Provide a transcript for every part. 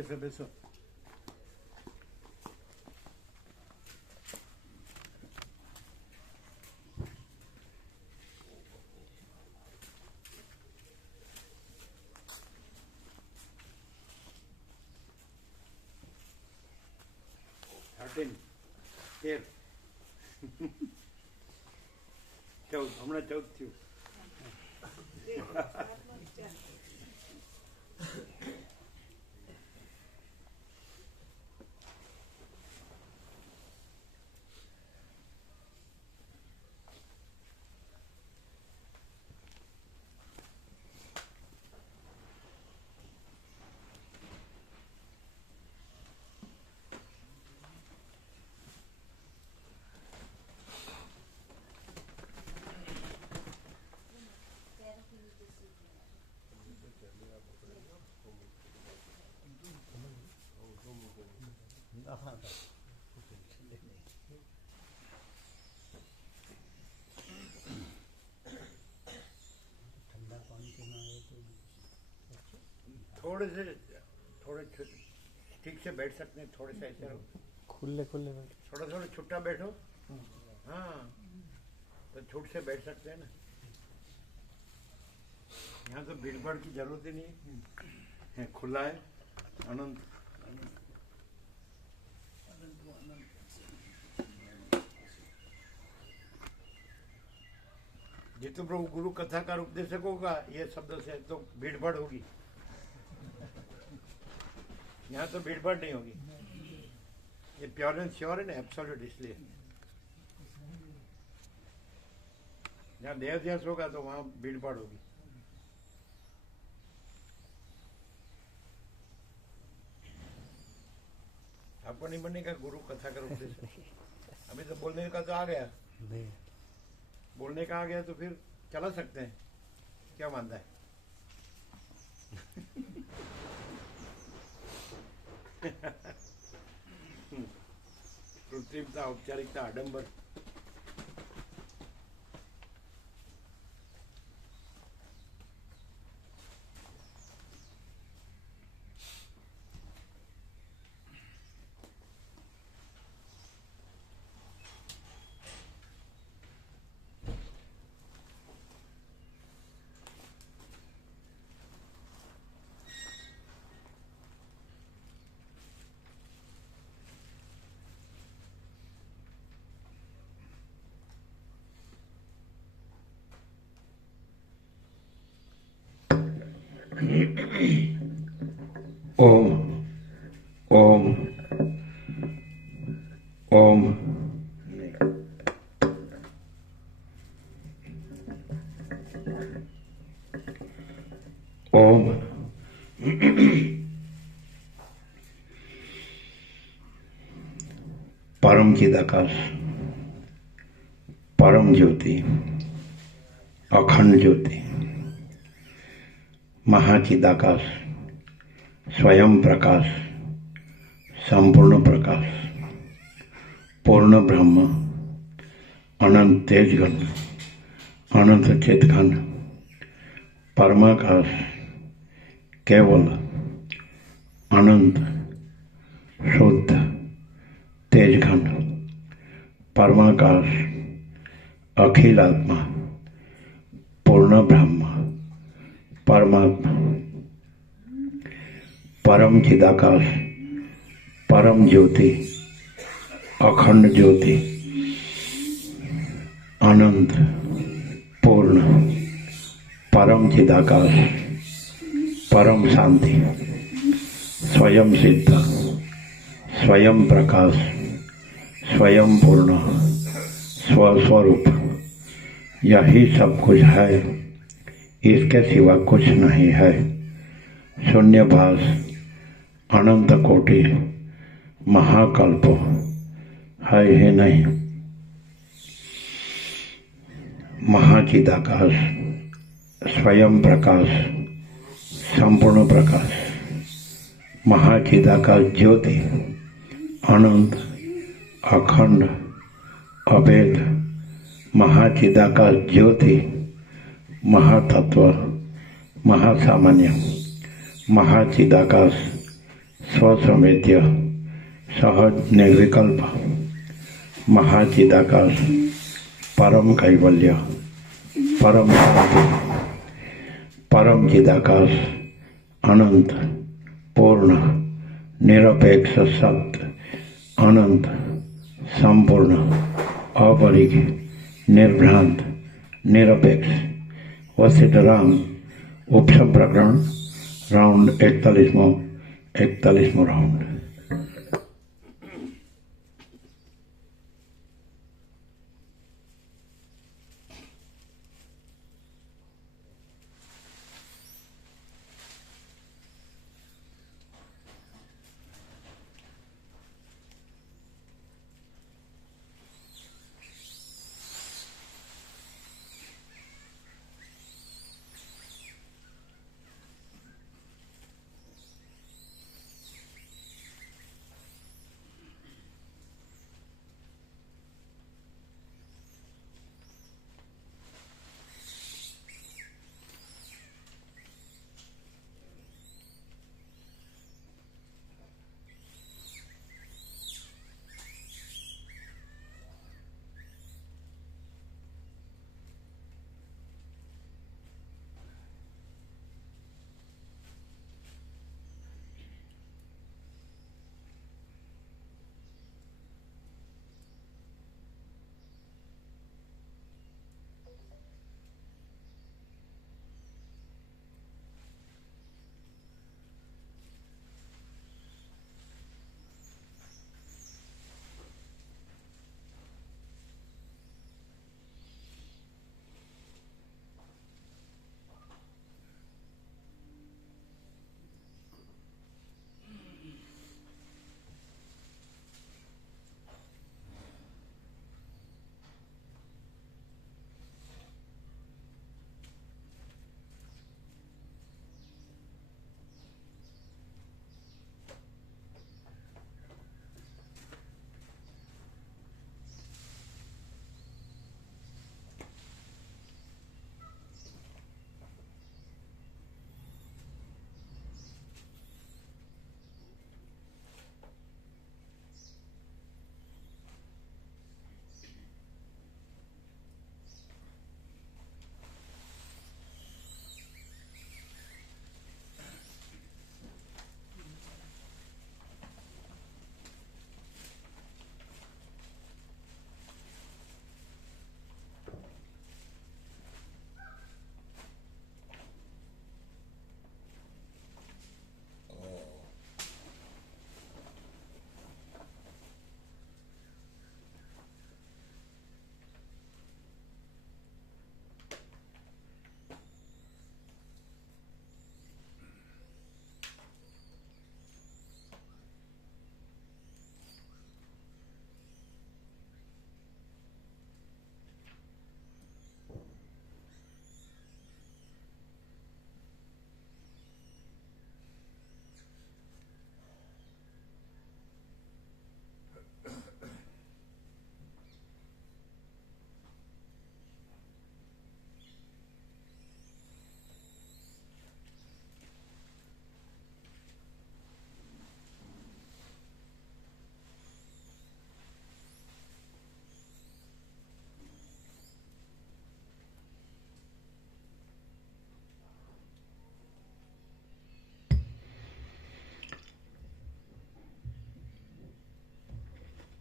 બેસો બેસો. થર્ટીન 13 14 હમણાં 14 થયું. थोड़े ठीक से बैठ सकते हैं, थोड़े से ऐसे रहो, खुले खुले थोड़ा थोड़ा छुट्टा बैठो. हाँ तो छूट से बैठ सकते हैं ना. यहाँ तो भीड़ भाड़ की जरूरत ही नहीं है, खुला है. अनंत जितु प्रभु गुरु कथाकार उपदेशक होगा ये शब्द से तो भीड़ भाड़ होगी. यहाँ तो भीड़ भाड़ नहीं होगी. ये प्योर एंड श्योर है ना, एब्सोल्यूट. इसलिए जहाँ देहाध्यास होगा तो वहाँ भीड़ भाड़ होगी. आपको नहीं बनेगा गुरु कथा का उपदेश. अभी तो बोलने का तो आ गया, बोलने का आ गया तो फिर चला सकते हैं. क्या मानता है? कृत्रिमता, औपचारिकता, आडंबर. ओम ओम ओम. ओम. परम चिदाकाश, परम ज्योति, अखंड ज्योति, महाचिदाकाश, स्वयं प्रकाश, संपूर्ण प्रकाश, पूर्ण ब्रह्म, अनंत तेजघन, अनंत चेतघन, परमाकाश, केवल अनंत शुद्ध तेजघन, परमाकाश, अखिलात्मा, पूर्ण ब्रह्म, परमात्मा, परम चिदाकाश, परम ज्योति, अखंड ज्योति, अनंत पूर्ण, परम चिदाकाश, परम शांति, स्वयं सिद्ध, स्वयं प्रकाश, स्वयं पूर्ण, स्वस्वरूप. यही सब कुछ है, इसके सिवा कुछ नहीं है. शून्यभास, अनंत कोटि, महाकल्प है ही नहीं. महाचिदाकाश, स्वयं प्रकाश, संपूर्ण प्रकाश, महाचिदाकाश ज्योति, अनंत, अखंड, अभेद, महाचिदाकाश ज्योति, महातत्व, महासामान्य, महाचिदाकाश, સ્વસંવેદ્ય સહજ નિર્વિકલ્પ મહાચિદાકાશ પરમ કૈવલ્ય પરમ શાંતિ પરમ ચિદાકાશ અનંત પૂર્ણ નિરપેક્ષ સત અનંત સંપૂર્ણ અપરિગ નિર્ભ્રાંત નિરપેક્ષ વસિષ્ઠરામ ઉપસમ પ્રકરણ રાઉન્ડ 41મો રાઉન્ડ.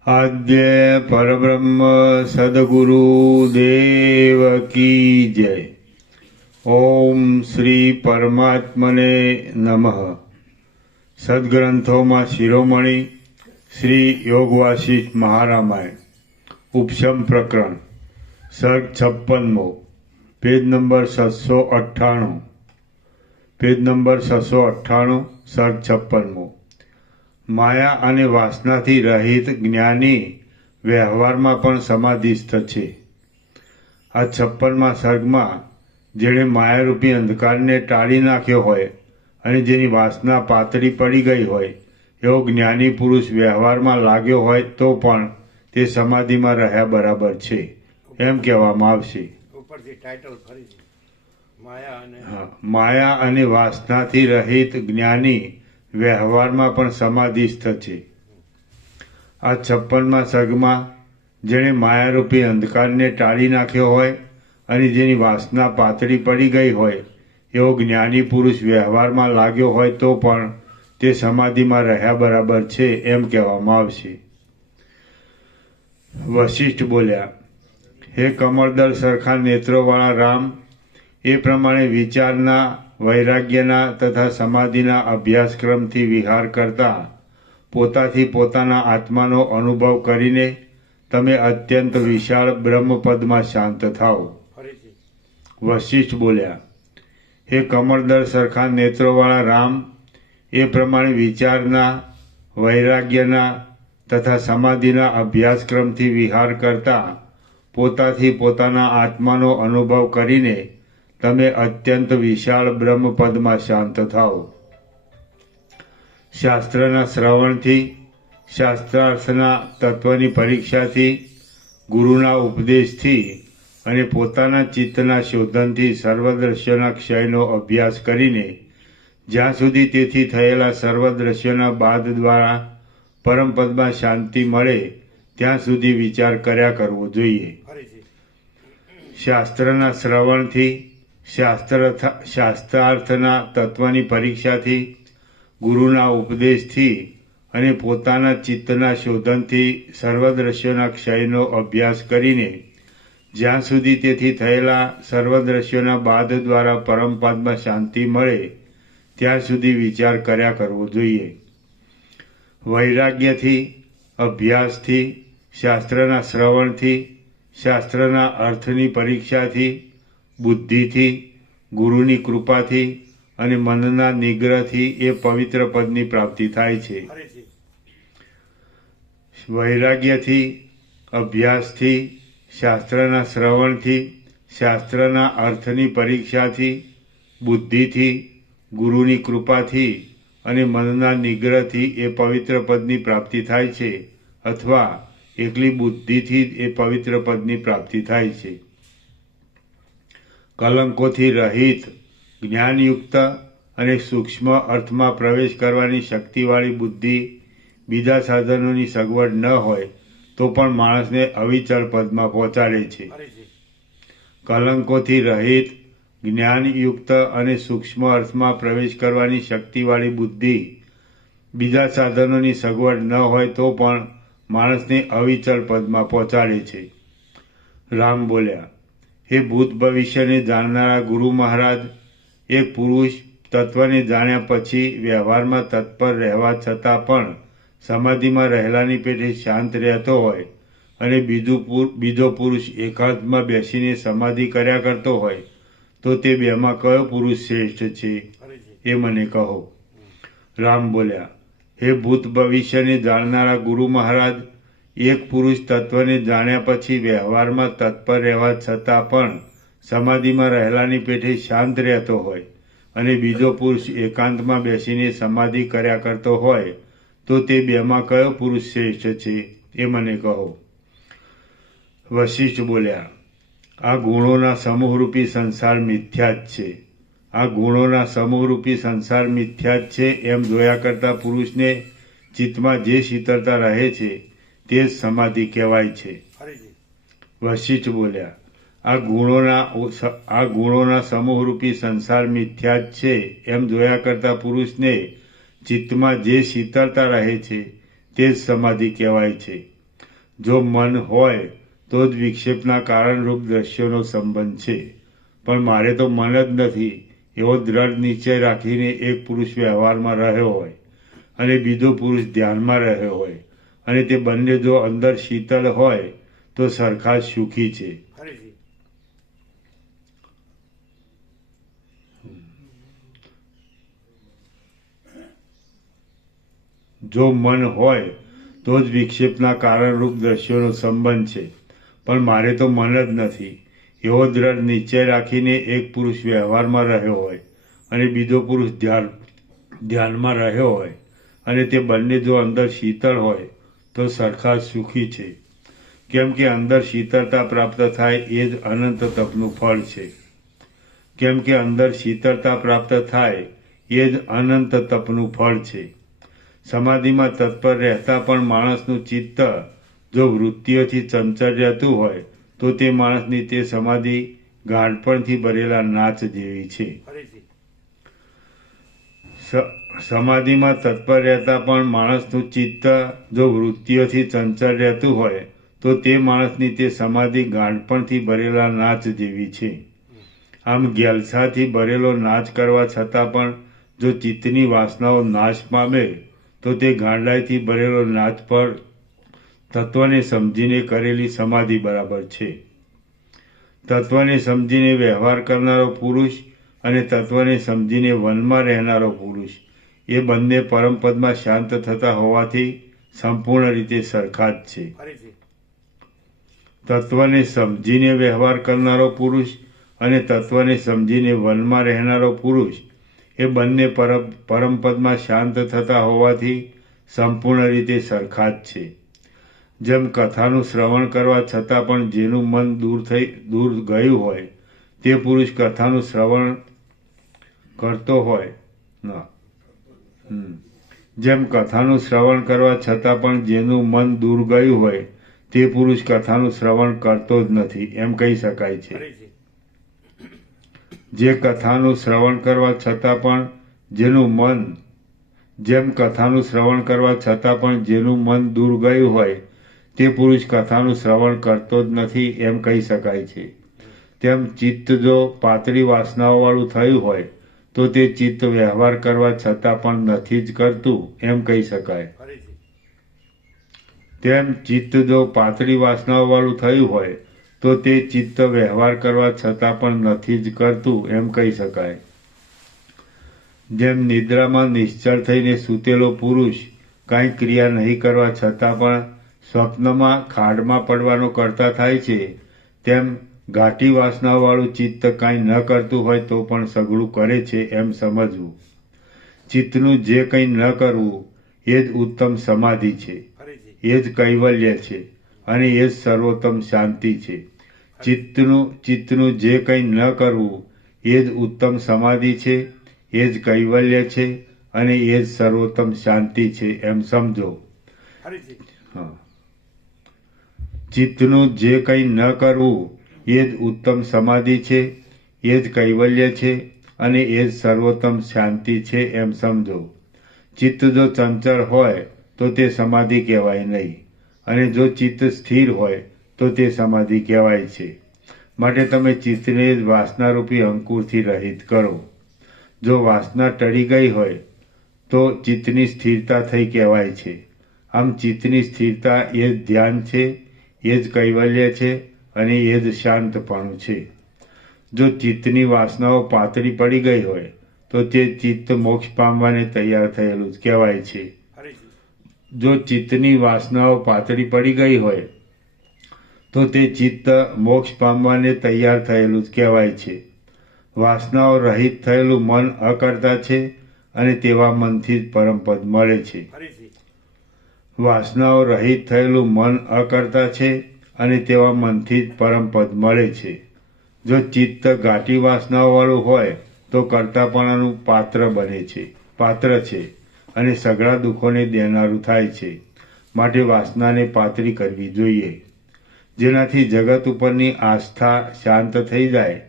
आद्य परब्रह्म सद्गुरु देव की जय. ओम श्री परमात्मने नमः. सद्ग्रंथों शिरोमणि श्री योगवासिष्ठ महारामायण उपशम प्रकरण सर्ग 56 पेज नंबर 798 सर्ग 56. માયા અને વાસનાથી રહિત જ્ઞાની વ્યવહારમાં પણ સમાધિસ્થ છે. આ 56મા સર્ગમાં જેણે માયારૂપી અંધકારને ટાળી નાખ્યો હોય અને જેની વાસના પાતળી પડી ગઈ હોય એવો જ્ઞાની પુરુષ વ્યવહારમાં લાગ્યો હોય તો પણ તે સમાધિમાં રહ્યા બરાબર છે એમ કહેવામાં આવશે. માયા અને વાસનાથી રહિત જ્ઞાની વ્યવહારમાં પણ સમાધિસ્થ છે. આ 56મા સર્ગમાં જેણે માયારૂપી અંધકારને ટાળી નાખ્યો હોય અને જેની વાસના પાતળી પડી ગઈ હોય એવો જ્ઞાની પુરુષ વ્યવહારમાં લાગ્યો હોય તો પણ તે સમાધિમાં રહ્યા બરાબર છે એમ કહેવામાં આવશે. વશિષ્ઠ બોલ્યા, હે કમળદળ સરખા નેત્રોવાળા રામ, એ પ્રમાણે વિચારના, વૈરાગ્યના તથા સમાધિના અભ્યાસક્રમથી વિહાર કરતા પોતાથી પોતાના આત્માનો અનુભવ કરીને તમે અત્યંત વિશાળ બ્રહ્મપદમાં શાંત થાઓ. વશિષ્ઠ બોલ્યા, હે કમળદળ સરખા નેત્રોવાળા રામ, એ પ્રમાણે વિચારના, વૈરાગ્યના તથા સમાધિના અભ્યાસક્રમથી વિહાર કરતા પોતાથી પોતાના આત્માનો અનુભવ કરીને તમે અત્યંત વિશાળ બ્રહ્મપદમાં શાંત થાઓ. શાસ્ત્રના શ્રવણથી, શાસ્ત્રાર્થના તત્વની પરીક્ષાથી, ગુરુના ઉપદેશથી અને પોતાના ચિત્તના શોધનથી સર્વદ્રશ્યોના ક્ષયનો અભ્યાસ કરીને જ્યાં સુધી તેથી થયેલા સર્વદ્રશ્યોના બાદ દ્વારા પરમપદમાં શાંતિ મળે ત્યાં સુધી વિચાર કર્યા કરવો જોઈએ. શાસ્ત્રના શ્રવણથી, શાસ્ત્રાર્થના તત્વની પરીક્ષાથી, ગુરુના ઉપદેશથી અને પોતાના ચિત્તના શોધનથી સર્વદ્રશ્યોના ક્ષયનો અભ્યાસ કરીને જ્યાં સુધી તેથી થયેલા સર્વદ્રશ્યોના બાદ દ્વારા પરમપદમાં શાંતિ મળે ત્યાં સુધી વિચાર કર્યા કરવો જોઈએ. વૈરાગ્યથી, અભ્યાસથી, શાસ્ત્રના શ્રવણથી, શાસ્ત્રના અર્થની પરીક્ષાથી, બુદ્ધિથી, ગુરુની કૃપાથી અને મનના નિગ્રહથી એ પવિત્ર પદની પ્રાપ્તિ થાય છે. વૈરાગ્યથી, અભ્યાસથી, શાસ્ત્રના શ્રવણથી, શાસ્ત્રના અર્થની પરીક્ષાથી, બુદ્ધિથી, ગુરુની કૃપાથી અને મનના નિગ્રહથી એ પવિત્ર પદની પ્રાપ્તિ થાય છે અથવા એકલી બુદ્ધિથી એ પવિત્ર પદની પ્રાપ્તિ થાય છે. કલંકોથી રહિત, જ્ઞાનયુક્ત અને સૂક્ષ્મ અર્થમાં પ્રવેશ કરવાની શક્તિવાળી બુદ્ધિ બીજા સાધનોની સગવડ ન હોય તો પણ માણસને અવિચળ પદમાં પહોંચાડે છે. કલંકોથી રહિત, જ્ઞાનયુક્ત અને સૂક્ષ્મ અર્થમાં પ્રવેશ કરવાની શક્તિવાળી બુદ્ધિ બીજા સાધનોની સગવડ ન હોય તો પણ માણસને અવિચળ પદમાં પહોંચાડે છે. રામ બોલ્યા, હે ભૂત ભવિષ્યને જાણનારા ગુરુ મહારાજ, એક પુરુષ તત્વને જાણ્યા પછી વ્યવહારમાં તત્પર રહેવા છતાં પણ સમાધિમાં રહેલાની પેટે શાંત રહેતો હોય અને બીજો પુરુષ એકાંતમાં બેસીને સમાધિ કર્યા કરતો હોય તો તે બેમાં કયો પુરુષ શ્રેષ્ઠ છે એ મને કહો. રામ બોલ્યા, હે ભૂત ભવિષ્યને જાણનારા ગુરુ મહારાજ, એક પુરુષ તત્વને જાણ્યા પછી વ્યવહારમાં તત્પર રહેવા છતાં પણ સમાધિમાં રહેલાની પેઠે શાંત રહેતો હોય અને બીજો પુરુષ એકાંતમાં બેસીને સમાધિ કર્યા કરતો હોય તો તે બેમાં કયો પુરુષ શ્રેષ્ઠ છે એ મને કહો. વશિષ્ઠ બોલ્યા, આ ગુણોના સમૂહરૂપી સંસાર મિથ્યા જ છે. આ ગુણોના સમૂહરૂપી સંસાર મિથ્યા જ છે એમ જોયા કરતા પુરુષને ચિત્તમાં જે શીતળતા રહે છે તે જ સમાધિ કહેવાય છે. વશિષ્ઠ બોલ્યા, આ ગુણોના સમૂહરૂપી સંસાર મિથ્યા જ છે એમ જોયા કરતા પુરુષને ચિત્તમાં જે શીતળતા રહે છે તે જ સમાધિ કહેવાય છે. જો મન હોય તો જ વિક્ષેપના કારણરૂપ દ્રશ્યોનો સંબંધ છે, પણ મારે તો મન જ નથી એવો દ્રઢ નિશ્ચય રાખીને એક પુરુષ વ્યવહારમાં રહ્યો હોય અને બીજો પુરુષ ધ્યાનમાં રહ્યો હોય અને તે બંને જો અંદર શીતળ હોય તો સરખા જ સુખી છે. જો મન હોય તો જ વિક્ષેપના કારણરૂપ દ્રશ્યોનો સંબંધ છે, પણ મારે તો મન જ નથી એવો દ્રઢ નિશ્ચય રાખીને એક પુરુષ વ્યવહારમાં રહ્યો હોય અને બીજો પુરુષ ધ્યાનમાં રહ્યો હોય અને તે બંને જો અંદર શીતળ હોય તો સરખા જ સુખી છે. કેમ કે અંદર શીતળતા પ્રાપ્ત થાય એ જ અનંત તપનું ફળ છે. કેમ કે અંદર શીતળતા પ્રાપ્ત થાય એ જ અનંત તપનું ફળ છે. સમાધિમાં તત્પર રહેતા પણ માણસનું ચિત્ત જો વૃત્તિઓથી ચંચળ રહેતું હોય તો તે માણસની તે સમાધિ ગાંડપણથી ભરેલા નાચ જેવી છે. ફરીથી. સમાધિમાં તત્પર રહેતા પણ માણસનું ચિત્ત જો વૃત્તિઓથી ચંચળ રહેતું હોય તો તે માણસની તે સમાધિ ગાંડપણથી ભરેલા નાચ જેવી છે. આમ ગેલસાથી ભરેલો નાચ કરવા છતાં પણ જો ચિત્તની વાસનાઓ નાશ પામે તો તે ગાંડાઈથી ભરેલો નાચ પર તત્વને સમજીને કરેલી સમાધિ બરાબર છે. તત્વને સમજીને વ્યવહાર કરનારો પુરુષ અને તત્વને સમજીને વનમાં રહેનારો પુરુષ એ બંને પરમપદમાં શાંત થતા હોવાથી સંપૂર્ણ રીતે સરખા જ છે. ફરીથી. તત્વને સમજીને વ્યવહાર કરનારો પુરુષ અને તત્વને સમજીને વનમાં રહેનારો પુરુષ એ બંને પરમપદમાં શાંત થતા હોવાથી સંપૂર્ણ રીતે સરખા જ છે. જેમ કથાનું શ્રવણ કરવા છતાં પણ જેનું મન દૂર ગયું હોય તે પુરુષ કથાનું શ્રવણ કરતો હોય જેમ કથાનું શ્રવણ કરવા છતાં પણ જેનું મન દૂર ગયું હોય તે પુરુષ કથાનું શ્રવણ કરતો જ નથી એમ કહી શકાય છે. ફરીથી. જે કથાનું શ્રવણ કરવા છતાં પણ કથાનું શ્રવણ કરવા છતાં પણ જેનું મન દૂર ગયું હોય તે પુરુષ કથાનું શ્રવણ કરતો જ નથી એમ કહી શકાય છે. તેમ ચિત્ત જો પાતળી વાસનાઓવાળું થયું હોય તો તે ચિત્ત વ્યવહાર કરવા છતાં પણ નથી જ કરતું એમ કહી શકાય. ફરીથી. તેમ ચિત્ત જો પાતળી વાસનાઓવાળું થયું હોય તો તે ચિત્ત વ્યવહાર કરવા છતાં પણ નથી જ કરતું એમ કહી શકાય. જેમ નિદ્રામાં નિશ્ચળ થઈને સૂતેલો પુરુષ કાંઈ ક્રિયા નહીં કરવા છતાં પણ સ્વપ્નમાં ખાડમાં પડવાનો કરતા થાય છે તેમ ઘાટી વાસનાવાળું ચિત્ત કાંઈ ન કરતું હોય તો પણ સઘળું કરે છે એમ સમજવું. ચિત્તનું જે કંઈ ન કરવું એ જ ઉત્તમ સમાધિ છે, એ જ કૈવલ્ય છે અને એ જ સર્વોત્તમ શાંતિ છે. ચિત્તનું જે કંઈ ન કરવું એ જ ઉત્તમ સમાધિ છે, એ જ કૈવલ્ય છે અને એ જ સર્વોત્તમ શાંતિ છે એમ સમજો. ચિત્તનું જે કંઈ ન કરવું એ જ ઉત્તમ સમાધિ છે, એ જ કૈવલ્ય છે અને એ જ સર્વોત્તમ શાંતિ છે એમ સમજો. ચિત્ત જો ચંચળ હોય તો તે સમાધિ કહેવાય નહીં અને જો ચિત્ત સ્થિર હોય તો તે સમાધિ કહેવાય છે. માટે તમે ચિત્તને જ વાસનારૂપી અંકુરથી રહિત કરો. જો વાસના ટળી ગઈ હોય તો ચિત્તની સ્થિરતા થઈ કહેવાય છે. આમ ચિત્તની સ્થિરતા એ જ ધ્યાન છે, એ જ કૈવલ્ય છે અને એ જ શાંતપણું છે. જો ચિત્તની વાસનાઓ પાતળી પડી ગઈ હોય તો તે ચિત્ત મોક્ષ પામવાને તૈયાર થયેલું જ કહેવાય છે. જો ચિત્તની વાસનાઓ પાતળી પડી ગઈ હોય તો તે ચિત્ત મોક્ષ પામવાને તૈયાર થયેલું જ કહેવાય છે. વાસનાઓ રહિત થયેલું મન અકર્તા છે અને તેવા મનથી જ પરમપદ મળે છે. વાસનાઓ રહિત થયેલું મન અકર્તા છે અને તેવા મનથી જ પરમપદ મળે છે. જો ચિત્ત ઘાટી વાસનાઓવાળું હોય તો કર્તાપણાનું પાત્ર છે અને સઘળા દુઃખોને દેનારું થાય છે. માટે વાસનાને પાતળી કરવી જોઈએ, જેનાથી જગત ઉપરની આસ્થા શાંત થઈ જાય,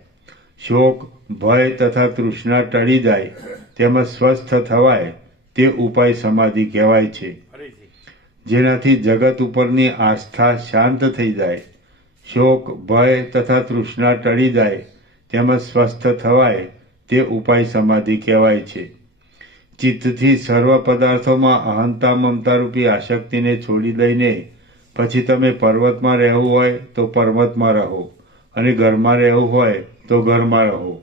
શોક, ભય તથા તૃષ્ણા ટળી જાય, તેમજ સ્વસ્થ થવાય તે ઉપાય સમાધિ કહેવાય છે. જેનાથી જગત ઉપરની આસ્થા શાંત થઈ જાય, શોક, ભય તથા તૃષ્ણા ટળી જાય, તેમજ સ્વસ્થ થવાય તે ઉપાય સમાધિ કહેવાય છે. ચિત્તથી સર્વ પદાર્થોમાં અહંતા મમતારૂપી આસક્તિને છોડી દઈને પછી તમે પર્વતમાં રહેવું હોય તો પર્વતમાં રહો અને ઘરમાં રહેવું હોય તો ઘરમાં રહો.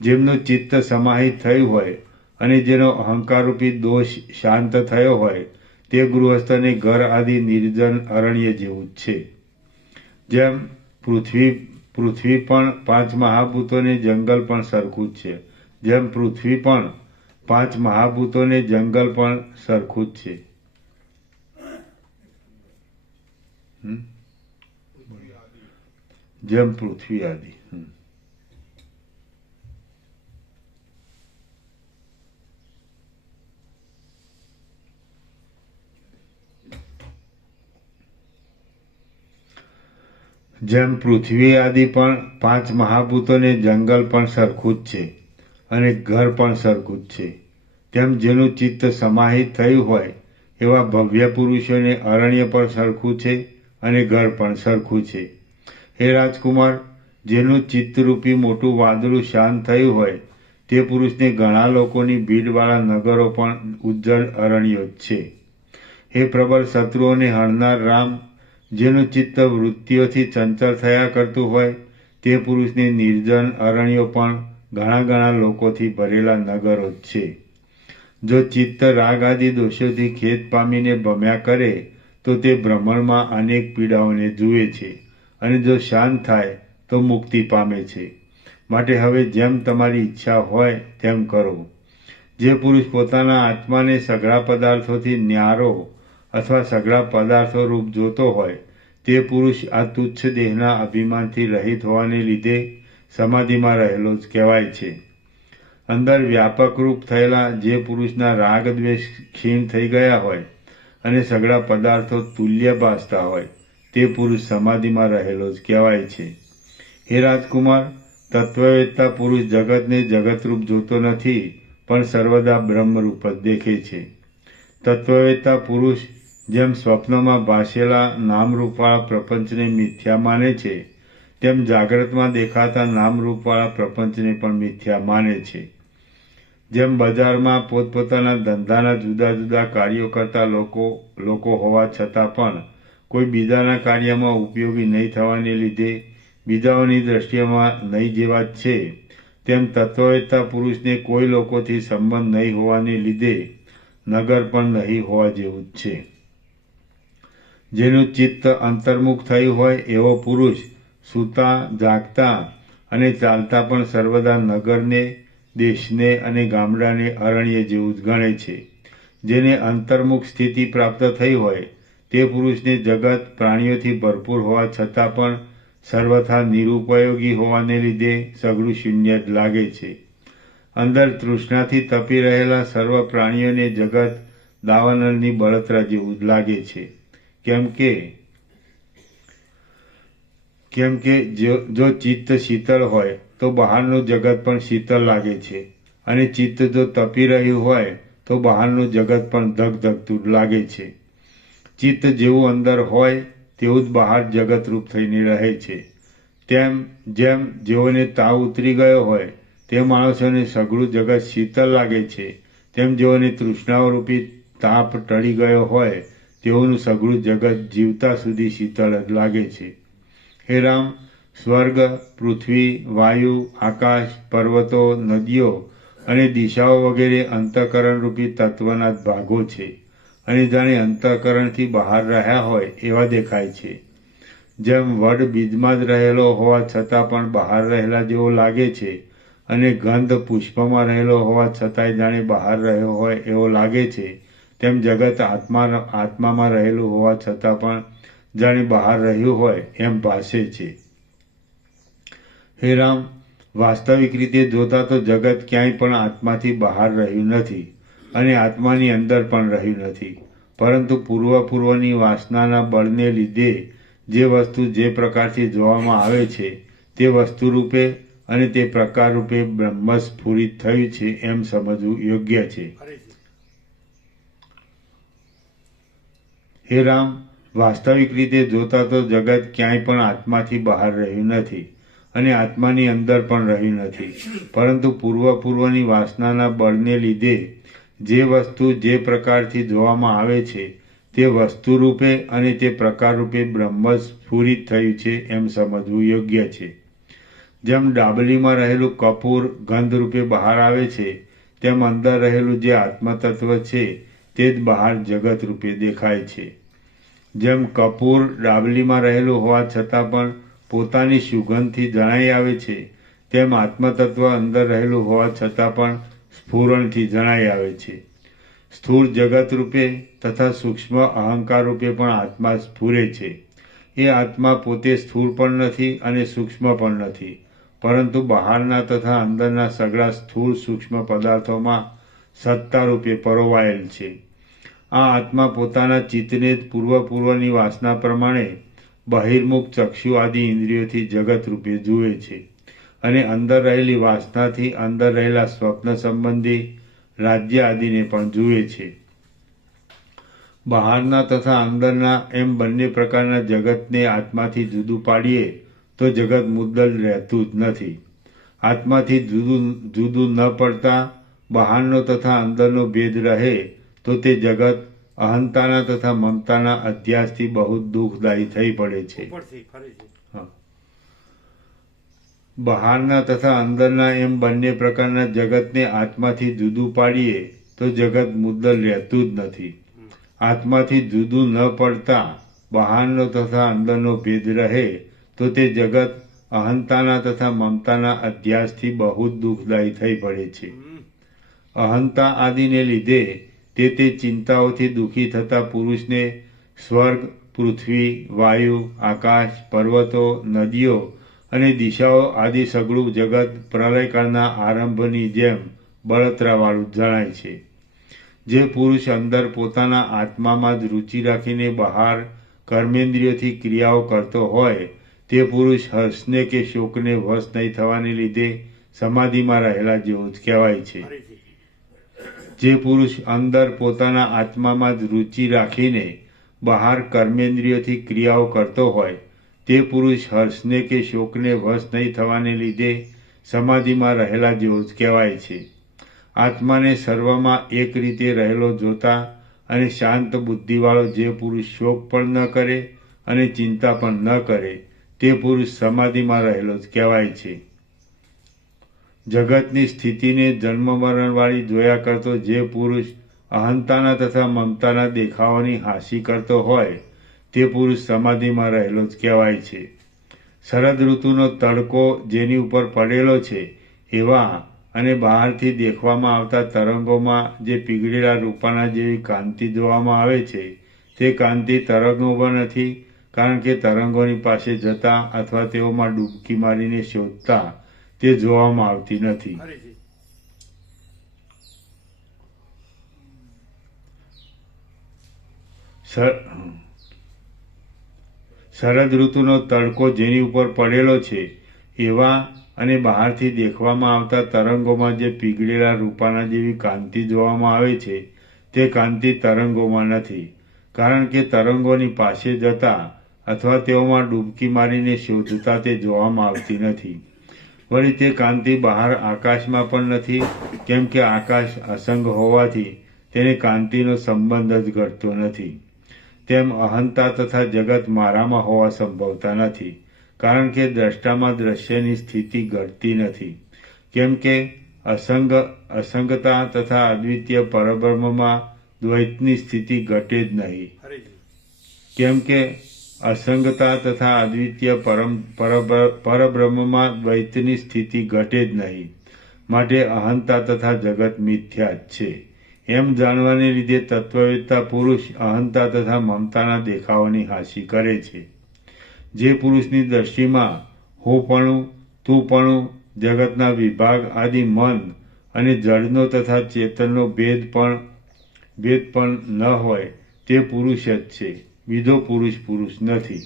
જેમનું ચિત્ત સમાહિત થયું હોય અને જેનો અહંકારરૂપી દોષ શાંત થયો હોય તે ગૃહસ્થને ઘર આદિ નિર્જન અરણ્ય જેવું જ છે. જેમ પૃથ્વી પણ 5 મહાભૂતોને જંગલ પણ સરખું જ છે. જેમ પૃથ્વી પણ 5 મહાભૂતોને જંગલ પણ સરખું જ છે. જેમ પૃથ્વી આદિ જેમ પૃથ્વી આદિ પણ 5 મહાભૂતોને જંગલ પણ સરખું જ છે અને ઘર પણ સરખું જ છે, તેમ જેનું ચિત્ત સમાહિત થયું હોય એવા ભવ્ય પુરુષોને અરણ્ય પણ સરખું છે અને ઘર પણ સરખું છે. હે રાજકુમાર, જેનું ચિત્તરૂપી મોટું વાદળું શાંત થયું હોય તે પુરુષને ઘણા લોકોની ભીડવાળા નગરો પણ ઉજ્જળ અરણ્યો જ છે. હે પ્રબળ શત્રુઓને હણનાર રામ, જેનું ચિત્ત વૃત્તિઓથી ચંચળ થયા કરતું હોય તે પુરુષને નિર્જન અરણ્યો પણ ઘણા ઘણા લોકોથી ભરેલા નગરો જ છે. જો ચિત્ત રાગ આદિ દોષોથી ખેદ પામીને ભમ્યા કરે તો તે ભ્રમણમાં અનેક પીડાઓને જુએ છે અને જો શાંત થાય તો મુક્તિ પામે છે. માટે હવે જેમ તમારી ઈચ્છા હોય તેમ કરો. જે પુરુષ પોતાના આત્માને સઘળા પદાર્થોથી ન્યારો અથવા સઘળા પદાર્થો રૂપ જોતો હોય તે પુરુષ આ તુચ્છ દેહના અભિમાનથી રહિત હોવાને લીધે સમાધિમાં રહેલો જ કહેવાય છે. અંદર વ્યાપક રૂપ થયેલા જે પુરુષના રાગ દ્વેષ ક્ષીણ થઈ ગયા હોય અને સઘળા પદાર્થો તુલ્ય ભાસતા હોય તે પુરુષ સમાધિમાં રહેલો જ કહેવાય છે. હે રાજકુમાર, તત્વવેત્તા પુરુષ જગતને જગતરૂપ જોતો નથી પણ સર્વદા બ્રહ્મરૂપ જ દેખે છે. તત્વવેત્તા પુરુષ જેમ સ્વપ્નમાં ભાસેલા નામરૂપવાળા પ્રપંચને મિથ્યા માને છે તેમ જાગ્રતમાં દેખાતા નામરૂપવાળા પ્રપંચને પણ મિથ્યા માને છે. જેમ બજારમાં પોતપોતાના ધંધાના જુદા જુદા કાર્યો કરતા લોકો હોવા છતાં પણ કોઈ બીજાના કાર્યમાં ઉપયોગી નહીં થવાને લીધે બીજાઓની દ્રષ્ટિમાં નહીં જેવા જ છે, તેમ તત્વવેત્તા પુરુષને કોઈ લોકોથી સંબંધ નહીં હોવાને લીધે નગર પણ નહીં હોવા જેવું જ છે. જેનું ચિત્ત અંતર્મુખ થયું હોય એવો પુરુષ સૂતા, જાગતા અને ચાલતા પણ સર્વદા નગરને, દેશને અને ગામડાને અરણ્ય જેવું જ ગણે છે. જેને અંતર્મુખ સ્થિતિ પ્રાપ્ત થઈ હોય તે પુરુષને જગત પ્રાણીઓથી ભરપૂર હોવા છતાં પણ સર્વથા નિરુપયોગી હોવાને લીધે સઘળું શૂન્ય જ લાગે છે. અંદર તૃષ્ણાથી તપી રહેલા સર્વ પ્રાણીઓને જગત દાવાનળની બળતરા જેવું જ લાગે છે. કેમ કે જો ચિત્ત શીતળ હોય તો બહારનું જગત પણ શીતળ લાગે છે અને ચિત્ત જો તપી રહ્યું હોય તો બહારનું જગત પણ ધગધગતું લાગે છે. ચિત્ત જેવું અંદર હોય તેવું જ બહાર જગતરૂપ થઈને રહે છે. જેમ જેઓને તાવ ઉતરી ગયો હોય તે માણસોને સઘળું જગત શીતળ લાગે છે, તેમ જેઓને તૃષ્ણારૂપી તાપ ટળી ગયો હોય તેઓનું સઘળું જગત જીવતા સુધી શીતળ જ લાગે છે. હે રામ, સ્વર્ગ, પૃથ્વી, વાયુ, આકાશ, પર્વતો, નદીઓ અને દિશાઓ વગેરે અંતઃકરણરૂપી તત્વના જ ભાગો છે અને જાણે અંતઃકરણથી બહાર રહ્યા હોય એવા દેખાય છે. જેમ વડ બીજમાં જ રહેલો હોવા છતાં પણ બહાર રહેલા જેવો લાગે છે અને ગંધ પુષ્પમાં રહેલો હોવા છતાંય જાણે બહાર રહ્યો હોય એવો લાગે છે, તેમ જગત આત્મામાં રહેલું હોવા છતાં પણ જાણે બહાર રહ્યું હોય એમ ભાસે છે. હે રામ, વાસ્તવિક રીતે જોતા તો જગત ક્યાંય પણ આત્માથી બહાર રહ્યું નથી અને આત્માની અંદર પણ રહ્યું નથી, પરંતુ પૂર્વની વાસનાના બળને લીધે જે વસ્તુ જે પ્રકારથી જોવામાં આવે છે તે વસ્તુ રૂપે અને તે પ્રકાર રૂપે બ્રહ્મ સ્ફુરિત થયું છે એમ સમજવું યોગ્ય છે. હે રામ, વાસ્તવિક રીતે જોતા તો જગત ક્યાંય પણ આત્માથી બહાર રહ્યું નથી અને આત્માની અંદર પણ રહ્યું નથી, પરંતુ પૂર્વની વાસનાના બળને લીધે જે વસ્તુ જે પ્રકારથી જોવામાં આવે છે તે વસ્તુ રૂપે અને તે પ્રકાર રૂપે બ્રહ્મ સ્ફુરિત થયું છે એમ સમજવું યોગ્ય છે. જેમ ડાબલીમાં રહેલું કપૂર ગંધ રૂપે બહાર આવે છે તેમ અંદર રહેલું જે આત્મતત્વ છે તે જ બહાર જગત રૂપે દેખાય છે. જેમ કપૂર ડાબલીમાં રહેલું હોવા છતાં પણ પોતાની સુગંધથી જણાઈ આવે છે, તેમ આત્મતત્વ અંદર રહેલું હોવા છતાં પણ સ્ફુરણથી જણાઈ આવે છે. સ્થૂળ જગત રૂપે તથા સૂક્ષ્મ અહંકાર રૂપે પણ આત્મા સ્ફુરે છે. એ આત્મા પોતે સ્થૂળ પણ નથી અને સૂક્ષ્મ પણ નથી, પરંતુ બહારના તથા અંદરના સઘળા સ્થૂળ સૂક્ષ્મ પદાર્થોમાં સત્તા રૂપે પરોવાયેલ છે. આ આત્મા પોતાના ચિત્તને જ પૂર્વની વાસના પ્રમાણે બહિર્મુખ ચક્ષુ આદિ ઇન્દ્રિયોથી જગત રૂપે જુએ છે અને અંદર રહેલી વાસનાથી અંદર રહેલા સ્વપ્ન સંબંધી રાજ્ય આદિને પણ જુએ છે. બહારના તથા અંદરના એમ બંને પ્રકારના જગતને આત્માથી જુદું પાડીએ તો જગત મુદ્દલ રહેતું જ નથી. આત્માથી જુદું ન પડતા બહારનો તથા અંદરનો ભેદ રહે તો તે જગત અહંતાના તથા મમતાના અધ્યાસથી બહુ દુઃખદાયી થઈ પડે છે. બહારના તથા અંદરના એમ બંને પ્રકારના જગતને આત્માથી જુદું પાડીએ તો જગત મુદ્દલ રહેતું જ નથી. આત્માથી જુદું ન પડતા બહારનો તથા અંદરનો ભેદ રહે તો તે જગત અહંતાના તથા મમતાના અધ્યાસથી બહુ જ દુઃખદાયી થઈ પડે છે. અહંતા આદિને લીધે તે ચિંતાઓથી દુઃખી થતા પુરુષને સ્વર્ગ, પૃથ્વી, વાયુ, આકાશ, પર્વતો, નદીઓ અને દિશાઓ આદિ સગળું જગત પ્રલયકાળના આરંભની જેમ બળતરાવાળું જણાય છે. જે પુરુષ અંદર પોતાના આત્મામાં જ રુચિ રાખીને બહાર કર્મેન્દ્રિયોથી ક્રિયાઓ કરતો હોય તે પુરુષ હર્ષને કે શોકને વશ નહીં થવાને લીધે સમાધિમાં રહેલા જેવું જ કહેવાય છે. જે પુરુષ અંદર પોતાના આત્મામાં જ રુચિ રાખીને બહાર કર્મેન્દ્રિયોથી ક્રિયાઓ કરતો હોય તે પુરુષ હર્ષને કે શોકને વશ નહીં થવાને લીધે સમાધિમાં રહેલા જેવું જ કહેવાય છે. આત્માને સર્વમાં એક રીતે રહેલો જોતા અને શાંત બુદ્ધિવાળો જે પુરુષ શોક પણ ન કરે અને ચિંતા પણ ન કરે તે પુરુષ સમાધિમાં રહેલો જ કહેવાય છે. જગતની સ્થિતિને જન્મ મરણવાળી જોયા કરતો જે પુરુષ અહંતાના તથા મમતાના દેખાવાની હાંસી કરતો હોય તે પુરુષ સમાધિમાં રહેલો જ કહેવાય છે. શરદ ઋતુનો તડકો જેની ઉપર પડેલો છે એવા અને બહારથી દેખવામાં આવતા તરંગોમાં જે પીગળેલા રૂપાના જેવી કાંતિ જોવામાં આવે છે તે કાંતિ તરંગોમાં નથી, કારણ કે તરંગોની પાસે જતા અથવા તેઓમાં ડૂબકી મારીને શોધતા તે જોવામાં આવતી નથી. શરદ ઋતુનો તડકો જેની ઉપર પડેલો છે એવા અને બહારથી દેખવામાં આવતા તરંગોમાં જે પીગળેલા રૂપાના જેવી કાંતિ જોવામાં આવે છે તે કાંતિ તરંગોમાં નથી, કારણ કે તરંગોની પાસે જતા અથવા તેઓમાં ડૂબકી મારીને શોધતા તે જોવામાં આવતી નથી. વળી તે કાંતિ બહાર આકાશમાં પણ નથી, કેમ કે આકાશ અસંગ હોવાથી તેને કાંતિનો સંબંધ જ ઘટતો નથી. તેમ અહંતા તથા જગત મારામાં હોવા સંભવતા નથી, કારણ કે દ્રષ્ટામાં દ્રશ્યની સ્થિતિ ઘટતી નથી. કેમ કે અસંગતા તથા અદ્વિતીય પરબ્રહ્મમાં દ્વૈતની સ્થિતિ ઘટે જ નહીં. કેમ કે અસંગતા તથા અદ્વિતીય પરબ્રહ્મમાં દ્વૈતની સ્થિતિ ઘટે જ નહીં. માટે અહંતા તથા જગત મિથ્યા જ છે એમ જાણવાને લીધે તત્વવેત્તા પુરુષ અહંતા તથા મમતાના દેખાવાની હાંસી કરે છે. જે પુરુષની દ્રષ્ટિમાં હુંપણું, તુંપણું, જગતના વિભાગ આદિ મન અને જળનો તથા ચેતનનો ભેદ પણ ન હોય તે પુરુષ જ છે, બીજો પુરુષ નથી.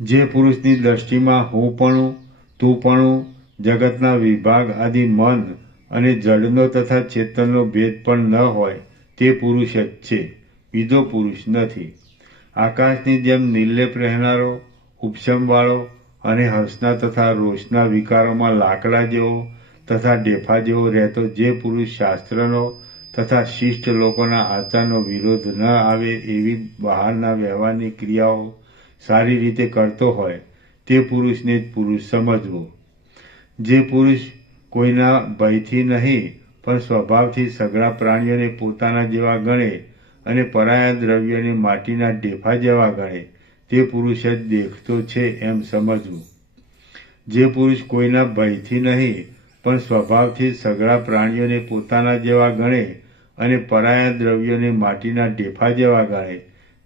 જે પુરુષની દ્રષ્ટિમાં હુંપણું, તુંપણું, જગતના વિભાગ આદિ મન અને જળનો તથા ચેતનનો ભેદ પણ ન હોય તે પુરુષ જ છે, બીજો પુરુષ નથી. આકાશની જેમ નિર્લેપ રહેનારો, ઉપશમવાળો અને હર્ષના તથા રોષના વિકારોમાં લાકડા જેવો તથા ડેફા જેવો રહેતો જે પુરુષ શાસ્ત્રનો તથા શિષ્ટ લોકોના આચારનો વિરોધ ન આવે એવી બહારના વ્યવહારની ક્રિયાઓ સારી રીતે કરતો હોય તે પુરુષને જ પુરુષ સમજવો. જે પુરુષ કોઈના ભયથી નહીં પણ સ્વભાવથી સઘળા પ્રાણીઓને પોતાના જેવા ગણે અને પરાયા દ્રવ્યોને માટીના ઢેફા જેવા ગણે તે પુરુષ જ દેખતો છે એમ સમજવું. જે પુરુષ કોઈના ભયથી નહીં પણ સ્વભાવથી સઘળા પ્રાણીઓને પોતાના જેવા ગણે અને પરાયા દ્રવ્યોને માટીના ઢેફા જેવા ગણે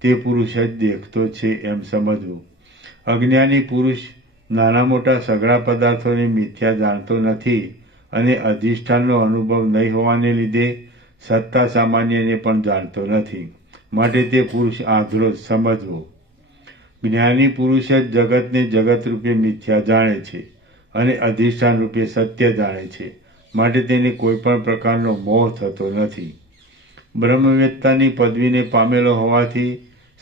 તે પુરુષ જ દેખતો છે એમ સમજવું. અજ્ઞાની પુરુષ નાના મોટા સઘળા પદાર્થોને મિથ્યા જાણતો નથી અને અધિષ્ઠાનનો અનુભવ નહીં હોવાને લીધે સત્તા સામાન્યને પણ જાણતો નથી, માટે તે પુરુષ આંધળો સમજવો. જ્ઞાની પુરુષ જ જગતને જગત રૂપે મિથ્યા જાણે છે અને અધિષ્ઠાન રૂપે સત્ય જાણે છે, માટે તેને કોઈ પણ પ્રકારનો મોહ થતો નથી. બ્રહ્મવેત્તાની પદવીને પામેલો હોવાથી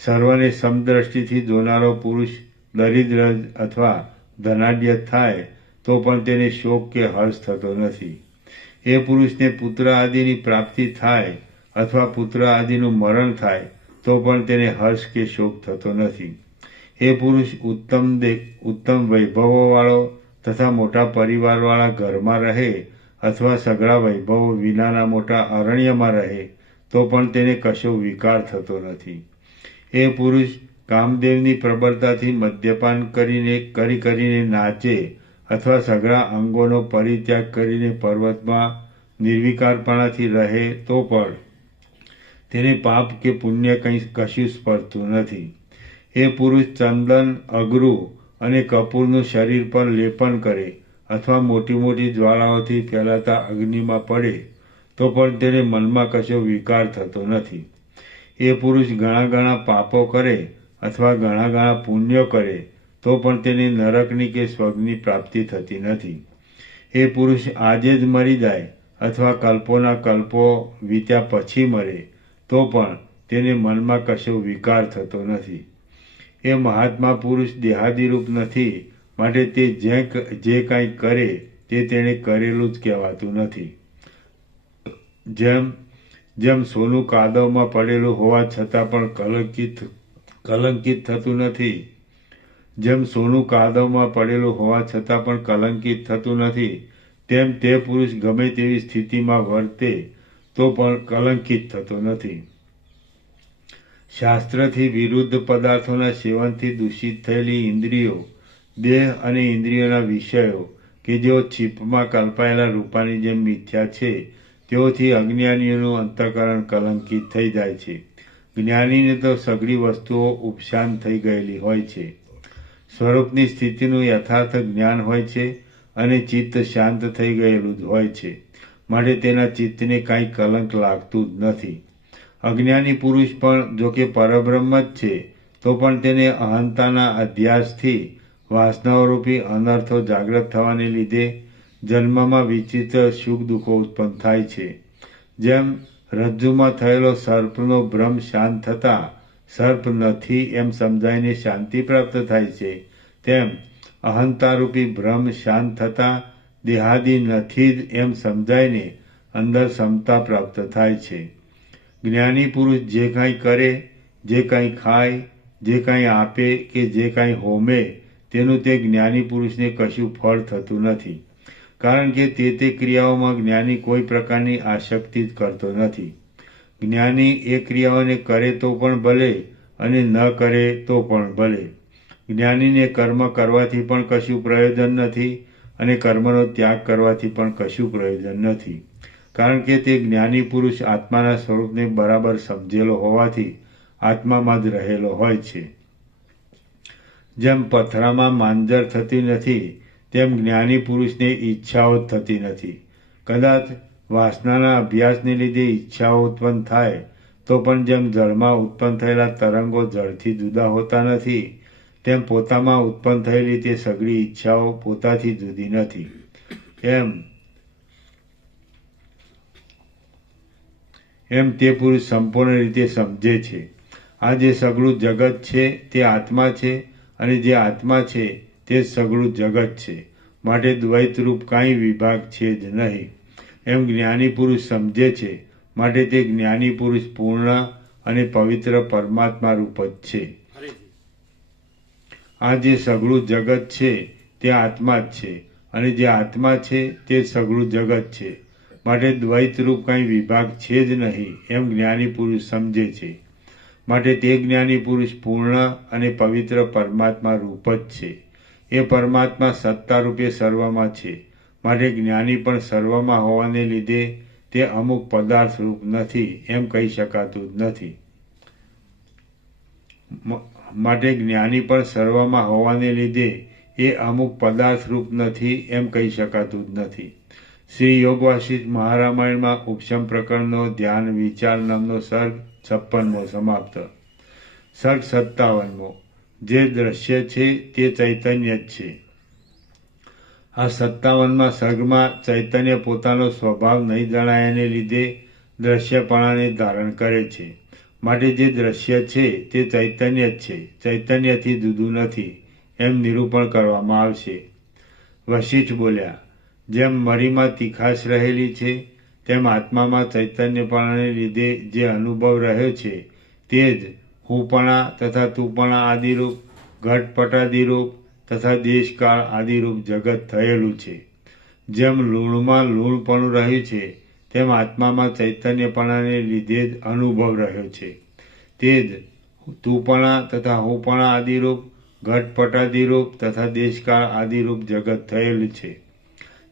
સર્વને સમદ્રષ્ટિથી જોનારો પુરુષ દરિદ્ર અથવા ધનાઢ્ય થાય તો પણ તેને શોક કે હર્ષ થતો નથી. એ પુરુષને પુત્ર આદિની પ્રાપ્તિ થાય અથવા પુત્ર આદિનું મરણ થાય તો પણ તેને હર્ષ કે શોક થતો નથી. એ પુરુષ ઉત્તમ વૈભવોવાળો તથા મોટા પરિવારવાળા ઘરમાં રહે અથવા સઘળા વૈભવો વિનાના મોટા અરણ્યમાં રહે તો પણ તેને કશો વિકાર થતો નથી. એ પુરુષ કામદેવની પ્રબળતાથી મદ્યપાન કરીને નાચે અથવા સઘળા અંગોનો પરિત્યાગ કરીને પર્વતમાં નિર્વિકારપણાથી રહે તો પણ તેને પાપ કે પુણ્ય કશું સ્પર્શતું નથી. એ પુરુષ ચંદન, અગરું અને કપૂરનું શરીર પર લેપન કરે અથવા મોટી મોટી જ્વાળાઓથી ફેલાતા અગ્નિમાં પડે તો પણ તેને મનમાં કશો વિકાર થતો નથી. એ પુરુષ ઘણા ઘણા પાપો કરે અથવા ઘણા ઘણા પુણ્યો કરે તો પણ તેને નરકની કે સ્વર્ગની પ્રાપ્તિ થતી નથી. એ પુરુષ આજે જ મરી જાય અથવા કલ્પોના કલ્પો વીત્યા પછી મરે તો પણ તેને મનમાં કશો વિકાર થતો નથી. એ મહાત્મા પુરુષ દેહાદિરૂપ નથી, માટે તે જે કાંઈ કરે તે તેણે કરેલું જ કહેવાતું નથી. જેમ સોનું કાદવમાં પડેલું હોવા છતાં પણ કલંકિત થતું નથી, જેમ સોનું કાદવમાં પડેલું હોવા છતાં પણ કલંકિત થતું નથી, તેમ તે પુરુષ ગમે તેવી સ્થિતિમાં વર્તે તો પણ કલંકિત થતો નથી. શાસ્ત્રથી વિરુદ્ધ પદાર્થોના સેવનથી દૂષિત થયેલી ઇન્દ્રિયો, દેહ અને ઇન્દ્રિયોના વિષયો કે જેઓ છીપમાં કલ્પાયેલા રૂપાની જેમ મિથ્યા છે, તેઓથી અજ્ઞાનીઓનું અંતઃકરણ કલંકિત થઈ જાય છે. જ્ઞાનીને તો સઘળી વસ્તુઓ ઉપશાંત થઈ ગયેલી હોય છે. સ્વરૂપની સ્થિતિનું યથાર્થ જ્ઞાન હોય છે અને ચિત્ત શાંત થઈ ગયેલું જ હોય છે, માટે તેના ચિત્તને કાંઈ કલંક લાગતું જ નથી. અજ્ઞાની પુરુષ પણ જો કે પરબ્રહ્મ જ છે તો પણ તેને અહંતાના અધ્યાસથી વાસનાઓરૂપી અનર્થો જાગ્રત થવાને લીધે જન્મમાં વિચિત્ર સુખ દુઃખો ઉત્પન્ન થાય છે. જેમ રજ્જુમાં થયેલો સર્પનો ભ્રમ શાંત થતાં સર્પ નથી એમ સમજાઈને શાંતિ પ્રાપ્ત થાય છે, તેમ અહંતારૂપી ભ્રમ શાંત થતાં દેહાદી નથી જ એમ સમજાઈને અંદર સમતા પ્રાપ્ત થાય છે. જ્ઞાની પુરુષ જે કાંઈ કરે, જે કાંઈ ખાય, જે કાંઈ આપે કે જે કાંઈ હોમે તેનું તે જ્ઞાની પુરુષને કશું ફળ થતું નથી, કારણ કે તે ક્રિયાઓમાં જ્ઞાની કોઈ પ્રકારની આસક્તિ જ કરતો નથી. જ્ઞાની એ ક્રિયાઓને કરે તો પણ ભલે અને ન કરે તો પણ ભલે. જ્ઞાનીને કર્મ કરવાથી પણ કશું પ્રયોજન નથી અને કર્મનો ત્યાગ કરવાથી પણ કશું પ્રયોજન નથી, કારણ કે તે જ્ઞાની પુરુષ આત્માના સ્વરૂપને બરાબર સમજેલો હોવાથી આત્મામાં જ રહેલો હોય છે. જેમ પથરામાં માંજર થતી નથી તેમ જ્ઞાની પુરુષને ઈચ્છાઓ જ થતી નથી. કદાચ વાસનાના અભ્યાસને લીધે ઈચ્છાઓ ઉત્પન્ન થાય તો પણ જેમ જળમાં ઉત્પન્ન થયેલા તરંગો જળથી જુદા હોતા નથી, તેમ પોતામાં ઉત્પન્ન થયેલી તે સઘળી ઈચ્છાઓ પોતાથી જુદી નથી. એમ તે પુરુષ સંપૂર્ણ રીતે સમજે છે. આ જે સઘળું જગત છે તે આત્મા છે અને જે આત્મા છે તે સઘળું જગત છે, માટે દ્વૈતરૂપ કાંઈ વિભાગ છે જ નહીં એમ જ્ઞાની પુરુષ સમજે છે, માટે તે જ્ઞાની પુરુષ પૂર્ણ અને પવિત્ર પરમાત્મા રૂપ જ છે. આ જે સઘળું જગત છે તે આત્મા જ છે અને જે આત્મા છે તે સઘળું જગત છે, માટે દ્વૈતરૂપ કાંઈ વિભાગ છે જ નહીં એમ જ્ઞાની પુરુષ સમજે છે, માટે તે જ્ઞાની પુરુષ પૂર્ણ અને પવિત્ર પરમાત્મા રૂપ જ છે. એ પરમાત્મા સત્તા રૂપે સર્વમાં છે, માટે જ્ઞાની પણ સર્વમાં હોવાને લીધે તે અમુક પદાર્થ રૂપ નથી એમ કહી શકાતું જ નથી. માટે જ્ઞાની પણ સર્વમાં હોવાને લીધે એ અમુક પદાર્થ રૂપ નથી એમ કહી શકાતું જ નથી. શ્રી યોગ વાસિષ્ઠ મહારામાયણમાં ઉપશમ પ્રકરણનો ધ્યાન વિચાર નામનો સર્ગ 56મો સમાપ્ત. સર્ગ 57મો. જે દ્રશ્ય છે તે ચૈતન્ય જ છે. આ 57માં સર્ગમાં ચૈતન્ય પોતાનો સ્વભાવ નહીં જણાયાને લીધે દ્રશ્યપણાને ધારણ કરે છે. માટે જે દ્રશ્ય છે તે ચૈતન્ય જ છે, ચૈતન્યથી જુદું નથી એમ નિરૂપણ કરવામાં આવશે. વશિષ્ઠ બોલ્યા, જેમ મરીમાં તીખાશ રહેલી છે તેમ આત્મામાં ચૈતન્યપણાને લીધે જે અનુભવ રહ્યો છે તે જ હુંપણા તથા તુંપણા આદિરૂપ ઘટપટાદિરૂપ તથા દેશકાળ આદિરૂપ જગત થયેલું છે. જેમ લૂણમાં લૂણપણું રહ્યું છે તેમ આત્મામાં ચૈતન્યપણાને લીધે જ અનુભવ રહ્યો છે. તે જ તુંપણા તથા હુંપણા આદિરૂપ ઘટપટાદિરૂપ તથા દેશકાળ આદિરૂપ જગત થયેલું છે.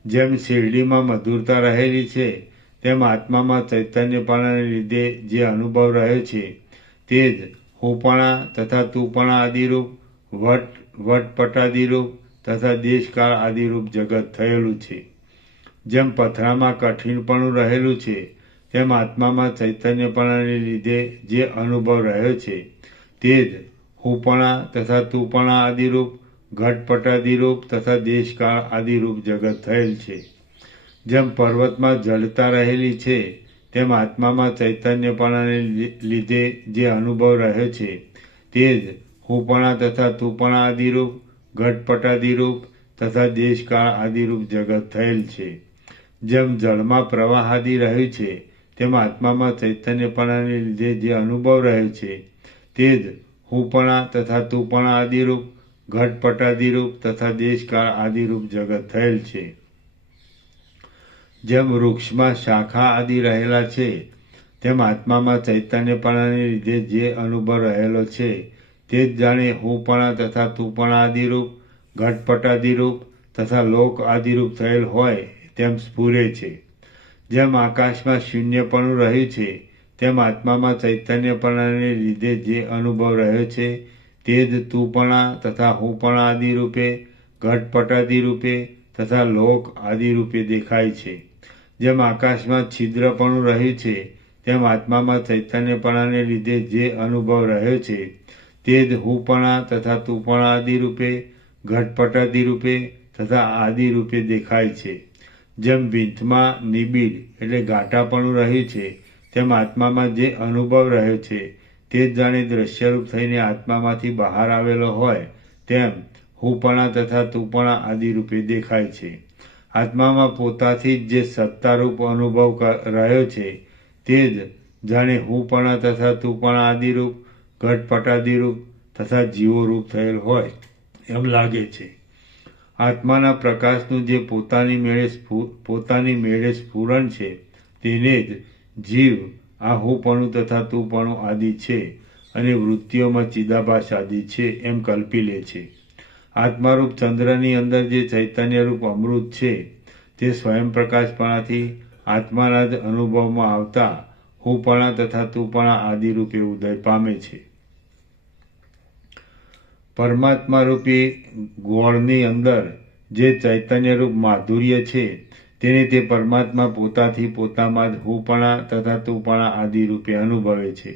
જેમ શેરડીમાં મધુરતા રહેલી છે તેમ આત્મામાં ચૈતન્યપણાને લીધે જે અનુભવ રહ્યો છે તે જ હુંપણા તથા તુંપણા આદિરૂપ વટપટાદિરૂપ તથા દેશકાળ આદિરૂપ જગત થયેલું છે. જેમ પથરામાં કઠિનપણું રહેલું છે તેમ આત્મામાં ચૈતન્યપણાને લીધે જે અનુભવ રહ્યો છે તે જ હુંપણા તથા તુંપણા આદિરૂપ ઘટપટાદિરૂપ તથા દેશકાળ આદિરૂપ જગત થયેલ છે. જેમ પર્વતમાં જડતા રહેલી છે તેમ આત્મામાં ચૈતન્યપણાને લીધે જે અનુભવ રહ્યો છે તે જ હુંપણા તથા તુંપણા આદિરૂપ ઘટપટાદિરૂપ તથા દેશકાળ આદિરૂપ જગત થયેલ છે. જેમ જળમાં પ્રવાહ આદિ રહ્યું છે તેમ આત્મામાં ચૈતન્યપણાને લીધે જે અનુભવ રહ્યો છે તે જ હુંપણા તથા તુંપણા આદિરૂપ ઘટપટાદિરૂપ તથા દેશકાળ આદિરૂપ જગત થયેલ છે. જેમ વૃક્ષમાં શાખા આદિ રહેલા છે તેમ આત્મામાં ચૈતન્યપણાને લીધે જે અનુભવ રહેલો છે તે જ જાણે હુંપણા તથા તુંપણા આદિરૂપ ઘટપટાદિરૂપ તથા લોક આદિરૂપ થયેલ હોય તેમ સ્ફુરે છે. જેમ આકાશમાં શૂન્યપણું રહ્યું છે તેમ આત્મામાં ચૈતન્યપણાને લીધે જે અનુભવ રહ્યો છે તે જ તુંપણા તથા હુંપણા આદિરૂપે ઘટપટાદિરૂપે તથા લોક આદિરૂપે દેખાય છે. જેમ આકાશમાં છિદ્રપણું રહ્યું છે તેમ આત્મામાં ચૈતન્યપણાને લીધે જે અનુભવ રહ્યો છે તે જ હુંપણા તથા તુંપણા આદિરૂપે ઘટપટાદિરૂપે તથા આદિરૂપે દેખાય છે. જેમ ભીંતમાં નિબિડ એટલે ઘાટાપણું રહ્યું છે તેમ આત્મામાં જે અનુભવ રહ્યો છે તે જ જાણે દ્રશ્યરૂપ થઈને આત્મામાંથી બહાર આવેલો હોય તેમ હુંપણા તથા તુંપણા આદિરૂપે દેખાય છે. આત્મામાં પોતાથી જ જે સત્તારૂપ અનુભવ રહ્યો છે તે જ જાણે હુંપણા તથા તુંપણા આદિરૂપ ઘટપટાદિરૂપ તથા જીવોરૂપ થયેલ હોય એમ લાગે છે. આત્માના પ્રકાશનું જે પોતાની મેળે સ્ફુરણ છે તેને જ જીવ આ હુંપણું તથા તુંપણું આદિ છે અને વૃત્તિઓમાં ચિદાભાસ આદિ છે એમ કલ્પી લે છે. આત્મારૂપ ચંદ્રની અંદર જે ચૈતન્યરૂપ અમૃત છે તે સ્વયં પ્રકાશપણાથી આત્માના જ અનુભવમાં આવતા હુંપણા તથા તુંપણા આદિરૂપે ઉદય પામે છે. પરમાત્મા રૂપી ગોળની અંદર જે ચૈતન્યરૂપ માધુર્ય છે તેને તે પરમાત્મા પોતાથી પોતામાં જ હુંપણા તથા તુંપણા આદિરૂપે અનુભવે છે.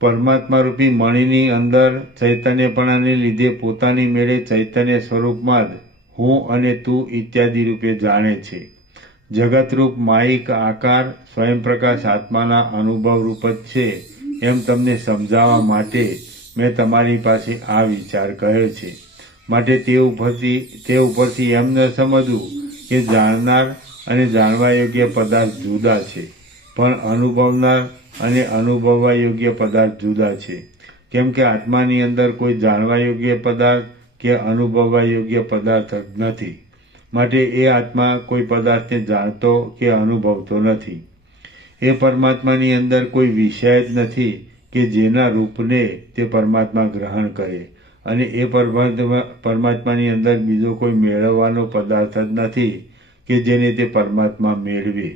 પરમાત્મા રૂપી મણીની અંદર ચૈતન્યપણાને લીધે પોતાની મેળે ચૈતન્ય સ્વરૂપમાં જ હું અને તું ઇત્યાદિ રૂપે જાણે છે. જગતરૂપ માયિક આકાર સ્વયંપ્રકાશ આત્માના અનુભવ રૂપ જ છે એમ તમને સમજાવવા માટે મેં તમારી પાસે આ વિચાર કહ્યો છે. માટે તે ઉપરથી એમ ન સમજવું કે જાણનાર અને જાણવા યોગ્ય પદાર્થ જુદા છે, પણ અનુભવનાર અને અનુભવવા યોગ્ય પદાર્થ જુદા છે. કેમ કે આત્માની અંદર કોઈ જાણવા યોગ્ય પદાર્થ કે અનુભવવા યોગ્ય પદાર્થ જ નથી. માટે એ આત્મા કોઈ પદાર્થને જાણતો કે અનુભવતો નથી. એ પરમાત્માની અંદર કોઈ વિષય જ નથી કે જેના રૂપને તે પરમાત્મા ગ્રહણ કરે, અને એ પરમાત્માની અંદર બીજો કોઈ મેળવવાનો પદાર્થ જ નથી કે જેને તે પરમાત્મા મેળવે.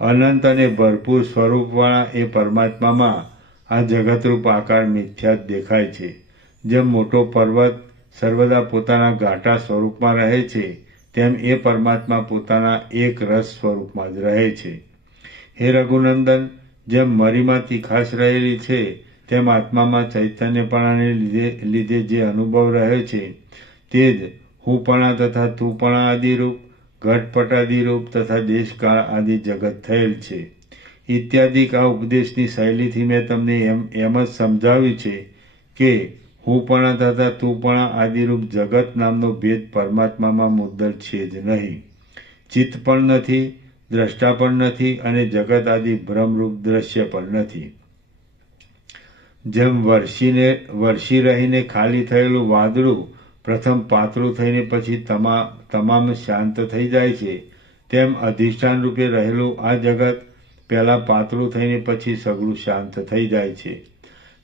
અનંત અને ભરપૂર સ્વરૂપવાળા એ પરમાત્મામાં આ જગતરૂપ આકાર મિથ્યા જ દેખાય છે. જેમ મોટો પર્વત સર્વદા પોતાના ઘાટા સ્વરૂપમાં રહે છે તેમ એ પરમાત્મા પોતાના એક રસ સ્વરૂપમાં જ રહે છે. હે રઘુનંદન, જેમ મરીમાં તીખાશ રહેલી છે તેમ આત્મામાં ચૈતન્યપણાને લીધે જે અનુભવ રહે છે તે જ હુંપણા તથા તુંપણા આદિરૂપ, ઘટપટાદિરૂપ તથા દેશકાળ આદિ જગત થયેલ છે. ઇત્યાદિક આ ઉપદેશની શૈલીથી મેં તમને એમ જ સમજાવ્યું છે કે હુંપણા તથા તુંપણા આદિરૂપ જગત નામનો ભેદ પરમાત્મામાં મુદ્દલ છે જ નહીં. ચિત્ત પણ નથી, દ્રષ્ટા પણ નથી અને જગત આદિ ભ્રમરૂપ દ્રશ્ય પણ નથી. જેમ વરસી રહીને ખાલી થયેલું વાદળું પ્રથમ પાતળું થઈને પછી તમામ શાંત થઈ જાય છે, તેમ અધિષ્ઠાન રૂપે રહેલું આ જગત પહેલાં પાતળું થઈને પછી સઘળું શાંત થઈ જાય છે.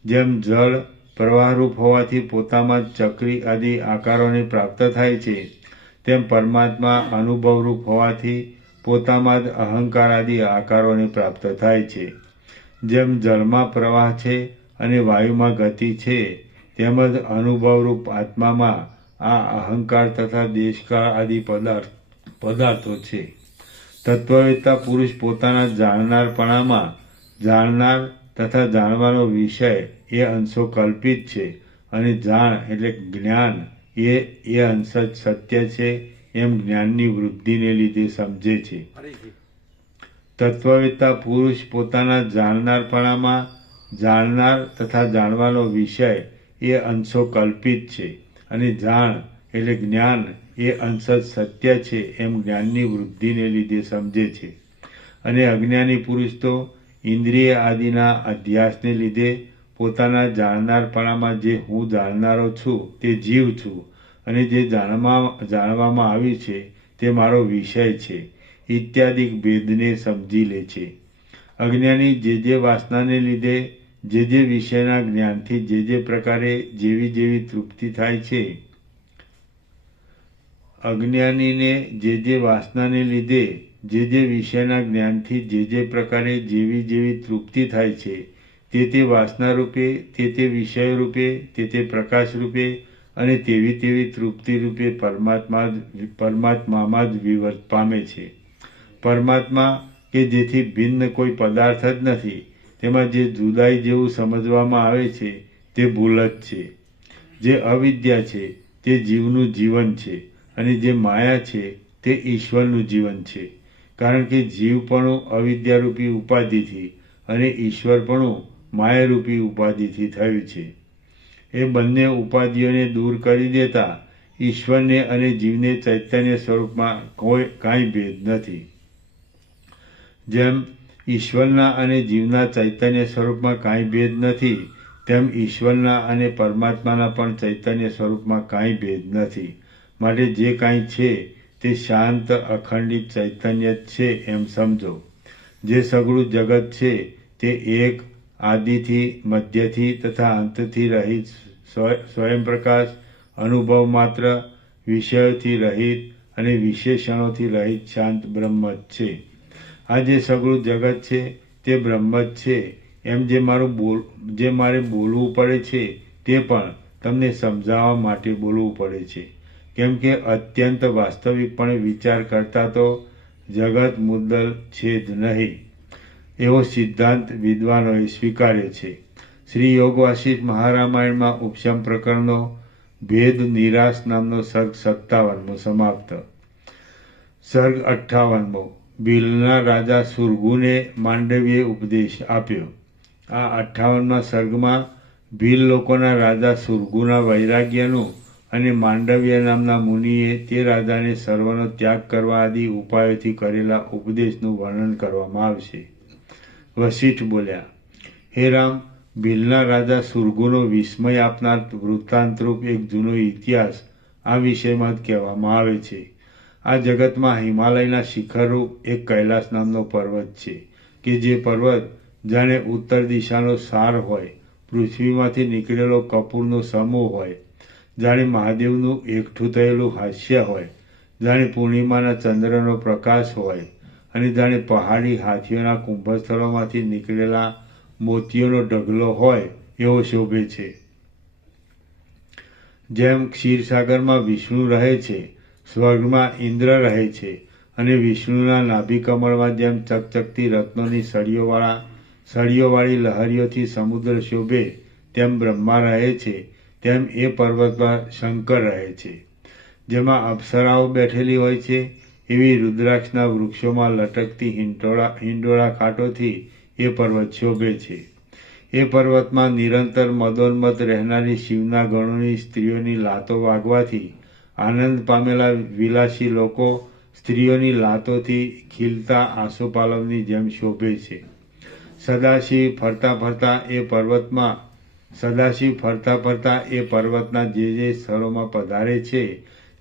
જેમ જળ પ્રવાહરૂપ હોવાથી પોતામાં ચક્રી આદિ આકારોને પ્રાપ્ત થાય છે, તેમ પરમાત્મા અનુભવરૂપ હોવાથી પોતામાં જ અહંકાર આદિ આકારોને પ્રાપ્ત થાય છે. જેમ જળમાં પ્રવાહ છે અને વાયુમાં ગતિ છે, તેમજ અનુભવરૂપ આત્મામાં આ અહંકાર તથા દેશકાળ આદિ પદાર્થો છે. તત્વવેત્તા પુરુષ પોતાના જાણનારપણામાં જાણનાર તથા જાણવાનો વિષય એ અંશો કલ્પિત છે અને જાણ એટલે જ્ઞાન એ અંશ જ સત્ય છે એમ જ્ઞાનની વૃદ્ધિને લીધે સમજે છે. તત્વવેત્તા પુરુષ પોતાના જાણનારપણામાં જાણનાર તથા જાણવાનો વિષય એ અંશો કલ્પિત છે અને જાણ એટલે જ્ઞાન એ અંશ જ સત્ય છે એમ જ્ઞાનની વૃદ્ધિને લીધે સમજે છે. અને અજ્ઞાની પુરુષ તો ઇન્દ્રિય આદિના અધ્યાસને લીધે પોતાના જાણનારપણામાં જે હું જાણનારો છું તે જીવ છું અને જે જાણવામાં આવ્યું છે તે મારો વિષય છે ઇત્યાદિક ભેદને સમજી લે છે. અજ્ઞાની જે વાસનાને લીધે જે વિષયના જ્ઞાનથી જે પ્રકારે જેવી તૃપ્તિ થાય છે, અજ્ઞાનીને જે વાસનાને લીધે જે વિષયના જ્ઞાનથી જે પ્રકારે જેવી તૃપ્તિ થાય છે, તે વાસના રૂપે, તે વિષય રૂપે, તે પ્રકાશ રૂપે અને તેવી તૃપ્તિ રૂપે પરમાત્મામાં જ વિવર્ત પામે છે. પરમાત્મા કે જેથી ભિન્ન કોઈ પદાર્થ જ નથી, તેમાં જે જુદાઈ જેવું સમજવામાં આવે છે તે ભૂલ જ છે. જે અવિદ્યા છે તે જીવનું જીવન છે અને જે માયા છે તે ઈશ્વરનું જીવન છે. કારણ કે જીવપણું અવિદ્યારૂપી ઉપાધિથી અને ઈશ્વરપણું માયારૂપી ઉપાધિથી થયું છે. એ બંને ઉપાધિઓને દૂર કરી દેતા ઈશ્વરને અને જીવને ચૈતન્ય સ્વરૂપમાં કાંઈ ભેદ નથી. જેમ ઈશ્વરના અને જીવના ચૈતન્ય સ્વરૂપમાં કાંઈ ભેદ નથી, તેમ ઈશ્વરના અને પરમાત્માના પણ ચૈતન્ય સ્વરૂપમાં કાંઈ ભેદ નથી. માટે જે કાંઈ છે તે શાંત અખંડિત ચૈતન્ય જ છે એમ સમજો. જે સઘળું જગત છે તે એક આદિથી, મધ્યથી તથા અંતથી રહિત સ્વયંપ્રકાશ, અનુભવ માત્ર, વિષયોથી રહિત અને વિશેષણોથી રહિત શાંત બ્રહ્મ જ છે. આ જે સઘળું જગત છે તે બ્રહ્મ જ છે એમ જે મારે બોલવું પડે છે તે પણ તમને સમજાવવા માટે બોલવું પડે છે. કેમ કે અત્યંત વાસ્તવિકપણે વિચાર કરતા તો જગત મુદ્દલ છે જ નહીં એવો સિદ્ધાંત વિદ્વાનોએ સ્વીકાર્યો છે. શ્રી યોગ વાસિષ્ઠ મહારામાયણમાં ઉપશમ પ્રકરણનો ભેદ નિરાશ નામનો સર્ગ 57મો સમાપ્ત. સર્ગ 58મો ભીલના રાજા સુરગુને માંડવીએ ઉપદેશ આપ્યો. આ 58મા સર્ગમાં ભીલ લોકોના રાજા સુરગુના વૈરાગ્યનું અને માંડવ્ય નામના મુનિએ તે રાજાને સર્વનો ત્યાગ કરવા આદિ ઉપાયોથી કરેલા ઉપદેશનું વર્ણન કરવામાં આવશે. વશિષ્ઠ બોલ્યા, હે રામ, ભીલના રાજા સુરગુનો વિસ્મય આપનાર વૃત્તાંતરૂપ એક જૂનો ઇતિહાસ આ વિષયમાં જ કહેવામાં આવે છે. આ જગતમાં હિમાલયના શિખરરૂપ એક કૈલાસ નામનો પર્વત છે કે જે પર્વત જાણે ઉત્તર દિશાનો સાર હોય, પૃથ્વીમાંથી નીકળેલો કપૂરનો સમૂહ હોય, જાણે મહાદેવનું એકઠું થયેલું હાસ્ય હોય, જાણે પૂર્ણિમાના ચંદ્રનો પ્રકાશ હોય અને જાણે પહાડી હાથીઓના કુંભસ્થળોમાંથી નીકળેલા મોતીઓનો ઢગલો હોય એવો શોભે છે. જેમ ક્ષીરસાગરમાં વિષ્ણુ રહે છે, સ્વર્ગમાં ઇન્દ્ર રહે છે અને વિષ્ણુના નાભિકમળમાં જેમ ચકચકતી રત્નોની સળીઓવાળા સળીઓવાળી લહરીઓથી સમુદ્ર શોભે તેમ બ્રહ્મા રહે છે, તેમ એ પર્વત પર શંકર રહે છે. જેમાં અપ્સરાઓ બેઠેલી હોય છે એવી રુદ્રાક્ષના વૃક્ષોમાં લટકતી હિંડોળા ખાટોથી એ પર્વત શોભે છે. એ પર્વતમાં નિરંતર મદોન્મત્ત રહેનારી શિવના ગણોની સ્ત્રીઓની લાતો વાગવાથી આનંદ પામેલા વિલાસી લોકો સ્ત્રીઓની લાતોથી ખીલતા આસોપાલવની જેમ શોભે છે. સદાશિવ ફરતા ફરતા એ પર્વતના જે સ્થળોમાં પધારે છે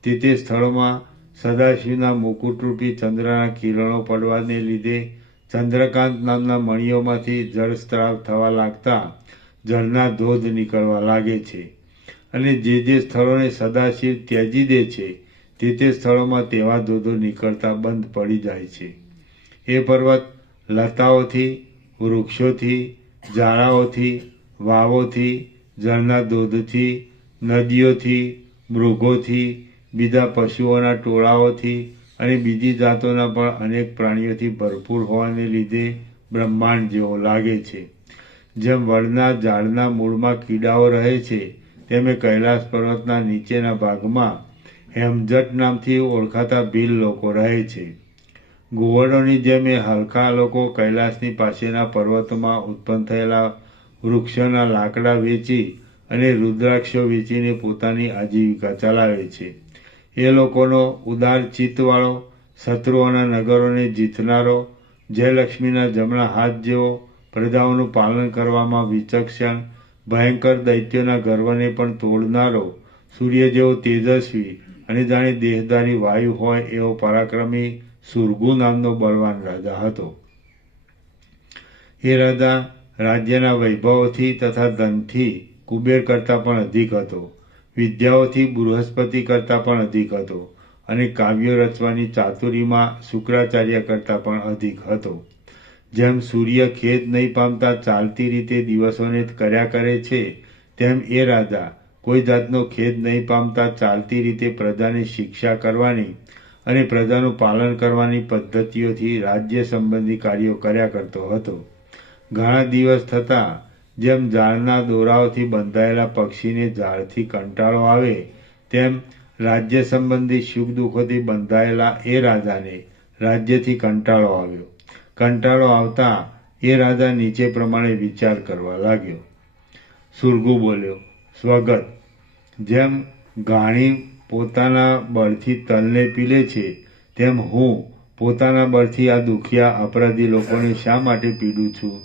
તે સ્થળોમાં સદાશિવના મુકુટરૂપી ચંદ્રના કિરણો પડવાને લીધે ચંદ્રકાંત નામના મણિઓમાંથી જળસ્ત્રાવ થવા લાગતા જળના ધોધ નીકળવા લાગે છે. અને જે સ્થળોને સદાશિવ ત્યજી દે છે તે સ્થળોમાં તેવા ધોધો નીકળતા બંધ પડી જાય છે. એ પર્વત લતાઓથી, વૃક્ષોથી, ઝાડાઓથી, વાવોથી, જળના ધોધથી, નદીઓથી, મૃગોથી, બીજા પશુઓના ટોળાઓથી અને બીજી જાતોના પણ અનેક પ્રાણીઓથી ભરપૂર હોવાને લીધે બ્રહ્માંડ જેવો લાગે છે. જેમ વડના ઝાડના મૂળમાં કીડાઓ રહે છે, તેમ કૈલાસ પર્વતના નીચેના ભાગમાં હેમજટ નામથી ઓળખાતા ભીલ લોકો રહે છે. ઘુવડોની જેમ એ હલકા લોકો કૈલાસની પાસેના પર્વતોમાં ઉત્પન્ન થયેલા વૃક્ષોના લાકડા વેચી અને રુદ્રાક્ષો વેચીને પોતાની આજીવિકા ચલાવે છે. એ લોકોનો ઉદાર ચિત્તવાળો, શત્રુઓના નગરોને જીતનારો, જયલક્ષ્મીના જમણા હાથ જેવો, પ્રજાઓનું પાલન કરવામાં વિચક્ષણ, ભયંકર દૈત્યોના ગર્વને પણ તોડનારો, સૂર્ય જેવો તેજસ્વી અને જાણે દેહધારી વાયુ હોય એવો પરાક્રમી સુરગુ નામનો બળવાન રાજા હતો. એ રાજા રાજ્યના વૈભવોથી તથા ધનથી કુબેર કરતાં પણ અધિક હતો, વિદ્યાઓથી બૃહસ્પતિ કરતાં પણ અધિક હતો અને કાવ્યો રચવાની ચાતુરીમાં શુક્રાચાર્ય કરતાં પણ અધિક હતો. જેમ સૂર્ય ખેદ નહીં પામતા ચાલતી રીતે દિવસોને કર્યા કરે છે, તેમ એ રાજા કોઈ જાતનો ખેદ નહીં પામતા ચાલતી રીતે પ્રજાની શિક્ષા કરવાની અને પ્રજાનું પાલન કરવાની પદ્ધતિઓથી રાજ્ય સંબંધી કાર્યો કર્યા કરતો હતો. ઘણા દિવસ થતાં જેમ ઝાડના દોરાઓથી બંધાયેલા પક્ષીને ઝાડથી કંટાળો આવે, તેમ રાજ્ય સંબંધી સુખ દુઃખોથી બંધાયેલા એ રાજાને રાજ્યથી કંટાળો આવ્યો. કંટાળો આવતા એ રાજા નીચે પ્રમાણે વિચાર કરવા લાગ્યો. સુરગુ બોલ્યો, સ્વગત, જેમ ઘાણી પોતાના બળથી તલને પીલે છે, તેમ હું પોતાના બળથી આ દુખિયા અપરાધી લોકોને શા માટે પીડું છું?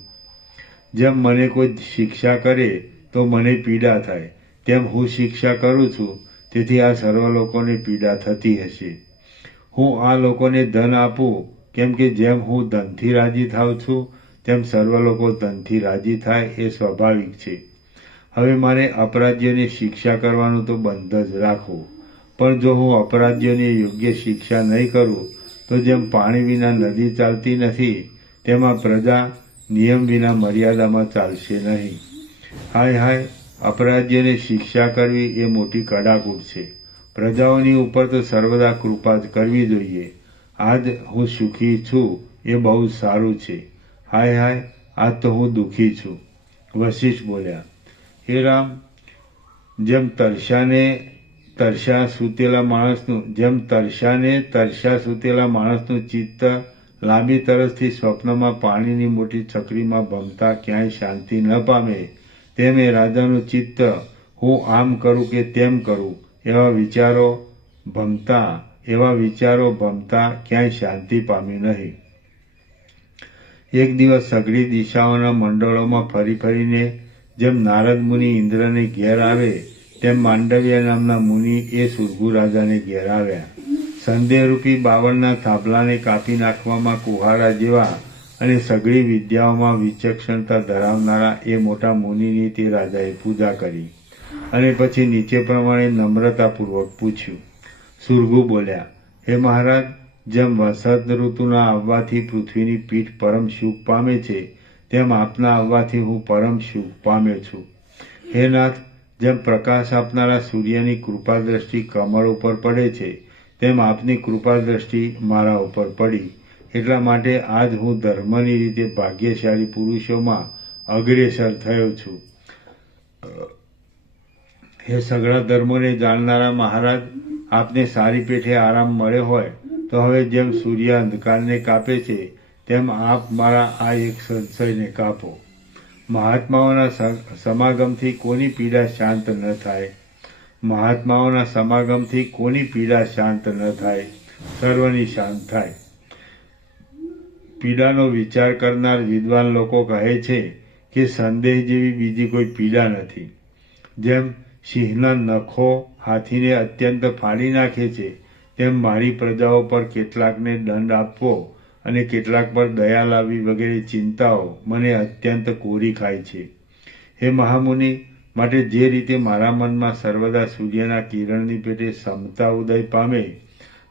જેમ મને કોઈ શિક્ષા કરે તો મને પીડા થાય, તેમ હું શિક્ષા કરું છું, તેથી આ સર્વ લોકોને પીડા થતી હશે. હું આ લોકોને ધન આપું, કેમ કે જેમ હું ધનથી રાજી થાઉં છું, તેમ સર્વ લોકો ધનથી રાજી થાય એ સ્વાભાવિક છે. હવે મારે અપરાધીઓને શિક્ષા કરવાનું તો બંધ જ રાખવું, પણ જો હું અપરાધીઓને યોગ્ય શિક્ષા નહીં કરું તો જેમ પાણી વિના નદી ચાલતી નથી, તેમાં પ્રજા નિયમ વિના મર્યાદામાં ચાલશે નહીં. હાય હાય, અપરાધીઓને શિક્ષા કરવી એ મોટી કડાકૂટ છે. પ્રજાઓની ઉપર તો સર્વદા કૃપા જ કરવી જોઈએ. આજ હું સુખી છું એ બહુ સારું છે. હાય હાય, આજ તો હું દુઃખી છું. વશિષ્ઠ બોલ્યા, હે રામ, જેમ તરસ્યાને તરસ્યા સૂતેલા માણસનું ચિત્ત લાંબી તરસથી સ્વપ્નમાં પાણીની મોટી છકડીમાં ભમતા ક્યાંય શાંતિ ન પામે, તેમ એ રાજાનું ચિત્ત હું આમ કરું કે તેમ કરું એવા વિચારો ભમતા ક્યાંય શાંતિ પામી નહીં. એક દિવસ સઘળી દિશાઓના મંડળોમાં ફરીને જેમ નારદ મુનિ ઇન્દ્રને ઘેર આવે, તેમ માંડવ્ય નામના મુનિ એ સુરગુ રાજાને ઘેર આવ્યા. સંદેહરૂપી બાવળના થાંભલાને કાપી નાખવામાં કુહાડા જેવા અને સઘળી વિદ્યાઓમાં વિચક્ષણતા ધરાવનારા એ મોટા મુનિની તે રાજાએ પૂજા કરી અને પછી નીચે પ્રમાણે નમ્રતાપૂર્વક પૂછ્યું. સુરગુ બોલ્યા, હે મહારાજ, જેમ વસંત ઋતુના આવવાથી પૃથ્વીની પીઠ પરમ સુખ પામે છે, તેમ આપના આવવાથી હું પરમ સુખ પામ્યો છું. હે નાથ, જેમ પ્રકાશ આપનારા સૂર્યની કૃપા દ્રષ્ટિ કમળ ઉપર પડે છે, તેમ આપની કૃપા દ્રષ્ટિ મારા ઉપર પડી, એટલા માટે આજ હું ધર્મની રીતે ભાગ્યશાળી પુરુષોમાં અગ્રેસર થયો છું. હે સઘળા ધર્મોને જાણનારા મહારાજ, આપને સારી પેઠે આરામ મળ્યો હોય તો હવે જેમ સૂર્ય અંધકારને કાપે છે તેમ આપ મારા આ એક સંશયને કાપો. મહાત્માઓના સમાગમથી કોની પીડા શાંત ન થાય? મહાત્માઓના સમાગમથી કોની પીડા શાંત ન થાય? સર્વની શાંત થાય. પીડાનો વિચાર કરનાર વિદ્વાન લોકો કહે છે કે સંદેહ જેવી બીજી કોઈ પીડા નથી. જેમ સિંહના નખો હાથીને અત્યંત ફાડી નાખે છે, તેમ મારી પ્રજાઓ પર કેટલાકને દંડ આપવો અને કેટલાક પર દયા લાવવી વગેરે ચિંતાઓ મને અત્યંત કોરી ખાય છે. હે મહામુનિ, માટે જે રીતે મારા મનમાં સર્વદા સૂર્યના કિરણની પેટે સમતા ઉદય પામે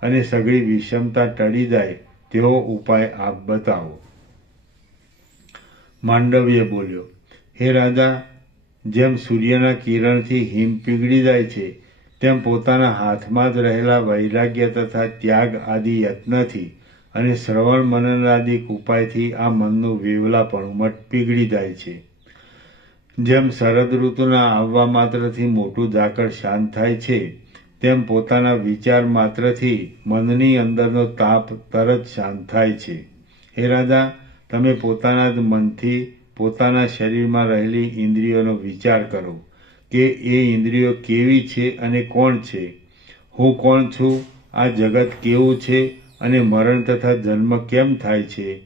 અને સઘળી વિષમતા ટળી જાય તેવો ઉપાય આપ બતાવો. માંડવ્ય બોલ્યો, હે રાજા, જેમ સૂર્યના કિરણથી હિમ પીગળી જાય છે, તેમ પોતાના હાથમાં જ રહેલા વૈરાગ્ય તથા ત્યાગ આદિ યત્નથી અને શ્રવણ મનન આદિ ઉપાયથી આ મનનું વેવલાપણું પીગળી જાય છે. જેમ શરદ ઋતુના આવવા માત્રથી મોટું ઝાકળ શાંત થાય છે, તેમ પોતાના વિચાર માત્રથી મનની અંદરનો તાપ તરત શાંત થાય છે. હે રાજા, તમે પોતાના જ મનથી પોતાના શરીરમાં રહેલી ઇન્દ્રિયોનો વિચાર કરો કે એ ઇન્દ્રિયો કેવી છે અને કોણ છે. હું કોણ છું, આ જગત કેવું છે અને મરણ તથા જન્મ કેમ થાય છે,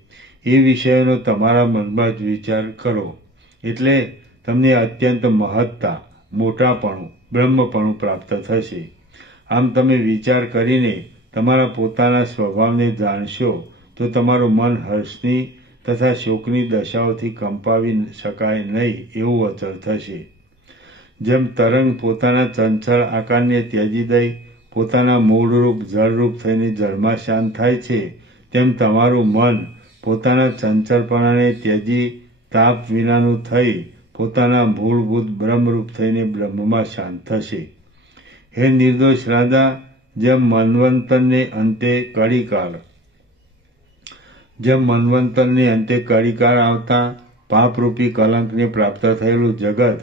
એ વિષયોનો તમારા મનમાં જ વિચાર કરો. એટલે તમને અત્યંત મહત્તા, મોટાપણું, બ્રહ્મપણું પ્રાપ્ત થશે. આમ તમે વિચાર કરીને તમારા પોતાના સ્વભાવને જાણશો તો તમારું મન હર્ષની તથા શોકની દશાઓથી કંપાવી શકાય નહીં એવું અચળ થશે. જેમ તરંગ પોતાના ચંચળ આકારને ત્યજી દઈ પોતાના મૂળરૂપ જળરૂપ થઈને જળમાં શાંત થાય છે, તેમ તમારું મન પોતાના ચંચળપણાને ત્યજી તાપ વિનાનું થઈ પોતાના મૂળભૂત બ્રહ્મરૂપ થઈને બ્રહ્મમાં શાંત થશે. હે નિર્દોષ રાજા, જેમ મન્વંતરને અંતે કળીકાળ આવતા પાપરૂપી કલંકને પ્રાપ્ત થયેલું જગત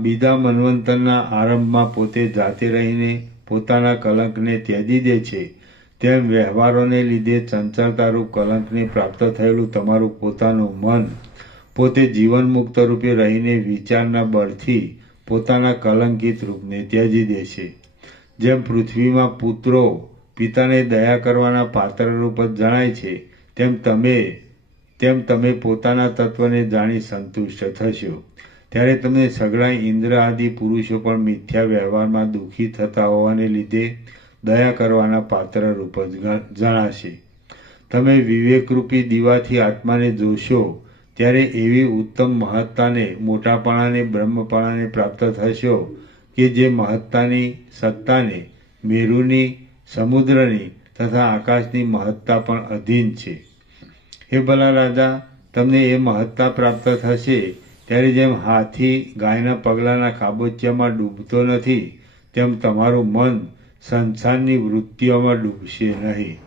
બીજા મન્વંતરના આરંભમાં પોતે જાતે રહીને પોતાના કલંકને ત્યજી દે છે, તેમ વ્યવહારોને લીધે ચંચળતારૂપ કલંકને પ્રાપ્ત થયેલું તમારું પોતાનું મન પોતે જીવન મુક્ત રૂપે રહીને વિચારના બળથી પોતાના કલંકિત રૂપને ત્યજી દે છે. જેમ પૃથ્વીમાં પુત્રો પિતાને દયા કરવાના પાત્ર રૂપ જ જણાય છે, તેમ તમે પોતાના તત્વને જાણી સંતુષ્ટ થશો. ત્યારે તમને સઘળા ઇન્દ્ર આદિ પુરુષો પણ મિથ્યા વ્યવહારમાં દુઃખી થતા હોવાને લીધે દયા કરવાના પાત્ર રૂપ જ જણાશે. તમે વિવેકરૂપી દીવાથી આત્માને જોશો ત્યારે એવી ઉત્તમ મહત્તાને, મોટાપણાને, બ્રહ્મપણાને પ્રાપ્ત થશો કે જે મહત્તાની સત્તાને મેરુની, સમુદ્રની તથા આકાશની મહત્તા પણ અધીન છે. હે ભલા રાજા, તમને એ મહત્તા પ્રાપ્ત થશે ત્યારે જેમ હાથી ગાયના પગલાના ખાબોચિયામાં ડૂબતો નથી, તેમ તમારું મન સંસારની વૃત્તિઓમાં ડૂબશે નહીં.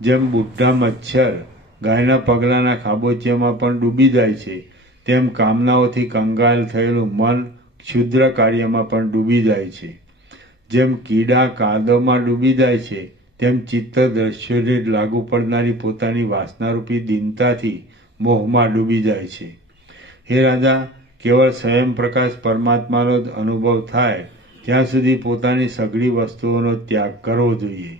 જેમ બુઢા મચ્છર ગાયના પગલાના ખાબોચિયામાં પણ ડૂબી જાય છે, તેમ કામનાઓથી કંગાલ થયેલું મન ક્ષુદ્ર કાર્યમાં પણ ડૂબી જાય છે. જેમ કીડા કાદવમાં ડૂબી જાય છે, તેમ ચિત્ત દ્રશ્યોને લાગુ પડનારી પોતાની વાસનારૂપી દીનતાથી મોહમાં ડૂબી જાય છે. હે રાજા, કેવળ સ્વયં પ્રકાશ પરમાત્માનો જ અનુભવ થાય ત્યાં સુધી પોતાની સઘળી વસ્તુઓનો ત્યાગ કરવો જોઈએ.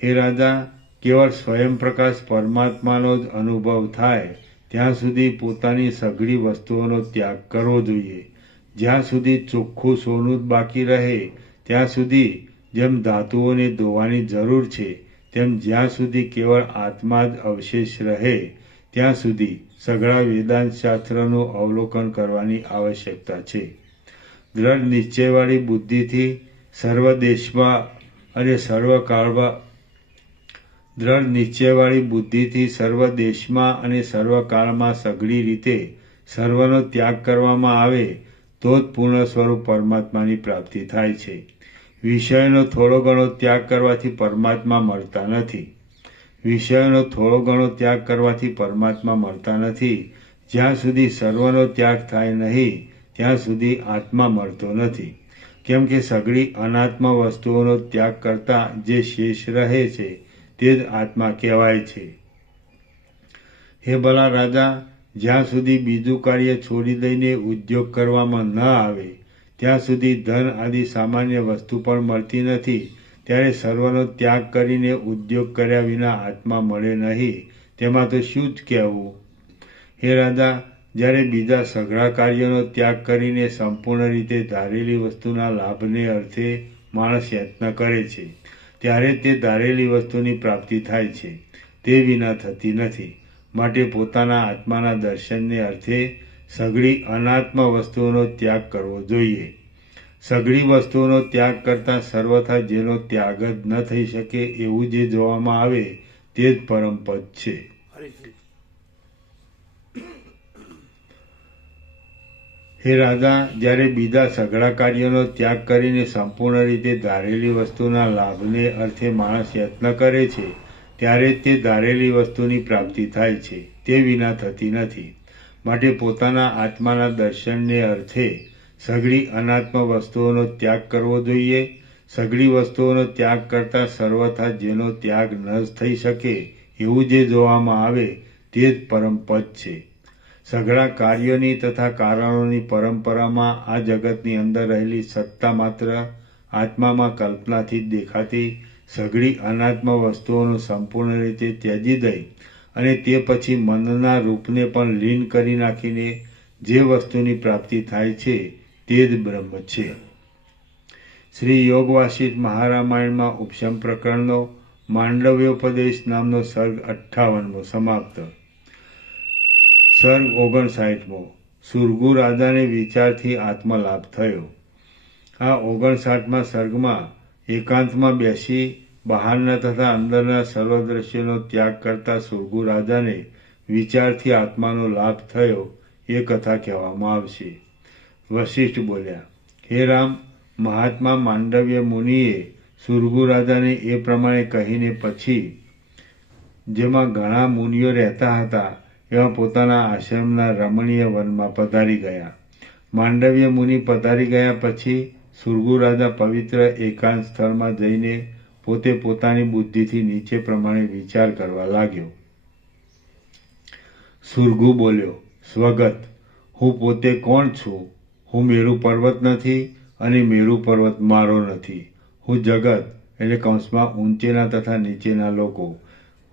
હે રાજા, કેવળ સ્વયં પ્રકાશ પરમાત્માનો જ અનુભવ થાય ત્યાં સુધી પોતાની સઘળી વસ્તુઓનો ત્યાગ કરવો જોઈએ. જ્યાં સુધી ચોખ્ખું સોનું જ બાકી રહે ત્યાં સુધી જેમ ધાતુઓને ધોવાની જરૂર છે, તેમ જ્યાં સુધી કેવળ આત્મા જ અવશેષ રહે ત્યાં સુધી સઘળા વેદાંત શાસ્ત્રનું અવલોકન કરવાની આવશ્યકતા છે. દ્રઢ નિશ્ચયવાળી બુદ્ધિથી સર્વ દેશમાં અને સર્વકાળમાં સઘળી રીતે સર્વનો ત્યાગ કરવામાં આવે તો જ પૂર્ણ સ્વરૂપ પરમાત્માની પ્રાપ્તિ થાય છે. વિષયનો થોડો ઘણો ત્યાગ કરવાથી પરમાત્મા મળતા નથી. વિષયોનો થોડો ઘણો ત્યાગ કરવાથી પરમાત્મા મળતા નથી. જ્યાં સુધી સર્વનો ત્યાગ થાય નહીં ત્યાં સુધી આત્મા મળતો નથી. કેમ કે સઘળી અનાત્મ વસ્તુઓનો ત્યાગ કરતા જે શેષ રહે છે તે જ આત્મા કહેવાય છે. હે ભલા રાજા, જ્યાં સુધી બીજું કાર્ય છોડી દઈને ઉદ્યોગ કરવામાં ન આવે ત્યાં સુધી ધન આદિ સામાન્ય વસ્તુ પણ મળતી નથી. ત્યારે સર્વનો ત્યાગ કરીને ઉદ્યોગ કર્યા વિના આત્મા મળે નહીં, તેમાં તો શું જ કહેવું. હે રાજા, જ્યારે બીજા સઘળા કાર્યોનો ત્યાગ કરીને સંપૂર્ણ રીતે ધારેલી વસ્તુના લાભને અર્થે માણસ યત્ન કરે છે ત્યારે તે ધારેલી વસ્તુની પ્રાપ્તિ થાય છે, તે વિના થતી નથી. માટે પોતાના આત્માના દર્શનને અર્થે સઘળી અનાત્મ વસ્તુઓનો ત્યાગ કરવો જોઈએ. સઘળી વસ્તુઓનો ત્યાગ કરતાં સર્વથા જેનો ત્યાગ જ ન થઈ શકે એવું જે જોવામાં આવે તે જ પરમપદ છે. હે રાજા, જ્યારે બીજા સઘળા કાર્યોનો ત્યાગ કરીને સંપૂર્ણ રીતે ધારેલી વસ્તુના લાભને અર્થે માણસ યત્ન કરે છે ત્યારે તે ધારેલી વસ્તુની પ્રાપ્તિ થાય છે, તે વિના થતી નથી. માટે પોતાના આત્માના દર્શનને અર્થે સઘળી અનાત્મ વસ્તુઓનો ત્યાગ કરવો જોઈએ. સઘળી વસ્તુઓનો ત્યાગ કરતાં સર્વથા જેનો ત્યાગ ન થઈ શકે એવું જે જોવામાં આવે તે જ પરમપદ છે. સઘળા કાર્યોની તથા કારણોની પરંપરામાં આ જગતની અંદર રહેલી સત્તા માત્ર આત્મામાં કલ્પનાથી જ દેખાતી સઘળી અનાત્મ વસ્તુઓનું સંપૂર્ણ રીતે ત્યજી દઈ અને તે પછી મનના રૂપને પણ લીન કરી નાખીને જે વસ્તુની પ્રાપ્તિ થાય છે તે જ બ્રહ્મ છે. શ્રી યોગ વાસિષ્ઠ મહારામાયણમાં ઉપશમ પ્રકરણનો માંડવ્યોપદેશ નામનો સર્ગ 58મો સમાપ્ત. સર્ગ 59મો. સુરગુ રાજાને વિચારથી આત્મલાભ થયો. આ 59મા સર્ગમાં એકાંતમાં બેસી બહારના તથા અંદરના સર્વ દ્રશ્યોનો ત્યાગ કરતા સુરગુ રાજાને વિચારથી આત્માનો લાભ થયો એ કથા કહેવામાં આવશે. વશિષ્ઠ બોલ્યા, હે રામ, મહાત્મા માંડવ્ય મુનિએ સુરગુ રાજાને એ પ્રમાણે કહીને પછી જેમાં ઘણા મુનિઓ રહેતા હતા એવા પોતાના આશ્રમના રમણીય વનમાં પધારી ગયા. માંડવ્ય મુનિ પધારી ગયા પછી સુરગુ રાજા પવિત્ર એકાંત સ્થળમાં જઈને પોતે પોતાની બુદ્ધિથી નીચે પ્રમાણે વિચાર કરવા લાગ્યો. સુરગુ બોલ્યો, સ્વગત, હું પોતે કોણ છું? હું મેરુ પર્વત નથી અને મેરુ પર્વત મારો નથી. હું જગત એટલે કૌંસમાં ઊંચેના તથા નીચેના લોકો.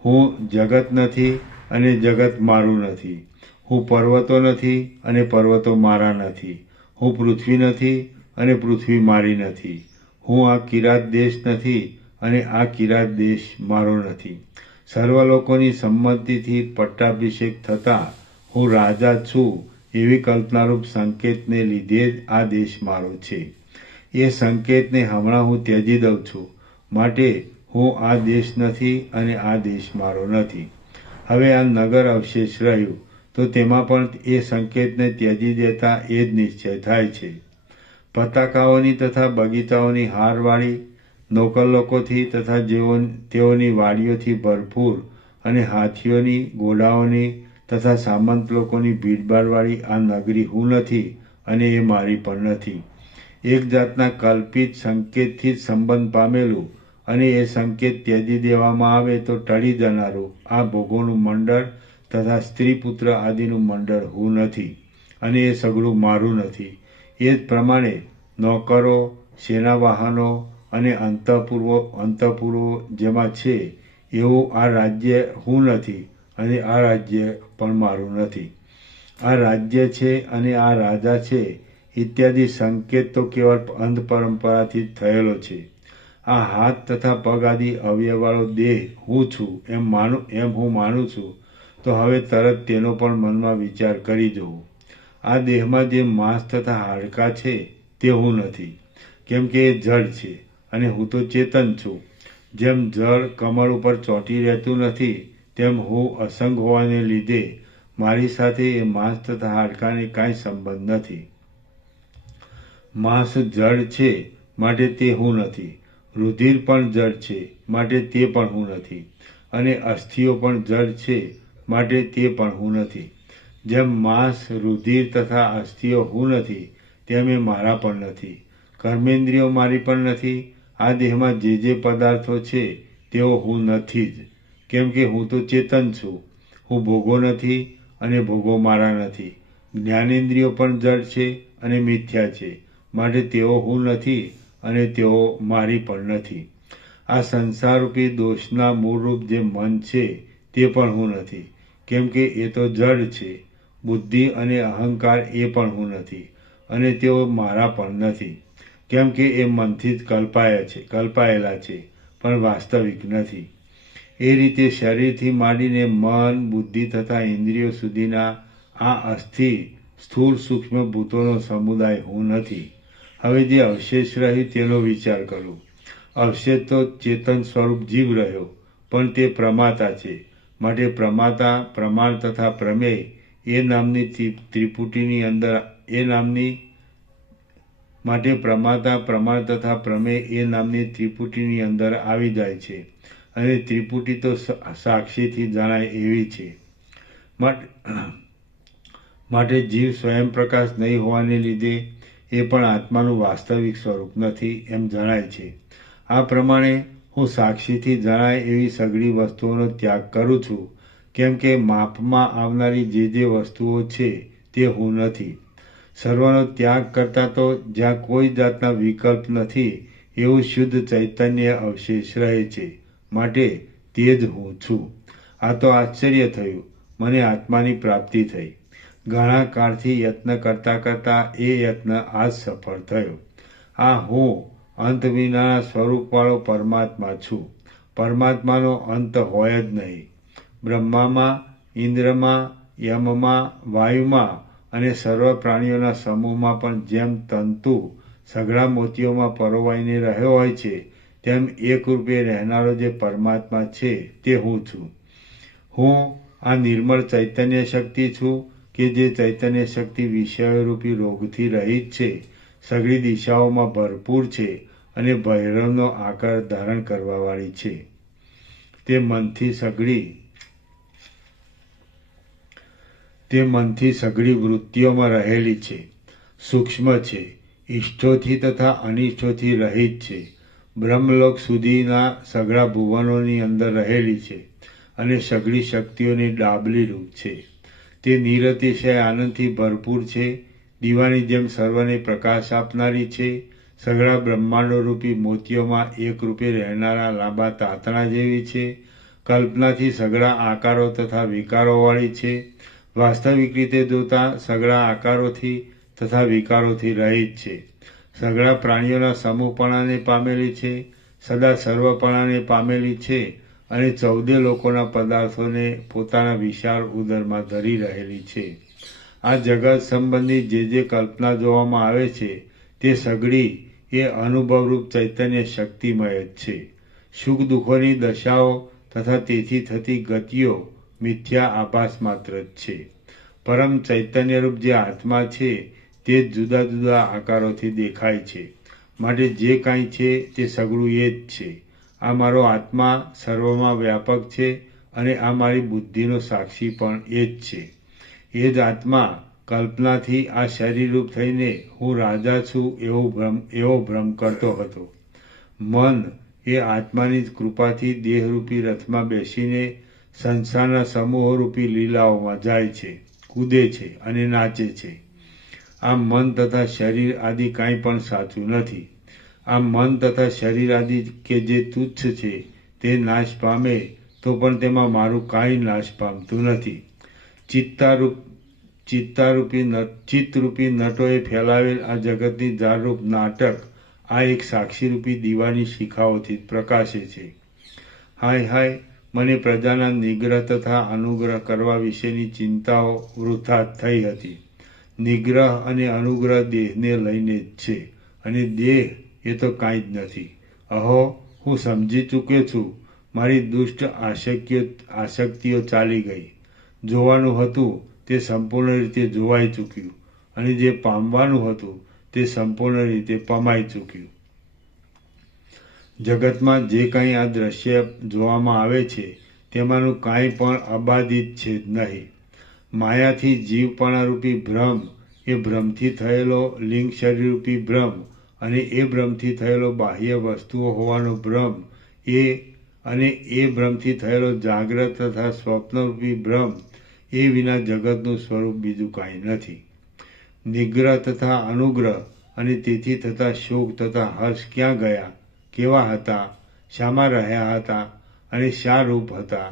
હું જગત નથી અને જગત મારું નથી. હું પર્વતો નથી અને પર્વતો મારા નથી. હું પૃથ્વી નથી અને પૃથ્વી મારી નથી. હું આ કિરાત દેશ નથી અને આ કિરાત દેશ મારો નથી. સર્વ લોકોની સંમતિથી પટ્ટાભિષેક થતાં હું રાજા છું એવી કલ્પનારૂપ સંકેતને લીધે જ આ દેશ મારો છે. એ સંકેતને હમણાં હું ત્યજી દઉં છું. માટે હું આ દેશ નથી અને આ દેશ મારો નથી. હવે આ નગર અવશેષ રહ્યું તો તેમાં પણ એ સંકેતને ત્યજી દેતા એ જ નિશ્ચય થાય છે. પતાકાઓની તથા બગીચાઓની હારવાળી નોકર લોકોથી તથા તેઓની વાડીઓથી ભરપૂર અને હાથીઓની, ઘોડાઓની તથા સામંત લોકોની ભીડભાડવાળી આ નગરી હું નથી અને એ મારી પણ નથી. એક જાતના કલ્પિત સંકેતથી જ સંબંધ પામેલું અને એ સંકેત ત્યજી દેવામાં આવે તો ટળી જનારું આ ભોગોનું મંડળ તથા સ્ત્રી પુત્ર આદિનું મંડળ હું નથી અને એ સગળું મારું નથી. એ જ પ્રમાણે નોકરો, સેના વાહનો અને અંતઃપુરો જેમાં છે એવું આ રાજ્ય હું નથી અને આ રાજ્ય પણ મારું નથી. આ રાજ્ય છે અને આ રાજા છે ઇત્યાદિ સંકેત તો કેવળ અંધ પરંપરાથી જ થયેલો છે. આ હાથ તથા પગ આદિ અવયવવાળો દેહ હું છું એમ હું માનું છું તો હવે તરત તેનો પણ મનમાં વિચાર કરી જવું. આ દેહમાં જે માંસ તથા હાડકાં છે તે હું નથી, કેમ કે એ જડ છે અને હું તો ચેતન છું. જેમ જળ કમળ ઉપર ચોંટી રહેતું નથી તેમ હું અસંગ હોવાને લીધે મારી સાથે એ માંસ તથા હાડકાને કાંઈ સંબંધ નથી. માંસ જડ છે માટે તે હું નથી. રુધિર પણ જડ છે માટે તે પણ હું નથી. અને અસ્થિઓ પણ જડ છે, માટે તે પણ હું નથી. જેમ માંસ, રુધિર તથા અસ્થિઓ હું નથી, તેમ એ મારા પણ નથી. કર્મેન્દ્રિયો મારી પણ નથી. આ દેહમાં જે પદાર્થો છે તેઓ હું નથી જ, કેમ કે હું તો ચેતન છું. હું ભોગો નથી અને ભોગો મારા નથી. જ્ઞાનેન્દ્રિયો પણ જડ છે અને મિથ્યા છે, માટે તેઓ હું નથી અને તેઓ મારી પણ નથી. આ સંસારરૂપી દોષના મૂળરૂપ જે મન છે તે પણ હું નથી, કેમ કે એ તો જડ છે. બુદ્ધિ અને અહંકાર એ પણ હું નથી અને તેઓ મારા પણ નથી, કેમ કે એ મનથી જ કલ્પાયેલા છે, પણ વાસ્તવિક નથી. એ રીતે શરીરથી માંડીને મન, બુદ્ધિ તથા ઇન્દ્રિયો સુધીના આ અસ્થિ, સ્થૂળ, સૂક્ષ્મ ભૂતોનો સમુદાય હું નથી. હવે જે અવશેષ રહ્યું તેનો વિચાર કરો. અવશેષ તો ચેતન સ્વરૂપ જીવ રહ્યો, પણ તે પ્રમાતા છે. માટે પ્રમાતા, પ્રમાણ તથા પ્રમેય એ નામની ત્રિપુટીની અંદર માટે પ્રમાતા, પ્રમાણ તથા પ્રમેય એ નામની ત્રિપુટીની અંદર આવી જાય છે. અને ત્રિપુટી તો સાક્ષીથી જણાય એવી છે. માટે જીવ સ્વયં પ્રકાશ નહીં હોવાને લીધે એ પણ આત્માનું વાસ્તવિક સ્વરૂપ નથી એમ જણાય છે. આ પ્રમાણે હું સાક્ષીથી જણાય એવી સઘળી વસ્તુઓનો ત્યાગ કરું છું, કેમ કે માપમાં આવનારી જે વસ્તુઓ છે તે હું નથી. સર્વનો ત્યાગ કરતા તો જ્યાં કોઈ જાતના વિકલ્પ નથી એવું શુદ્ધ ચૈતન્ય અવશેષ રહે છે, માટે તે જ હું છું. આ તો આશ્ચર્ય થયું, મને આત્માની પ્રાપ્તિ થઈ. ઘણા કાળથી યત્ન કરતા એ યત્ન આજ સફળ થયો. આ હું અંત વિનાના સ્વરૂપવાળો પરમાત્મા છું. પરમાત્માનો અંત હોય જ નહીં. બ્રહ્મામાં, ઇન્દ્રમાં, યમમાં, વાયુમાં અને સર્વ પ્રાણીઓના સમૂહમાં પણ જેમ તંતુ સઘળા મોતીઓમાં પરોવાઈને રહ્યો હોય છે, તેમ એક રૂપે રહેનારો જે પરમાત્મા છે તે હું છું. હું આ નિર્મળ ચૈતન્ય શક્તિ છું કે જે ચૈતન્ય શક્તિ વિષયરૂપી રોગથી રહિત છે, સઘળી દિશાઓમાં ભરપૂર છે અને ભૈરવનો આકાર ધારણ કરવાવાળી છે. તે મનથી સઘળી વૃત્તિઓમાં રહેલી છે, સૂક્ષ્મ છે, ઇષ્ટોથી તથા અનિષ્ટોથી રહિત છે, બ્રહ્મલોક સુધીના સઘળા ભુવનોની અંદર રહેલી છે અને સઘળી શક્તિઓની ડાબલી રૂપ છે. તે નિરતિશય આનંદથી ભરપૂર છે, દીવાની જેમ સર્વને પ્રકાશ આપનારી છે, સઘળા બ્રહ્માંડો રૂપી મોતીઓમાં એક રૂપે રહેનારા લાંબા તાતણા જેવી છે, કલ્પનાથી સઘળા આકારો તથા વિકારોવાળી છે, વાસ્તવિક રીતે જોતા સઘળા આકારોથી તથા વિકારોથી રહિત છે, સઘળા પ્રાણીઓના સમૂહપણાને પામેલી છે, સદા સર્વપણાને પામેલી છે અને 14 લોકોના પદાર્થોને પોતાના વિશાળ ઉદરમાં ધરી રહેલી છે. આ જગત સંબંધી જે કલ્પના જોવામાં આવે છે તે સઘળી એ અનુભવરૂપ ચૈતન્ય શક્તિમય જ છે. સુખ દુઃખોની દશાઓ તથા તેથી થતી ગતિઓ મિથ્યા આભાસ માત્ર જ છે. પરમ ચૈતન્યરૂપ જે આત્મા છે તે જુદા જુદા આકારોથી દેખાય છે, માટે જે કાંઈ છે તે સઘળું એ જ છે. આ મારો આત્મા સર્વમાં વ્યાપક છે અને આ મારી બુદ્ધિનો સાક્ષી પણ એ જ છે. એ જ આત્મા કલ્પનાથી આ શરીરરૂપ થઈને હું રાજા છું એવો ભ્રમ કરતો હતો. મન એ આત્માની જ કૃપાથી દેહરૂપી રથમાં બેસીને સંસારના સમૂહરૂપી લીલાઓમાં જાય છે, કૂદે છે અને નાચે છે. આ મન તથા શરીર આદિ કાંઈ પણ સાચું નથી. આ મન તથા શરીર આદિ કે જે તુચ્છ છે તે નાશ પામે તો પણ તેમાં મારું કાંઈ નાશ પામતું નથી. ચિત્તરૂપી નટોએ ફેલાવેલ આ જગતની ઝાડરૂપ નાટક આ એક સાક્ષીરૂપી દીવાની શિખાઓથી પ્રકાશે છે. હાય હાય, મને પ્રજાના નિગ્રહ તથા અનુગ્રહ કરવા વિશેની ચિંતાઓ વૃથા થઈ હતી. નિગ્રહ અને અનુગ્રહ દેહને લઈને જ છે અને દેહ એ તો કાંઈ જ નથી. અહો, હું સમજી ચૂક્યો છું. મારી દુષ્ટ આસક્તિઓ ચાલી ગઈ. જોવાનું હતું તે સંપૂર્ણ રીતે જોવાઈ ચૂક્યું અને જે પામવાનું હતું તે સંપૂર્ણ રીતે પમાઈ ચૂક્યું. જગતમાં જે કંઈ આ દ્રશ્ય જોવામાં આવે છે તેમાંનું કાંઈ પણ અબાધિત છે જ નહીં. માયાથી જીવપણારૂપી ભ્રમ, એ ભ્રમથી થયેલો લિંગ શરીરરૂપી ભ્રમ અને એ ભ્રમથી થયેલો બાહ્ય વસ્તુઓ હોવાનો ભ્રમ, એ ભ્રમથી થયેલો જાગ્રત તથા સ્વપ્નરૂપી ભ્રમ, એ વિના જગતનું સ્વરૂપ બીજું કાંઈ નથી. નિગ્રહ તથા અનુગ્રહ અને તેથી થતા શોક તથા હર્ષ ક્યાં ગયા, કેવા હતા, શામાં રહ્યા હતા અને શા રૂપ હતા,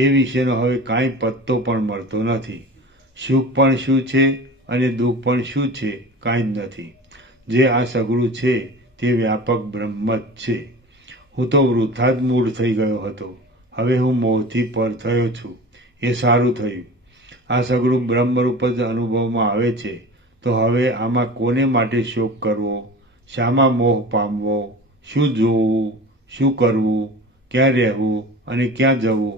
એ વિશેનો હવે કાંઈ પત્તો પણ મળતો નથી. સુખ પણ શું છે અને દુઃખ પણ શું છે, કાંઈ જ નથી. જે આ સઘળું છે તે વ્યાપક બ્રહ્મ જ છે. હું તો વૃથા જ મૂળ થઈ ગયો હતો. હવે હું મોહથી પર થયો છું. એ સારું થયું. આ સઘળું બ્રહ્મરૂપ જ અનુભવમાં આવે છે. તો હવે આમાં કોને માટે શોક કરવો, શામાં મોહ પામવો, શું જોવું, શું કરવું, ક્યાં રહેવું અને ક્યાં જવું?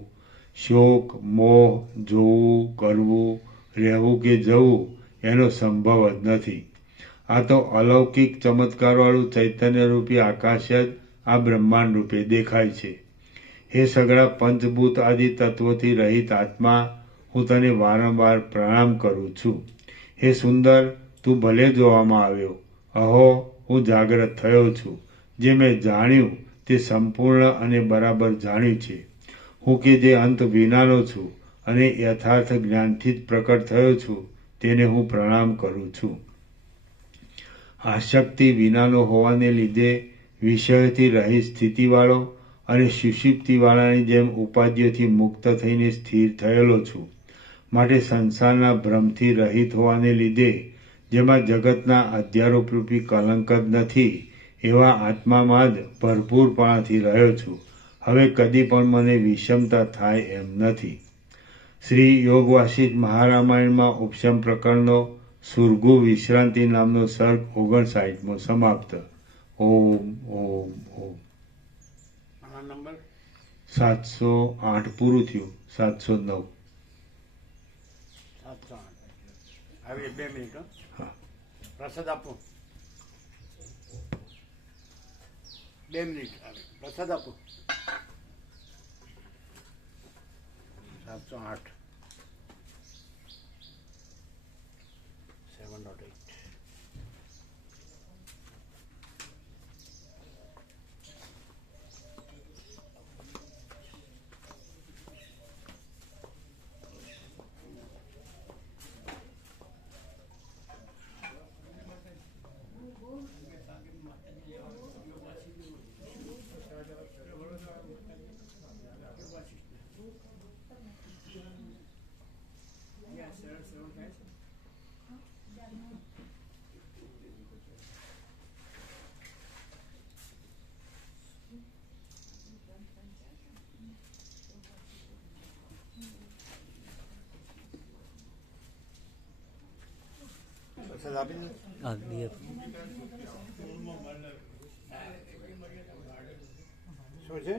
શોક, મોહ, જોવું, કરવું, રહેવું કે જવું એનો સંભવ જ નથી. આ તો અલૌકિક ચમત્કારવાળું ચૈતન્યરૂપી આકાશ જ આ બ્રહ્માંડ રૂપે દેખાય છે. હે સઘળા પંચભૂત આદિ તત્વોથી રહિત આત્મા, હું તને વારંવાર પ્રણામ કરું છું. હે સુંદર, તું ભલે જોવામાં આવ્યો. અહો, હું જાગ્રત થયો છું. જે મેં જાણ્યું તે સંપૂર્ણ અને બરાબર જાણ્યું છે. હું કે જે અંત વિનાનો છું અને યથાર્થ જ્ઞાનથી જ પ્રકટ થયો છું, તેને હું પ્રણામ કરું છું. આસક્તિ વિનાનો હોવાને લીધે વિષયોથી રહિત સ્થિતિવાળો અને સુષુપ્તિવાળાની જેમ ઉપાધિઓથી મુક્ત થઈને સ્થિર થયેલો છું. માટે સંસારના ભ્રમથી રહિત હોવાને લીધે, જેમાં જગતના અધ્યારોપરૂપી કલંક જ નથી, એવા આત્મામાં જ ભરપૂરપણાથી રહ્યો છું. હવે કદી પણ મને વિષમતા થાય એમ નથી. શ્રી યોગ વાસિષ્ઠ મહારામાયણમાં ઉપશમ પ્રકરણનો સુરગુ વિશ્રાંતિ નામનો સર્ગ 59મો સમાપ્ત. ઓમ ઓમ ઓમ. 708 પૂરું થયું. 709. 708. આવી 2 મિનિટ. હા. પ્રસાદ આપો. 2 મિનિટ. પ્રસાદ આપો. 708. 708. પ્રસાદ આપી દો. શું છે?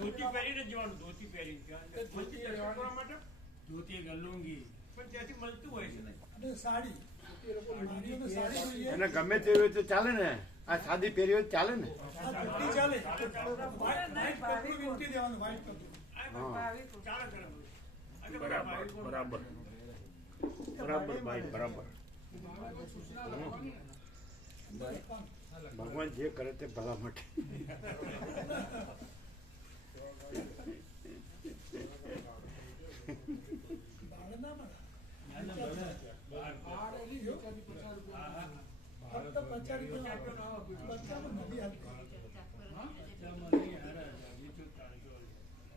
ધોતી પહેરીને જવાનું. ધોતી પહેરીને ધોતી લુંગી પણ ત્યાંથી મળતું હોય છે ને. એને ગમે તે હોય તો ચાલે ને. આ સાદી પહેરી હોય તો ચાલે ને. બરાબર ભાઈ, બરાબર. ભગવાન જે કરે તે ભલા માટે.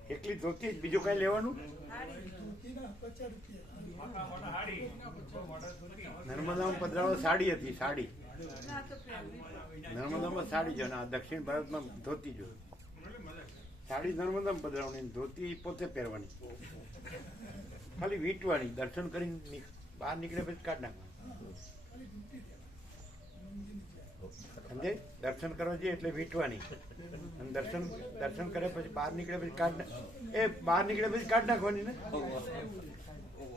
એકલી ધોતી જ, બીજું કઈ લેવાનું? નર્મદામાં પધરાવો સાડી હતી. સાડી નર્મદામાં સાડી જો ને દક્ષિણ ભારતમાં ધોતી જો. સાડી નર્મદામાં પધરાવવાની, ધોતી પોતે પહેરવાની, ખાલી વીંટવાની. દર્શન કરીને બહાર નીકળે પછી કાઢ નાખવાનું. સમજે? દર્શન કરવા જઈએ એટલે વીંટવાની. અને દર્શન કરે પછી બહાર નીકળે પછી કાઢ બહાર નીકળે પછી કાઢ નાખવાની ને.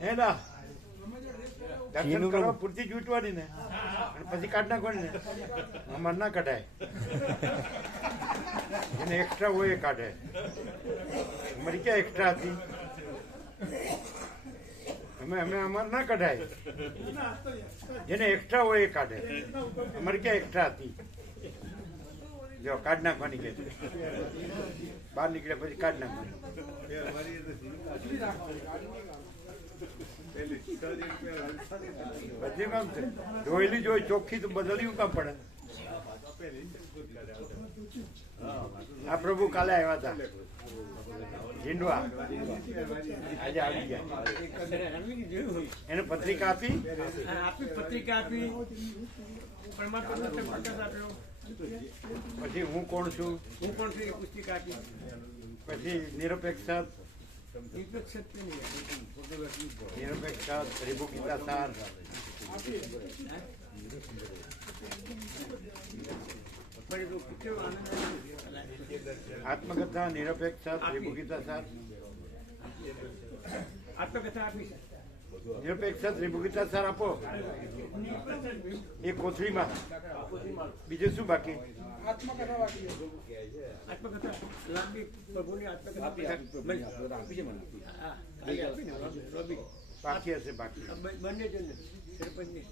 હે ના, દર્શન કરવા પૂરતી જ વીંટવાની ને. અને પછી કાઢ નાખવાની ને, અમારે ના કઢાય. જેને એક્સ્ટ્રા હોય એ કાઢે. અમારી ક્યાં એક્સ્ટ્રા હતી? અમે અમારે ના કઢાય. જેને એક્સ્ટ્રા હોય એ કાઢે. અમારી ક્યાં એક્સ્ટ્રા હતી? જો કાઢ નાખવાની કે છે. બહાર નીકળે પછી કાઢ નાખવાની. બધી કામ છે. જોયેલી જોઈ ચોખ્ખી તો બદલ્યું કામ પડે. આ પ્રભુ કાલે આવ્યા હતા ઝીંડવા, આજે આવી ગયા. એને પત્રિકા આપી, પત્રિકા આપી, પરમાત્માનો પ્રકાશ આપ્યો. પછી હું કોણ છું, હું પણ છું એ પુસ્તિકા આપી. પછી નિરપેક્ષ રીભુ ગીતા સાર, આત્મકથા, નિરપેક્ષ રીભુ ગીતા સાર, આત્મકથા આપી છે. નિરપેક્ષ રીભુ ગીતા સાર આપો એ કોથળીમાં. બીજું શું બાકી? આત્મકથા લાંબી પ્રભુની આત્મકથા આપી છે મને. હા, આપીને રોબી બાકી હશે બાકી. બંને જણ સરપંચની.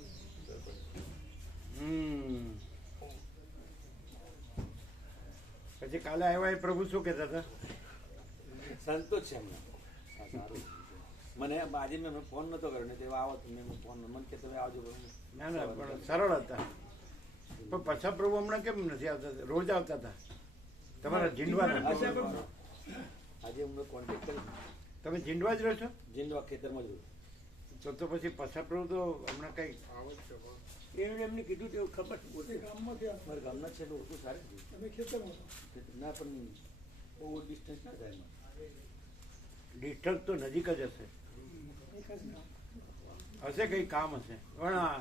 પછી કાલે આવ્યા એ પ્રભુ શું કહેતા હતા? સંતોષ છે એમને. મને આજે મેં ફોન નતો કર્યો ને તેવા આવો તમે ફોન મને કે તમે આવજો. ના ના, પણ સરળ હતા. પણ પાછા પ્રભુ હમણાં કેમ નથી આવતા? રોજ આવતા હતા તમારા ઝીંડવાના. આજે અમને કોન્ટેક્ટ કરી. તમે ઝીંડવા જ રહો છો? જીંદવા ખેતરમાં જ રહ્યું. તો પછી પાછા પ્રભુ તો હમણાં કઈ એમને કીધું તેવું ખબર પોતે મારા ગામના છે ઓછું સારું ના, પણ બહુ ડિસ્ટન્સ ના થાય એમાં. ડિસ્ટન્સ તો નજીક જ હશે. હશે કઈ કામ હશે. પણ આ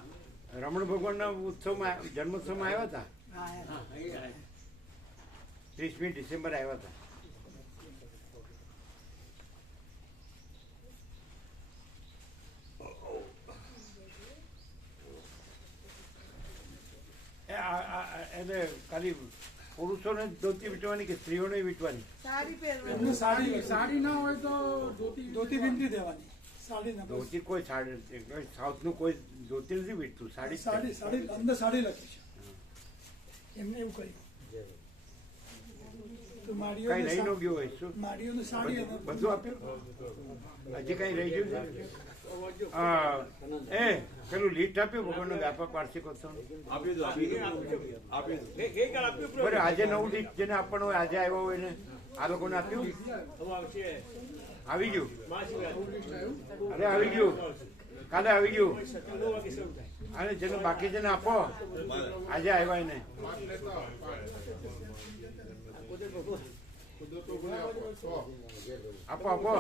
રમણ ભગવાનના ઉત્સવમાં જન્મોત્સવમાં આવ્યા હતા. 30મી ડિસેમ્બર આવ્યા હતા. એટલે ખાલી પુરુષોને જ ધોતી વીંટવાની કે સ્ત્રીઓને વીંટવાની? સાડી ના હોય તો ધોતી વીંટી દેવાની. સાડી ના, ધોતી કોઈ સાડી, સાઉથનું કોઈ ધોતી નથી વીંટતું. સાડી સાડી સાડી અંદર સાડી લખી છે. એમને એવું કહ્યું તો કઈ રહી ન ગયું હોય શું? માડીઓને સાડી બધું આપ્યું? હજી કઈ રહી ગયું છે? એ પેલું લિસ્ટ આપ્યું ભગવાનનો વ્યાપક વાર્ષિક ઉત્સવ. બરાબર, આજે નવું લિસ્ટ જેને આપવાનું હોય, આજે આવ્યો હોય ને આ લોકોને આપ્યું? આવી ગયું? અરે આવી ગયું, કાલે આવી ગયું. અને જેને બાકી છે ને આપો, આજે આવ્યા એને. આપો આપો.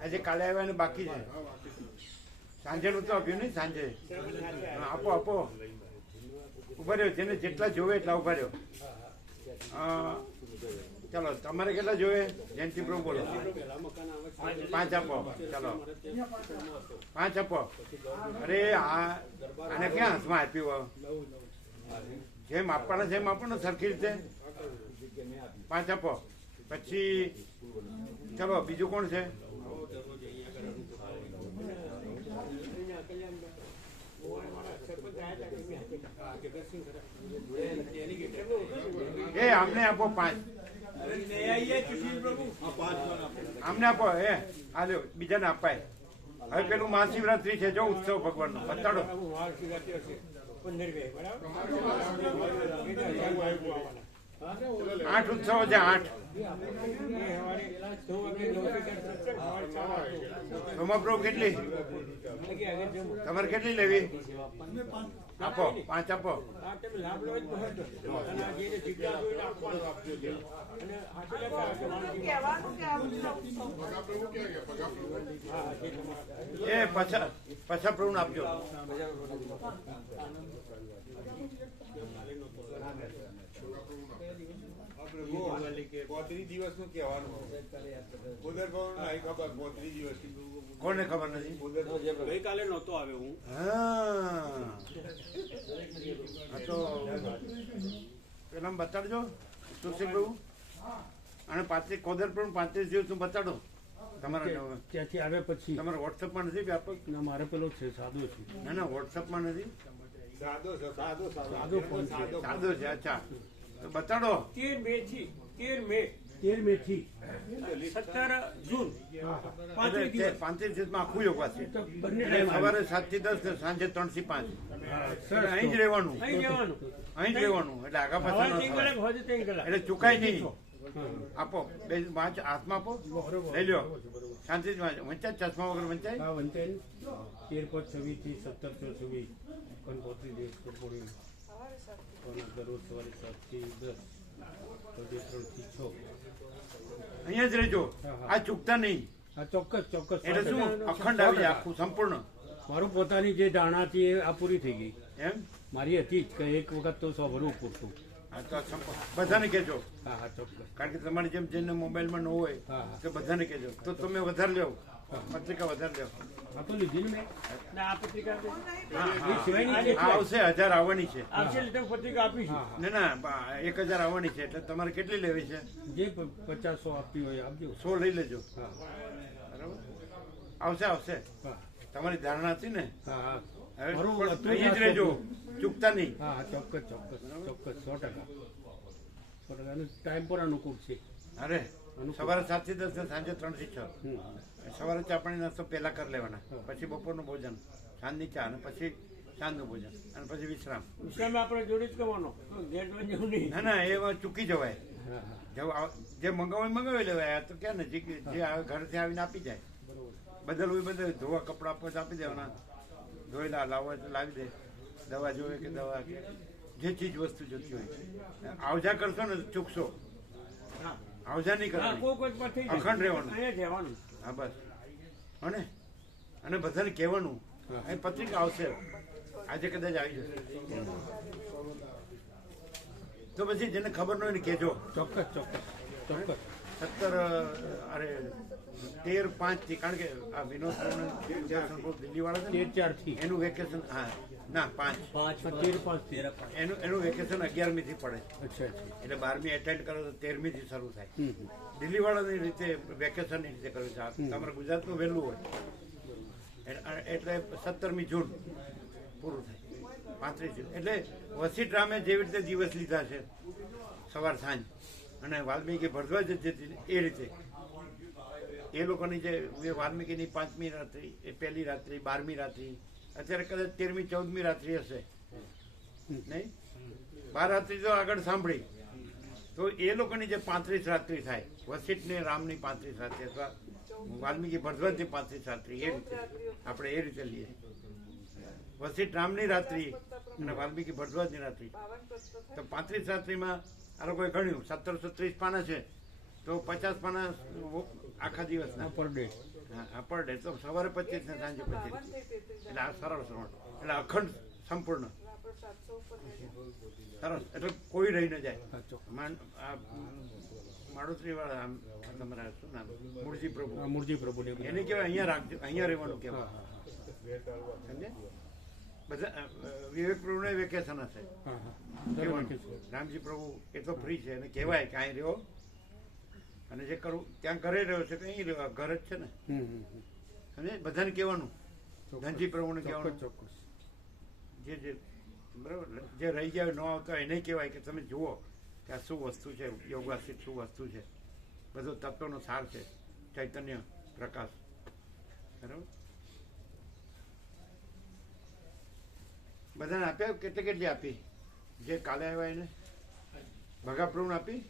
આજે કાલે આવ્યા ને બાકી છે. સાંજે નું તો આપ્યું નહીં. સાંજે આપો આપો. ઉભા રહ્યો, જેને જેટલા જોવે એટલા ઉભા રહ્યો. ચાલો, તમારે કેટલા જોવે? જયંતિ પ્રભુ બોલો. 5 આપો. ચાલો 5 આપો. અરે આને ક્યાં હાથમાં આપ્યું? જેમ આપવાના જેમ આપો ને સરખી રીતે. 5 આપો. પછી ચલો, બીજું કોણ છે? એ આમને આપો 5. આમને આપો. આ લ્યો, બીજાને અપાય. હવે પેલું મહાશિવરાત્રી છે, જો ઉત્સવ ભગવાનનો બતાડો. 8 ઉત્સવ છે. 8 સોમાપ્રો કેટલી? તમારે કેટલી લેવી? આપો 5 આપો. એ પછા પ્રભુ આપજો. દિવાળી કે 35 દિવસનું કહેવાનું ગોદર ભવન નહીં ખબર 35 દિવસની કોને ખબર નથી? ગઈકાલે નહોતો આવ્યો હું. હા આ તો પેલા બતાડજો સુશીલભાઈ અને 35 કોદર પણ 35 દિવસનું બતાડો. તમારા ત્યાંથી આવ્યા પછી તમારા વોટ્સઅપમાં નથી વ્યાપક? ના, મારે પેલો છે સાદો છે. ના ના વોટ્સઅપમાં નથી. સાદો ફોન છે. સાદો છે. અચ્છા તો બતાડો. 13 મે થી 17 જૂન 35 દિવસ 35 દિવસમાં આખું યોગા છે. તો બંને એટલે ટાઈમ સવારે 7 થી 10 ને સાંજે 3 થી 5. સર અહીં જ રહેવાનું. અહીં જવાનું. અહીં જ રહેવાનું. એટલે આગા હવા પાછળ ન 3 થવાય. કલાક હોય 3 કલાક એટલે ચુકાય નહીં. આપો બે વાંચ હાથમાં આપો લઈ લ્યો શાંતિથી વાંચો. વંચાય ચશ્મા વગર વંચાય? હા વંચાય 13/5/26 થી 17/26 કંકોત્રી દિવસ કપોળી દરરોજ સવારે 7 થી 10 3 થી 6. અહીંયા જ રહેજો. આ ચૂકતા નહીં. હા ચોક્કસ એટલે શું અખંડ આવી આખું સંપૂર્ણ મારું પોતાની જે ધારણા હતી એ આ પૂરી થઈ ગઈ. એમ. મારી હતી જ કે એક વખત તો 100 ભરવું પૂરતું. આ તો બધાને કહેજો. હા હા ચોક્કસ. કારણ કે તમારી જેમ જેને મોબાઈલમાં ન હોય હા હા તો બધાને કહેજો. તો તમે વધારે લ્યો પત્રિકા વધારે લ્યો. આ તો લીધી ને મેં. ના આ પત્રિકા હા, એ હા. સિવાયની છે. આ આવશે 1000 આવવાની છે. આવશે એટલે હું પત્રિકા આપીશું. ના ના 1000 આવવાની છે એટલે તમારે કેટલી લેવી છે? જે 50-100 આપવી હોય આપજો. 100 લઈ લેજો. હા બરાબર આવશે આવશે. હા તમારી ધારણા હતી ને હા હા હવે મારું પણ હતું અહીં જ રહેજો ચૂકતા નહીં. હા હા ચોક્કસ 100%. અને ટાઈમ પર અનુકૂળ છે. અરે સવારે 7 થી 10 ને સાંજે 3 થી 6. હમ. સવારે ચા પાણી નાસ્તો પહેલા કરી લેવાના, પછી બપોરનું ભોજન, સાંજની ચા અને પછી સાંજનું ભોજન અને પછી વિશ્રામ. વિશ્રામ આપણે જોડે જ કરવાનો. ઘેર જવા જેવું નહીં. ના ના એમાં ચૂકી જવાય. હા હા જે મંગાવી લેવાય. આ તો ક્યાં નજીક જે આવે ઘરેથી આવીને આપી જાય. બરોબર. બદલવું બધે ધોવા કપડાં આપવા તો આપી દેવાના. ધોયેલા લાવવા હોય તો લાવી દે. દવા જોઈએ કે દવા કે જે ચીજ વસ્તુ જોતી હોય. આવજા કરશો ને તો ચૂકશો. હા આવજા નહીં હા કરવાની. કોઈ પર થઈ જાય. અખંડ રહેવાનું. અહીંયા જ રહેવાનું. હા બસ. અને બધાને કહેવાનું અહીં પત્રિકા આવશે. આજે કદાચ આવી જશે. તો પછી જેને ખબર ન હોય ને કહેજો. ચોક્કસ 13/5 થી કારણ કે આ વિનોદ દિલ્હી વાળા છે ને, 13/4 થી એનું વેકેશન હા ના 5 13/5 થી. એનું વેકેશન 11મી થી પડે. અચ્છા અચ્છા. એટલે 12મી એટેન્ડ કરો તો 13મી થી શરૂ થાય. હમ. દિલ્હી વાળાની રીતે વેકેશનની રીતે કર્યું છે. તમારે ગુજરાતનું વહેલું હોય એટલે 17મી જૂન પૂરું થાય. 35 જૂન એટલે વસીટ રામે જેવી રીતે દિવસ લીધા છે સવાર સાંજ અને વાલ્મીકી ભરદ્વાજ જે એ રીતે એ લોકોની જે વાલ્મીકીની 5મી રાત્રિ એ પહેલી રાત્રિ 12મી રાત્રિ અત્યારે કદાચ 13મી 14મી રાત્રિ હશે નહીં. 12 રાત્રિ તો આગળ સાંભળી તો એ લોકોની જે 35 રાત્રિ થાય વસીઠને રામની 35 રાત્રિ અથવા વાલ્મીકી ભરદ્વાજની 35 રાત્રિ એ રીતે આપણે એ રીતે લઈએ. વસીઠ રામની રાત્રિ અને વાલ્મીકી ભરદ્વાજની રાત્રિ તો 35 રાત્રિમાં આ લોકોએ ગણ્યું 1730 પાના છે તો 50 પાના આખા દિવસના પર ડે. હા પર ડે તો સવારે 25 ને સાંજે 25 એટલે આ સરળ એટલે અખંડ સંપૂર્ણ સરસ એટલે કોઈ રહી ન જાય. હા ચોક્કસ. માડોત્રી વાળા તમારા શું નામ મૂળજી પ્રભુ આ મૂળજી પ્રભુને એને કહેવાય અહીંયા રાખજો અહીંયા રહેવાનું કહેવાય. સમજે બધા વિવેક પ્રભુને વેકેશન હશે. હા હા કહેવાનું. રામજી પ્રભુ એ તો ફ્રી છે એને કહેવાય કે અહીં રહ્યો અને જે કરવું ત્યાં ઘરે રહ્યો છે કે અહીં રહ્યો ઘર જ છે ને. સમજે બધાને કહેવાનું. ધનજી પ્રભુને કહેવાનું. ચોક્કસ. જે બરાબર જે રહી ગયા ન આવતા એને કહેવાય કે તમે જુઓ કે આ શું વસ્તુ છે યોગાસિત શું વસ્તુ છે. બધો તત્વનો સાર છે ચૈતન્ય પ્રકાશ. બરાબર બધાને આપ્યા કેટલી આપી જે કાલે આવ્યા એને ભગા પ્રભુને આપી.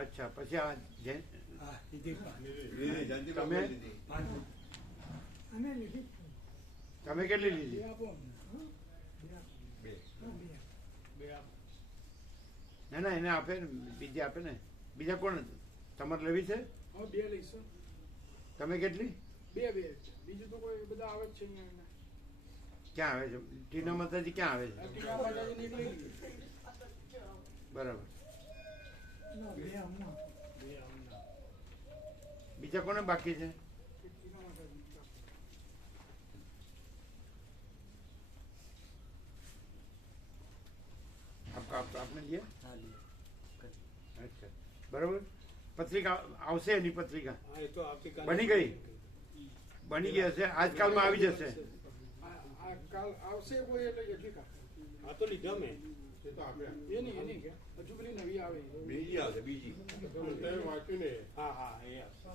અચ્છા પછી આ જૈન તમે કેટલી લીધી? ના ના એને આપે ને બીજી આપે ને. બીજા કોણ તમારે લેવી છે? બે લઈશું. તમે કેટલી? બે બીજું તો કોઈ બધા આવે જ છે અહીંયા. ક્યાં આવે છે? ટીના માતાજી ક્યાં આવે છે? ટીકા માતાજીની એક લઈ લીધી. બરાબર બે હમણાં બીજા કોને બાકી છે? આપને દિયા? અચ્છા, બરાબર. પત્રિકા આવશે, એની પત્રિકા હા, એ તો આવતીકાલે બની ગઈ? બની ગઈ હશે, આજકાલમાં આવી જશે. આ કાલ આવશે કોઈ એટલે હજી કા આ તો લીધા મેં. એની હજુ પેલી નવી આવે બીજી આવશે બીજી. હા હા એ આવશે.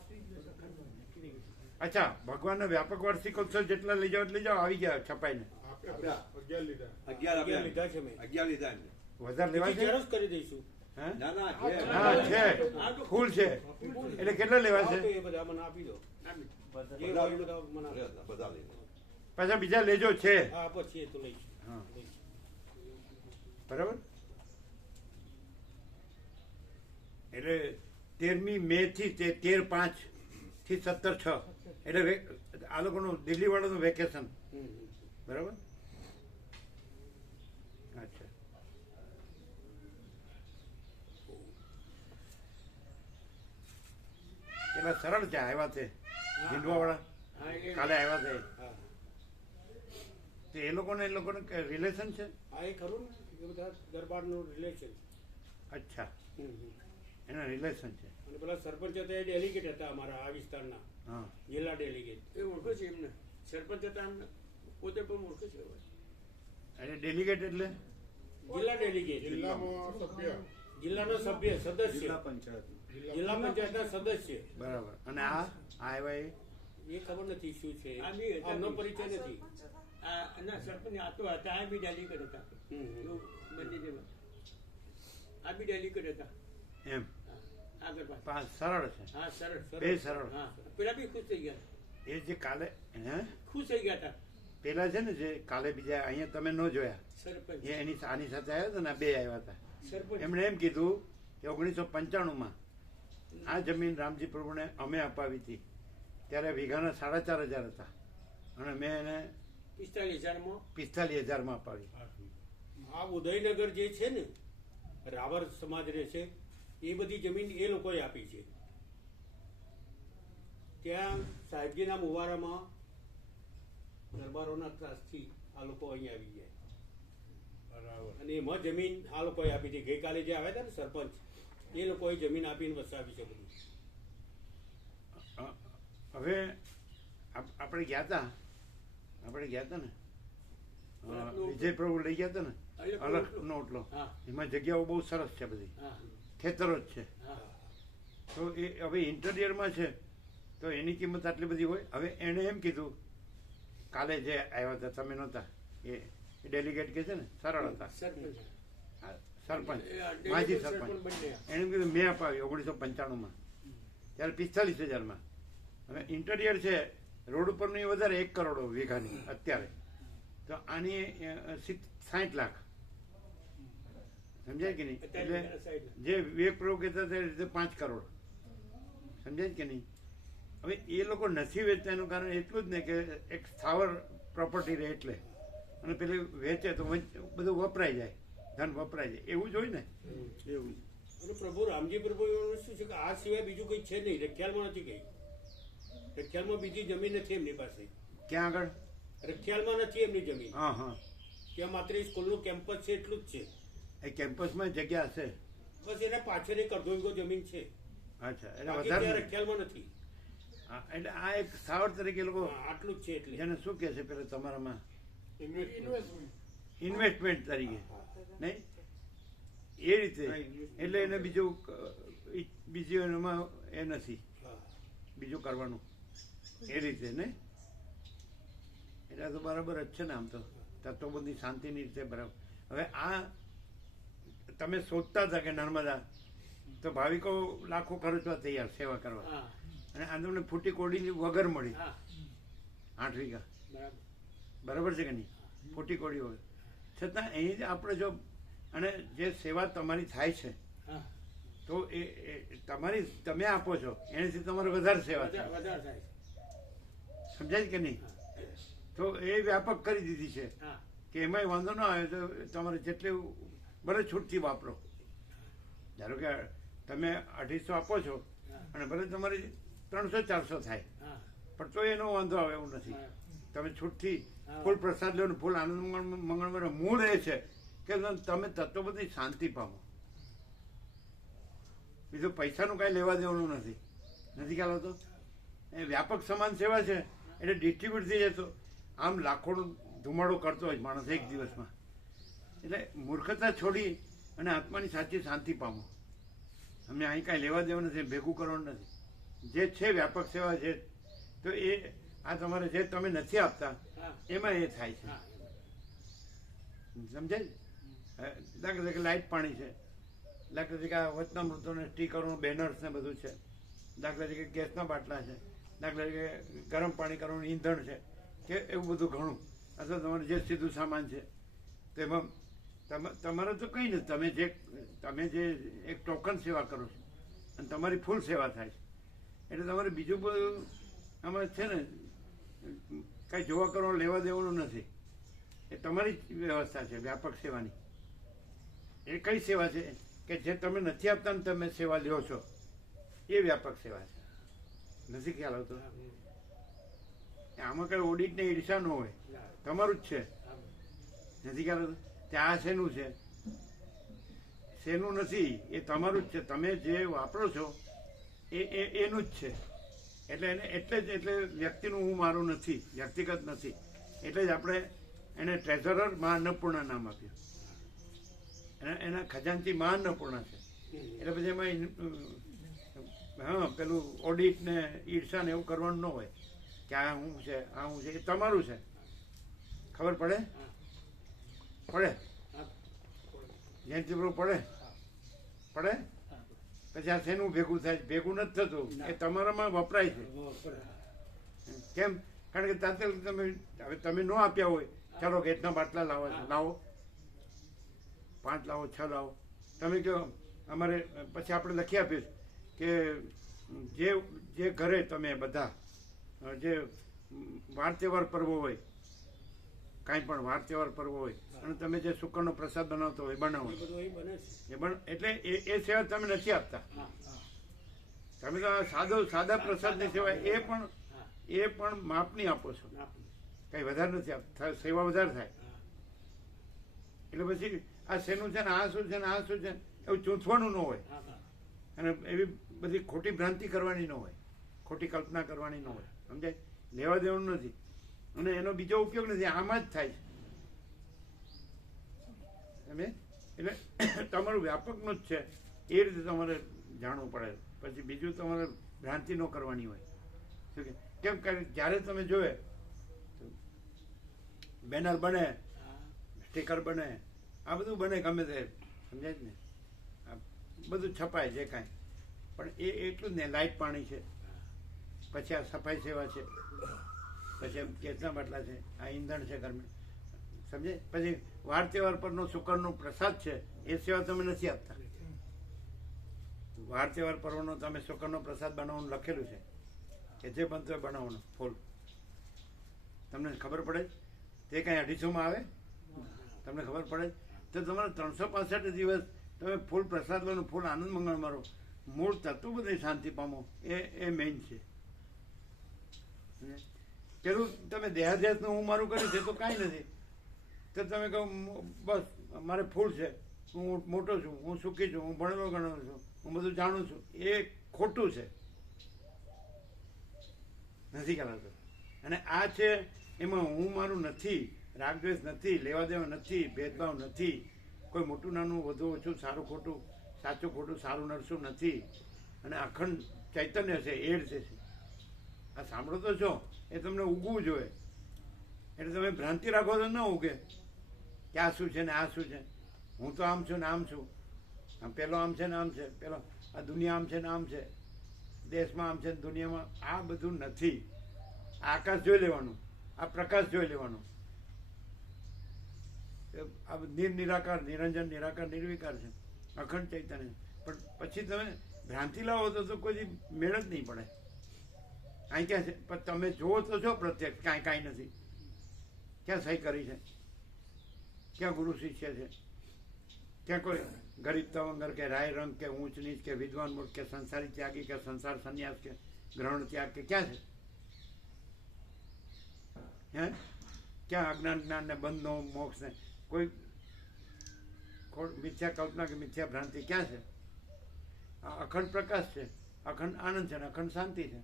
અચ્છા, ભગવાનનો વ્યાપક વાર્ષિકોત્સવ જેટલા લઈ જાઓ લઈ જાઓ, આવી ગયા છપાઈને. 11 11 લીધા છે મેં. 11 લીધા એમને. વધારે લેવા છે? ઝેરોક્ષ કરી દઈશું. હે? ના ના છે. હા છે, ફૂલ છે. એટલે કેટલા લેવા હા, તો છે? એ બધા મને આપી દો. જે બધા હોય એ બધા મને આપી દો. બધા લઈ લો. પાછા બીજા લેજો છે. હા, પછી એ તો લઈશું. હા, લઈશું. બરાબર. એટલે 13મી મે થી 13/5 થી 17/6 એટલે આ લોકોનું દિલ્હી વાળાનું વેકેશન. હમ. બરાબર. અચ્છા, પેલા સરળ છે, આવ્યા છે હિન્દવા વાળા, હા, એ- કાલે આવ્યા છે. હા. તો એ લોકોને રિલેશન છે? હા, એ ખરું ને, એ બધા દરબારનું રિલેશન. અચ્છા, એના રિલેશન છે. અને પેલા સરપંચ હતા એ ડેલિગેટ હતા અમારા આ વિસ્તારના, હા, જિલ્લા ડેલિગેટ. એ ઓળખો છે એમને. સરપંચ હતા એમને પોતે પણ ઓળખે છે. એટલે ડેલિગેટ એટલે જિલ્લા ડેલિગેટ, જિલ્લાનો સભ્ય, સદસ્ય, જિલ્લા પંચાયતના સદસ્ય. બરાબર. અને આ આવ્યા એ એ ખબર નથી શું છે, આ બી હતા આમનો બી. પરિચય નથી. ના સરપંચ આ તો હતા, આ બી ડેલિગેટ હતા. એવું બધી જગ્યાએ. આ બી ડેલિગેટ હતા. એમ હા, આગળ પાછળ. પાંચ સરળ છે. હા સરળ બે સરળ. હા પેલા બી ખુશ થઈ ગયા. એ જે કાલે હે ખુશ થઈ ગયા હતા પેલા છે ને, જે કાલે બીજા અહીંયા તમે ન જોયા, સરપંચ. એ એની આની સાથે આવ્યા હતા ને, બે આવ્યા હતા. સરપંચ એમણે એમ કીધું કે 1995માં આ જમીન રામજી પ્રભુને અમે અપાવી હતી, ત્યારે વીઘાના 4,500 હતા, અને મેં એને 45,000 45,000માં અપાવી. આ ઉદયનગર જે છે ને, રાવર સમાજ રહે છે, એ બધી જમીન એ લોકોએ આપી છે. ત્યાં સાહેબજીના મુવારામાં દરબારોના ત્રાસથી આ લોકો અહીંયા આવી જાય, અને એમાં જમીન આ લોકોએ આપી હતી. ગઈકાલે જે આવ્યા હતા ને સરપંચ, એ લોકોએ જમીન આપીને વસાવી છે બધી. હવે આપણે ગયા હતા ને, વિજય પ્રભુ લઈ ગયા હતા ને, અલગનો ઓટલો, હા. એમાં જગ્યાઓ બહુ સરસ છે, બધી હા ખેતરો જ છે. હા તો એ હવે ઇન્ટિરિયરમાં છે, તો એની કિંમત આટલી બધી હોય. હવે એણે એમ કીધું, કાલે જે આવ્યા હતા, તમે નહોતા, એ ડેલિગેટ કે છે ને, સરળ હતા, સરપંચ. હા, સરપંચ, એ આ માજી સરપંચ સરપંચ. બંને. એણે કીધું મેં અપાવી 1995માં, ત્યારે 45,000માં. હવે ઇન્ટિરિયર છે, રોડ ઉપરની વધારે 1 કરોડ વીઘાની અત્યારે, તો આની 60 લાખ. સમજાય કે નહીં? એટલે જે વિવેક પ્રભુ કહેતા હતા એ રીતે 5 કરોડ. સમજાય કે નહીં? હવે એ લોકો નથી વેચતા એનું કારણ એટલું જ ને કે એક સ્થાવર પ્રોપર્ટી રહે એટલે, અને પેલી વેચે તો બધું વપરાઈ જાય, ધન વપરાઈ જાય, એવું જ હોય ને. એવું અને પ્રભુ રામજી પ્રભુ એવું શું છે કે આ સિવાય બીજું કંઈ છે નહીં. રખિયાલમાં નથી ગઈ, રખિયાલમાં બીજી જમીન નથી એમની પાસે. ક્યાં આગળ? રખિયાલમાં નથી એમની જમીન. હા હા, ત્યાં માત્ર એ સ્કૂલનું કેમ્પસ છે, એટલું જ છે. એ કેમ્પસમાં જગ્યા હશે. બસ એના પાછળ એક અડધો વીઘો જમીન છે, અચ્છા, એટલે બાકી વધારે ત્યાં નથી. રખિયાલમાં નથી. હા, એટલે આ એક સ્થાવર તરીકે એ લોકો હા, આટલું જ છે. એટલે જેને શું કહે છે પેલા તમારામાં ઇન્વેસ્ટમેન્ટ ઇન્વેસ્ટમેન્ટ તરીકે, નહીં એ રીતે. એટલે એને બીજું એનામાં એ નથી હા. બીજું કરવાનું એ રીતે ને. એટલે આ તો બરાબર જ છે ને, આમ તો તત્વબંધી શાંતિની રીતે બરાબર. હવે આ તમે શોધતા હતા કે નર્મદા, તો ભાવિકો લાખો ખર્ચવા તૈયાર સેવા કરવા, હા અને આ તમને ફૂટી કોડીની વગર મળી હા 8 વીઘા. બરાબર. બરાબર છે કે નહીં? ફૂટી કોડી વગર છતાં અહીં જ આપણે જો, અને જે સેવા તમારી થાય છે, હા તો એ તમે આપો છો એનાથી તમારે વધારે સેવા થાય. વધારે થાય. સમજાય કે નહીં? તો એ વ્યાપક કરી દીધી છે હા કે એમાંય વાંધો ના આવે તો તમારે જેટલું ભલે છૂટથી વાપરો. ધારો કે તમે 250 આપો છો અને ભલે તમારી 300-400 થાય હા પણ તો એનો વાંધો આવે એવું નથી. હા. તમે છૂટથી ફૂલ પ્રસાદ લો ને ફૂલ આનંદ મંગળમાં મૂળ એ છે કે તમે તત્વબધી શાંતિ પામો. બીજું પૈસાનું કાંઈ લેવા દેવાનું નથી. નથી ખ્યાલ આવતો? એ વ્યાપક સમાજ સેવા છે એટલે ડિસ્ટ્રીબ્યુટ થઈ જતો આમ લાખોનો ધુમાડો કરતો હોય માણસ એક દિવસમાં. એટલે મૂર્ખતા છોડી અને આત્માની સાચી શાંતિ પામો. અમને અહીં કાંઈ લેવા દેવાનું નથી, ભેગું કરવાનું નથી. જે છે વ્યાપક સેવા છે તો એ આ તમારે જે તમે નથી આપતા હા એમાં એ થાય છે. હા સમજાય? દાખલા તરીકે લાઇટ પાણી છે, દાખલા તરીકે આ વચનામૃતોને સ્ટીકરો બેનર્સ ને બધું છે, દાખલા તરીકે ગેસના બાટલા છે, દાખલા તરીકે ગરમ પાણી કરવાનું ઈંધણ છે કે એવું બધું ઘણું, અથવા તમારે જે સીધું સામાન છે તેમાં તમારે તો કંઈ નથી. તમે જે એક ટોકન સેવા કરો છો અને તમારી ફૂલ સેવા થાય છે એટલે તમારે બીજું બધું આમાં છે ને કાંઈ જોવા કરવાનું લેવા દેવાનું નથી. એ તમારી જ વ્યવસ્થા છે વ્યાપક સેવાની. એ કઈ સેવા છે કે જે તમે નથી આપતા ને તમે સેવા લ્યો છો એ વ્યાપક સેવા છે. નથી ખ્યાલ આવતો? આમાં કઈ ઓડિટ ને ઈર્ષા ન હોય, તમારું જ છે. નથી ખ્યાલ આવતો? ત્યાં શેનું છે શેનું નથી એ તમારું જ છે. તમે જે વાપરો છો એનું જ છે. એટલે એટલે વ્યક્તિનું હું મારું નથી, વ્યક્તિગત નથી. એટલે જ આપણે એને ટ્રેઝરર મા અન્નપૂર્ણા નામ આપ્યું. એના ખજાનચી મા અન્નપૂર્ણા છે. એટલે પછી એમાં હા પેલું ઓડિટ ને ઈર્ષા ને એવું કરવાનું ન હોય કે આ હું છે આ હું છે. એ તમારું છે. ખબર પડે? પડે? જયંતિ પ્રભુ પડે? પડે? પછી આ શેનું ભેગું થાય? ભેગું નથી થતું. એ તમારામાં વપરાય છે. કેમ? કારણ કે તાત્કાલિક તમે ન આપ્યા હોય, ચાલો ગેસના બાટલા લાવો, 5 લાવો, 6 લાવો. તમે કહો અમારે પછી આપણે લખી આપીશ કે જે ઘરે તમે બધા જે વાર તહેવાર પર્વો હોય, કાંઈ પણ વાર તહેવાર પર્વો હોય અને તમે જે શુક્રનો પ્રસાદ બનાવતો હોય બનાવો એટલે એ સેવા તમે નથી આપતા. તમે તો સાદા પ્રસાદની સેવા એ પણ માપની આપો છો, કઈ વધારે નથી આપતા. સેવા વધારે થાય એટલે પછી આ શેનું છે ને આ શું છે ને આ શું છે એવું ચૂંથવાનું ન હોય અને એવી બધી ખોટી ભ્રાંતિ કરવાની ન હોય, ખોટી કલ્પના કરવાની ન હોય. સમજાય? લેવા દેવાનું નથી અને એનો બીજો ઉપયોગ નથી, આમાં જ થાય છે. એટલે તમારું વ્યાપકનું જ છે એ રીતે તમારે જાણવું પડે. પછી બીજું તમારે ભ્રાંતિ ન કરવાની હોય. શું કે કેમ કે જ્યારે તમે જોવે બેનર બને, સ્ટીકર બને, આ બધું બને ગમે તે, સમજાય જ ને? આ બધું છપાય જે કાંઈ પણ એ એટલું જ ને. લાઇટ પાણી છે, પછી આ સફાઈ સેવા છે, પછી ગેસના બાટલા છે, આ ઈંધણ છે ઘરમાં, સમજે? પછી વાર તહેવાર પરનો શુક્રનો પ્રસાદ છે એ સેવા તમે નથી આપતા. વાર તહેવાર પરનો તમે શુક્રનો પ્રસાદ બનાવવાનું લખેલું છે કે જે બનતો હોય બનાવવાનો ફૂલ. તમને ખબર પડે તે કાંઈ 250માં આવે? તમને ખબર પડે તો તમારે 365 દિવસ તમે ફૂલ પ્રસાદ લો, ફૂલ આનંદ મંગળ મારો, મૂળ તત્વ બધી શાંતિ પામો. એ મેઇન છે. પેલું તમે દેહાધ્યાસનું હું મારું કર્યું છે તો કાંઈ નથી. તો તમે કહો બસ મારે ફૂલ છે, હું મોટો છું, હું સુખી છું, હું ભણેલો ગણેલો છું, હું બધું જાણું છું, એ ખોટું છે. નથી કરાતો. અને આ છે એમાં હું મારું નથી, રાગદ્વેષ નથી, લેવા દેવા નથી, ભેદભાવ નથી, કોઈ મોટું નાનું વધુ ઓછું, સારું ખોટું, સાચું ખોટું, સારું નરસું નથી. અને અખંડ ચૈતન્ય છે એ રીતે છે. આ સાંભળો તો છો એ તમને ઉગવું જોઈએ. એટલે તમે ભ્રાંતિ રાખો તો ન ઉગે કે આ શું છે ને આ શું છે, હું તો આમ છું ને આમ છું, પેલો આમ છે ને આમ છે, પેલો આ દુનિયા આમ છે ને આમ છે, દેશમાં આમ છે ને દુનિયામાં. આ બધું નથી. આકાશ જોઈ લેવાનું, આ પ્રકાશ જોઈ લેવાનો. આ નિરાકાર, નિરંજન, નિરાકાર, નિર્વિકાર છે, અખંડ ચૈતન્ય. પણ પછી તમે ભ્રાંતિ લાવો તો કોઈ મેળ જ નહીં પડે. અહીં ક્યાં છે? પણ તમે જુઓ તો છો પ્રત્યક્ષ, કાંઈ નથી. ક્યાં સહી કરી છે? ક્યાં ગુરુ શિષ્ય છે? ક્યાં કોઈ ગરીબ તવંગર કે રાય રંગ કે ઊંચ નીચ કે વિદ્વાન મૂર્ખ કે સંસારી ત્યાગી કે સંસાર સંન્યાસ કે ગ્રહણ ત્યાગ કે ક્યાં છે? હે ક્યાં અજ્ઞાન જ્ઞાન ને બંધનો મોક્ષ ને કોઈ મિથ્યા કલ્પના કે મિથ્યા ભ્રાંતિ ક્યાં છે? આ અખંડ પ્રકાશ છે, અખંડ આનંદ છે અને અખંડ શાંતિ છે.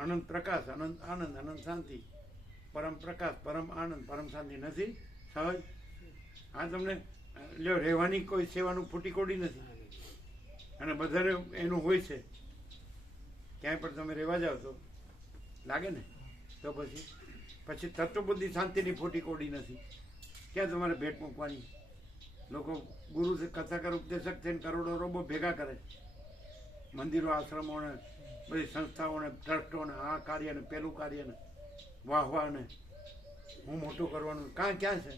અનંત પ્રકાશ, અનંત આનંદ, અનંત શાંતિ, પરમ પ્રકાશ, પરમ આનંદ, પરમ શાંતિ નથી સહજ. આ તમને લ્યો રહેવાની કોઈ સેવાનું ફૂટી કોડી નથી અને બધાને એનું હોય છે. ક્યાંય પણ તમે રહેવા જાઓ તો લાગે ને. તો પછી તત્વબુદ્ધિ શાંતિની ફૂટી કોડી નથી. ક્યાં તમારે ભેટ મૂકવાની? લોકો ગુરુ કથાકાર ઉપદેશક થઈને કરોડો રોબો ભેગા કરે, મંદિરો આશ્રમોને બધી સંસ્થાઓને ટ્રસ્ટોને આ કાર્યને પેલું કાર્યને વાહવાને હું મોટું કરવાનું ક્યાં છે?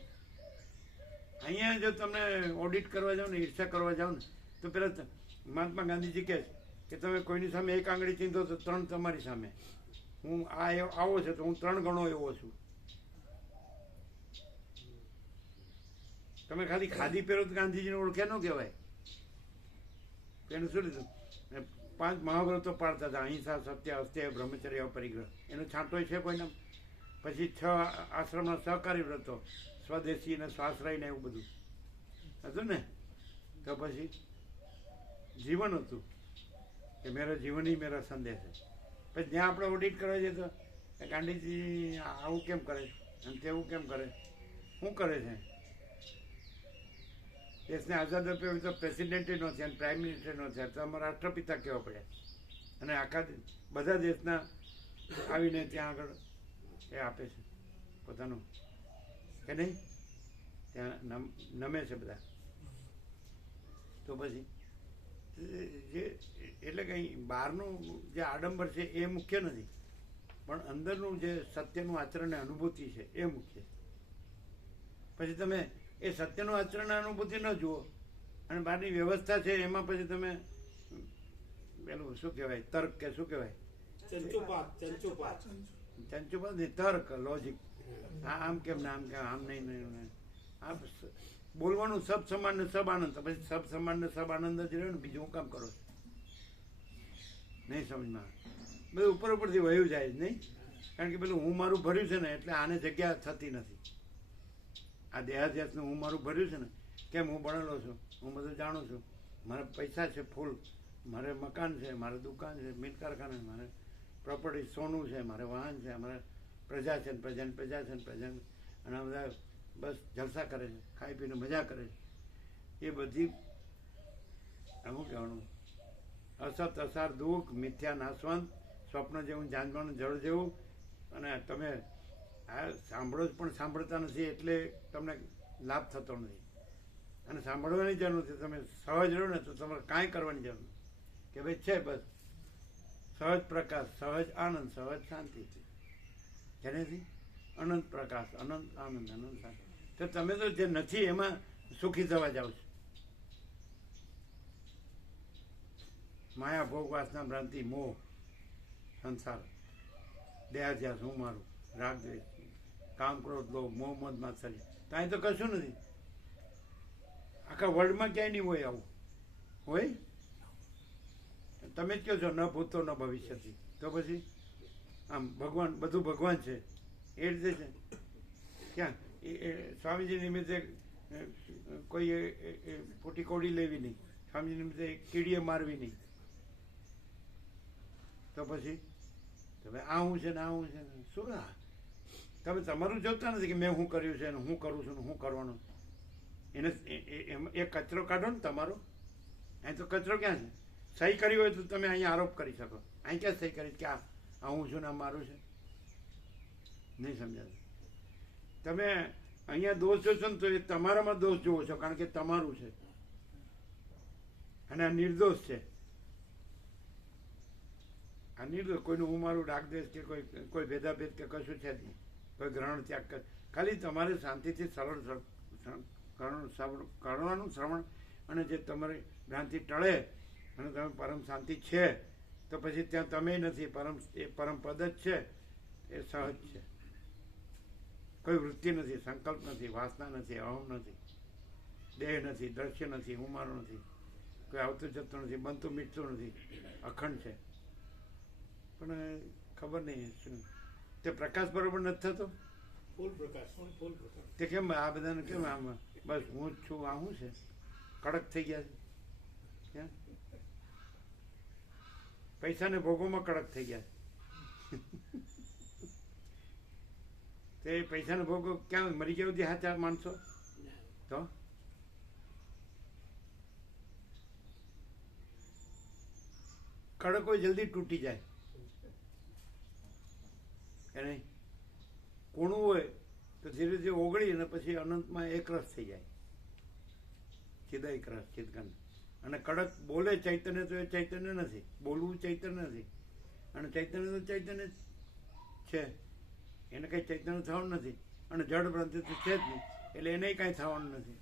અહીંયા જો તમને ઓડિટ કરવા જાઓ ને, ઈર્ષા કરવા જાઓ ને, તો પેલા મહાત્મા ગાંધીજી કહે છે કે તમે કોઈની સામે એક આંગળી ચીંધો તો 3 તમારી સામે. હું આવો છે તો હું 3 ગણો એવો છું. તમે ખાલી ખાદી પહેરો તો ગાંધીજીને ઓળખે ન કહેવાય. એનું શું લીધું? 5 મહાવ્રતો પાડતા હતા: અહિંસા, સત્ય, અસ્તેય, બ્રહ્મચર્ય, પરિગ્રહ. એનો છાંટો છે કોઈને? પછી 6 આશ્રમના સહકારી વ્રતો, સ્વદેશી ને સ્વાશ્રય ને એવું બધું હતું ને. તો પછી જીવન હતું કે મેરા જીવન ही मेरा संदेश है. પછી જ્યાં આપણે ઓડિટ કરવા જઈએ તો ગાંધીજી આવું કેમ કરે અને તેવું કેમ કરે, શું કરે છે? દેશને આઝાદ આપ્યો તો પ્રેસિડેન્ટ નો છે અને પ્રાઇમ મિનિસ્ટર નો છે, તો અમારા રાષ્ટ્રપિતા કહેવા પડ્યા. અને આખા બધા દેશના આવીને ત્યાં આગળ એ આપે છે પોતાનું, કે નહીં? ત્યાં નમે છે બધા. તો પછી જે એટલે કંઈ બહારનું જે આડંબર છે એ મુખ્ય નથી, પણ અંદરનું જે સત્યનું આચરણ અનુભૂતિ છે એ મુખ્ય. પછી તમે એ સત્યનું આચરણ અનુભૂતિ ન જુઓ અને બહારની વ્યવસ્થા છે એમાં પછી તમે પેલું શું કહેવાય, તર્ક કે શું કહેવાય, ચંચુપાત નહીં, તર્ક, લોજિક. આમ કેમ ને આમ કેમ, આમ નહીં. આ બોલવાનું સબ સમાન ને સબ આનંદ. પછી સબ સમાન ને સબ આનંદ જ રહ્યો ને, બીજું હું કામ કરો? નહીં સમજમાં. બધું ઉપરથી વયું જાય જ નહીં. કારણ કે પેલું હું મારું ભર્યું છે ને એટલે આને જગ્યા થતી નથી. આ દેહાધ્યાસનું હું મારું ભર્યું છે ને, કેમ હું ભણેલો છું, હું બધું જાણું છું, મારા પૈસા છે ફૂલ, મારે મકાન છે, મારે દુકાન છે, મિલ કારખાના, મારે પ્રોપર્ટી, સોનું છે, મારે વાહન છે, અમારે પ્રજા છે, પ્રજાની પ્રજા છે, પ્રજા અને આ બધા બસ જલસા કરે છે, ખાઈ પીને મજા કરે છે. એ બધી શું કહેવાનું? અસત, અસાર, દુઃખ, મિથ્યા, નાશવંત, સ્વપ્ન જેવું, જાનવાનું જળ જેવું. અને તમે આ સાંભળો જ પણ સાંભળતા નથી એટલે તમને લાભ થતો નથી. અને સાંભળવાની જરૂર નથી. તમે સહજ રહો ને તો તમારે કાંઈ કરવાની જરૂર નથી. કે ભાઈ છે બસ સહજ પ્રકાશ, સહજ આનંદ, સહજ શાંતિ. જેનેથી અનંત પ્રકાશ, અનંત આનંદ, અનંત શાંતિ. તો તમે તો જે નથી એમાં સુખી થવા જાઓ છો. માયા, ભોગ, વાસના, ભ્રાંતિ, મોહ, સંસાર, દેહાધ્યાસ, હું મારું, રાગ દ્વેષ, કામ, ક્રોધ, લોભ, મોહ, મદ, માત્સર્ય. તો અહીં તો કશું નથી. આખા વર્લ્ડમાં ક્યાંય નહીં હોય આવું. હોય? તમે જ કહો છો ન ભૂતો ન ભવિષ્યથી. તો પછી આમ ભગવાન, બધું ભગવાન છે એ રીતે છે. ક્યાં સ્વામીજી નિમિત્તે કોઈ ફૂટી કોડી લેવી નહીં, સ્વામીજી નિમિત્તે કીડીએ મારવી નહીં. તો પછી તમે આ હું છે ને આ હું છે ને શું? તમે તમારું જોતા નથી કે મેં શું કર્યું છે ને હું કરું છું ને હું કરવાનું. એને એ કચરો કાઢો ને તમારો. અહીં તો કચરો ક્યાં છે? સહી કરી હોય તો તમે અહીંયા આરોપ કરી શકો. અહીં ક્યાં સહી કરી કે આ હું છું ને આ મારું છે? નહીં સમજાતું. તમે અહીંયા દોષ જોશો ને તો એ તમારામાં દોષ જોવો છો, કારણ કે તમારું છે અને આ નિર્દોષ છે. આ નિર્દોષ, કોઈનું હું મારું રાગદ્વેષ કે કોઈ ભેદાભેદ કે કશું છે જ નહીં. કોઈ ગ્રહણ ત્યાગ કર. ખાલી તમારે શાંતિથી સરળ કરવાનું શ્રવણ, અને જે તમારી ભ્રાંતિ ટળે અને તમે પરમ શાંતિ છે તો પછી ત્યાં તમે નથી, એ પરમ પદ જ છે. એ સહજ છે. કોઈ વૃત્તિ નથી, સંકલ્પ નથી, વાસના નથી, અહમ નથી. દેહ નથી, દ્રશ્ય નથી, હું મારું નથી, કોઈ આવતું જતું નથી, બનતું મીઠતું નથી, અખંડ છે. પણ ખબર નહીં શું તે પ્રકાશ બરોબર નથી થતો. ફૂલ પ્રકાશ ફૂલ પ્રકાશ. તે કેમ આ બધાને કેમ આમ બસ હું જ છું, આ શું છે, કડક થઈ ગયા છે. હે? પૈસાને ભોગોમાં કડક થઈ ગયા છે. તે પૈસાનો ભોગો ક્યાં મરી ગયા સુધી હાથ માણસો તો કડક હોય જલ્દી તૂટી જાય એને કૂણું હોય તો ધીરે ધીરે ઓગળી અને પછી અનંતમાં એક રસ થઈ જાય, ચિદાયિક રસ, ચિદગંધ. અને કડક બોલે ચૈતન્ય તો એ ચૈતન્ય નથી, બોલવું ચૈતન્ય નથી. અને ચૈતન્ય તો ચૈતન્ય છે, એને કંઈ ચૈતન્ય થવાનું નથી. અને જડ ભ્રાંતિ તો છે જ નહીં, એટલે એને કાંઈ થવાનું નથી.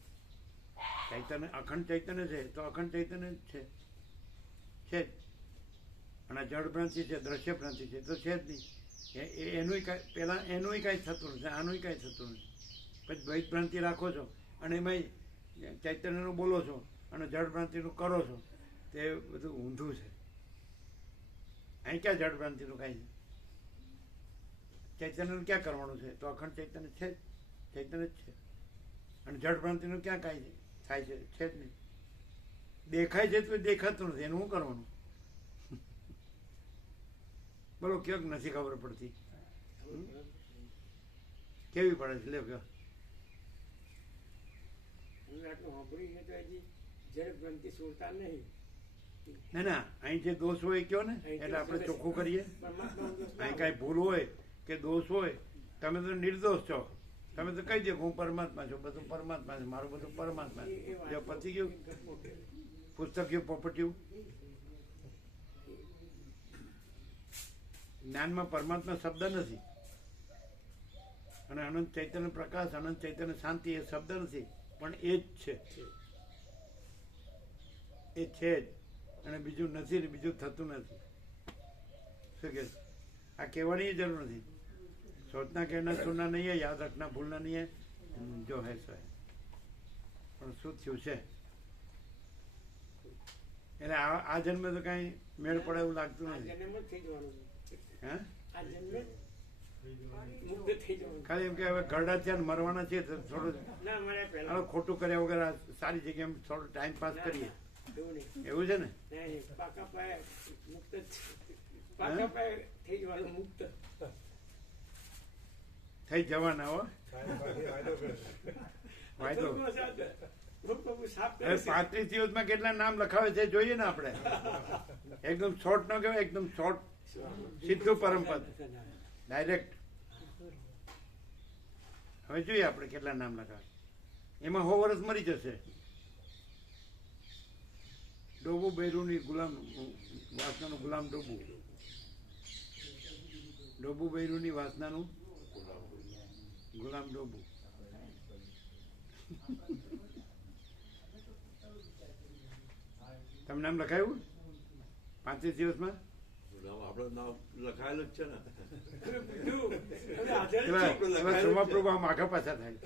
ચૈતન્ય અખંડ ચૈતન્ય છે તો અખંડ ચૈતન્ય જ છે જ. અને જડ ભ્રાંતિ છે, દ્રશ્ય ભ્રાંતિ છે તો છે જ નહીં. એનું કાંઈ પહેલાં એનું કાંઈ થતું નથી, આનું કાંઈ થતું નથી. પછી દ્વૈત ભ્રાંતિ રાખો છો અને એમાં ચૈતન્યનું બોલો છો અને જડ ભ્રાંતિનું કરો છો, તે બધું ઊંધું છે. અહીં ક્યાં જડ ભ્રાંતિનું કાંઈ છે? ચૈતન્યનું ક્યાં કરવાનું છે? તો અખંડ ચૈતન્ય છે જ, ચૈતન્ય જ છે. અને જડ ભ્રાંતિનું ક્યાં કાંઈ થાય છે? છે જ નહીં. દેખાય છે તો દેખાતું નથી, એનું શું કરવાનું? બોલો, ક્યાંક નથી ખબર પડતી. કેવી પડે છે? લે કયો. ના ના, અહીં જે દોષ હોય કયો ને, એટલે આપણે ચોખ્ખું કરીએ. અહીં કાંઈ ભૂલ હોય કે દોષ હોય, તમે તો નિર્દોષ છો, તમે તો કહી દો હું પરમાત્મા છું, બધું પરમાત્મા છે, મારું બધું પરમાત્મા છે. જો પતી ગયું, પુસ્તક ગયું, પોપટ્યું. જ્ઞાનમાં પરમાત્મા શબ્દ નથી, અને અનંત ચૈતન્ય પ્રકાશ, અનંત ચૈતન્ય શાંતિ એ શબ્દ નથી, પણ એ જ છે. એ છે જ, અને બીજું નથી, બીજું થતું નથી. શું કે આ કહેવાની જરૂર નથી. સોચના કહેના સુનના નહીં હે, યાદ રખના ભૂલના નહીં હે, જો હે સો હે. પણ શું થયું છે? એટલે આ જન્મે તો કાંઈ મેળ પડે એવું લાગતું નથી. હે? ખાલી એમ કે હવે ઘરડા છે ને મરવાના છે તો થોડું ખોટું કર્યા વગર સારી જગ્યાએ થોડો ટાઈમ પાસ કરીએ, એવું છે ને? થઈ જવાના હો વાયદો. 35 દિવસમાં કેટલા નામ લખાવે છે જોઈએ ને આપણે. એકદમ શોર્ટ ન કહેવાય, એકદમ શોર્ટ, સીધું પરમપદ ડાયરેક્ટ. હવે જોઈએ આપણે કેટલા નામ લખાવે. એમાં 100 વર્ષ મરી જશે. ડોબુ બૈરુની ગુલામ વાસનાનું ગુલામ ડોબુ, ડોબુ બૈરુની વાસનાનું ગુલામ ડોબુ. તમે નામ લખાયું 35 દિવસમાં? આપણું નામ લખાયેલું જ છે ને. પ્રભુ આમ આગા પાછા થાય,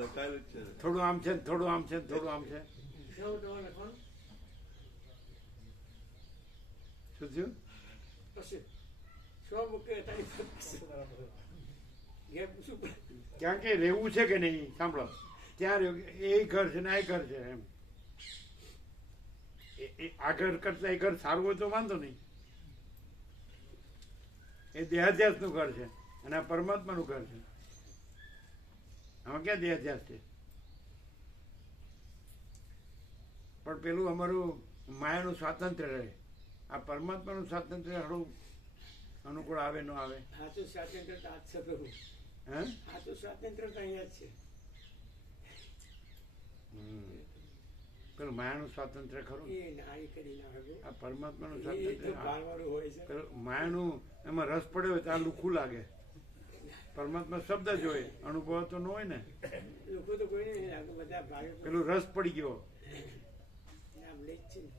લખાયેલું જ છે. થોડું આમ છે, થોડું આમ છે, થોડું આમ છે. શું થયું? ક્યાં કે રહેવું છે કે નહીં? સાંભળો, ત્યાં એ ઘર છે ને આ ઘર છે એમ. આ ઘર કરતા એ ઘર સારું હોય તો વાંધો નહીં. એ દેહાધ્યાસનું ઘર છે અને આ પરમાત્માનું ઘર છે. આમાં ક્યાં દેહાધ્યાસ છે? પણ પેલું અમારું માયાનું સ્વાતંત્ર્ય રહે, આ પરમાત્માનું સ્વાતંત્ર્ય હળું અનુકૂળ આવે ન આવે. સાચું સ્વાતંત્ર્ય તો આજ છે પ્રભુ. હે? સાચું સ્વાતંત્ર્ય તો અહીંયા જ છે. પેલું માયાનું સ્વાતંત્ર્ય ખરું, એ નારી કરી ના હોય. આ પરમાત્માનું એ તો સ્વાતંત્ર્ય. બાળવાળું હોય છે. પેલું માયાનું એમાં રસ પડ્યો હોય તો આ લુખું લાગે. પરમાત્મા શબ્દ જ હોય, અનુભવ તો ન હોય ને. લોકો તો કોઈ નહીં લાગે, બધા ભાઈઓ પેલું રસ પડી ગયો નામ લે જ છે ને.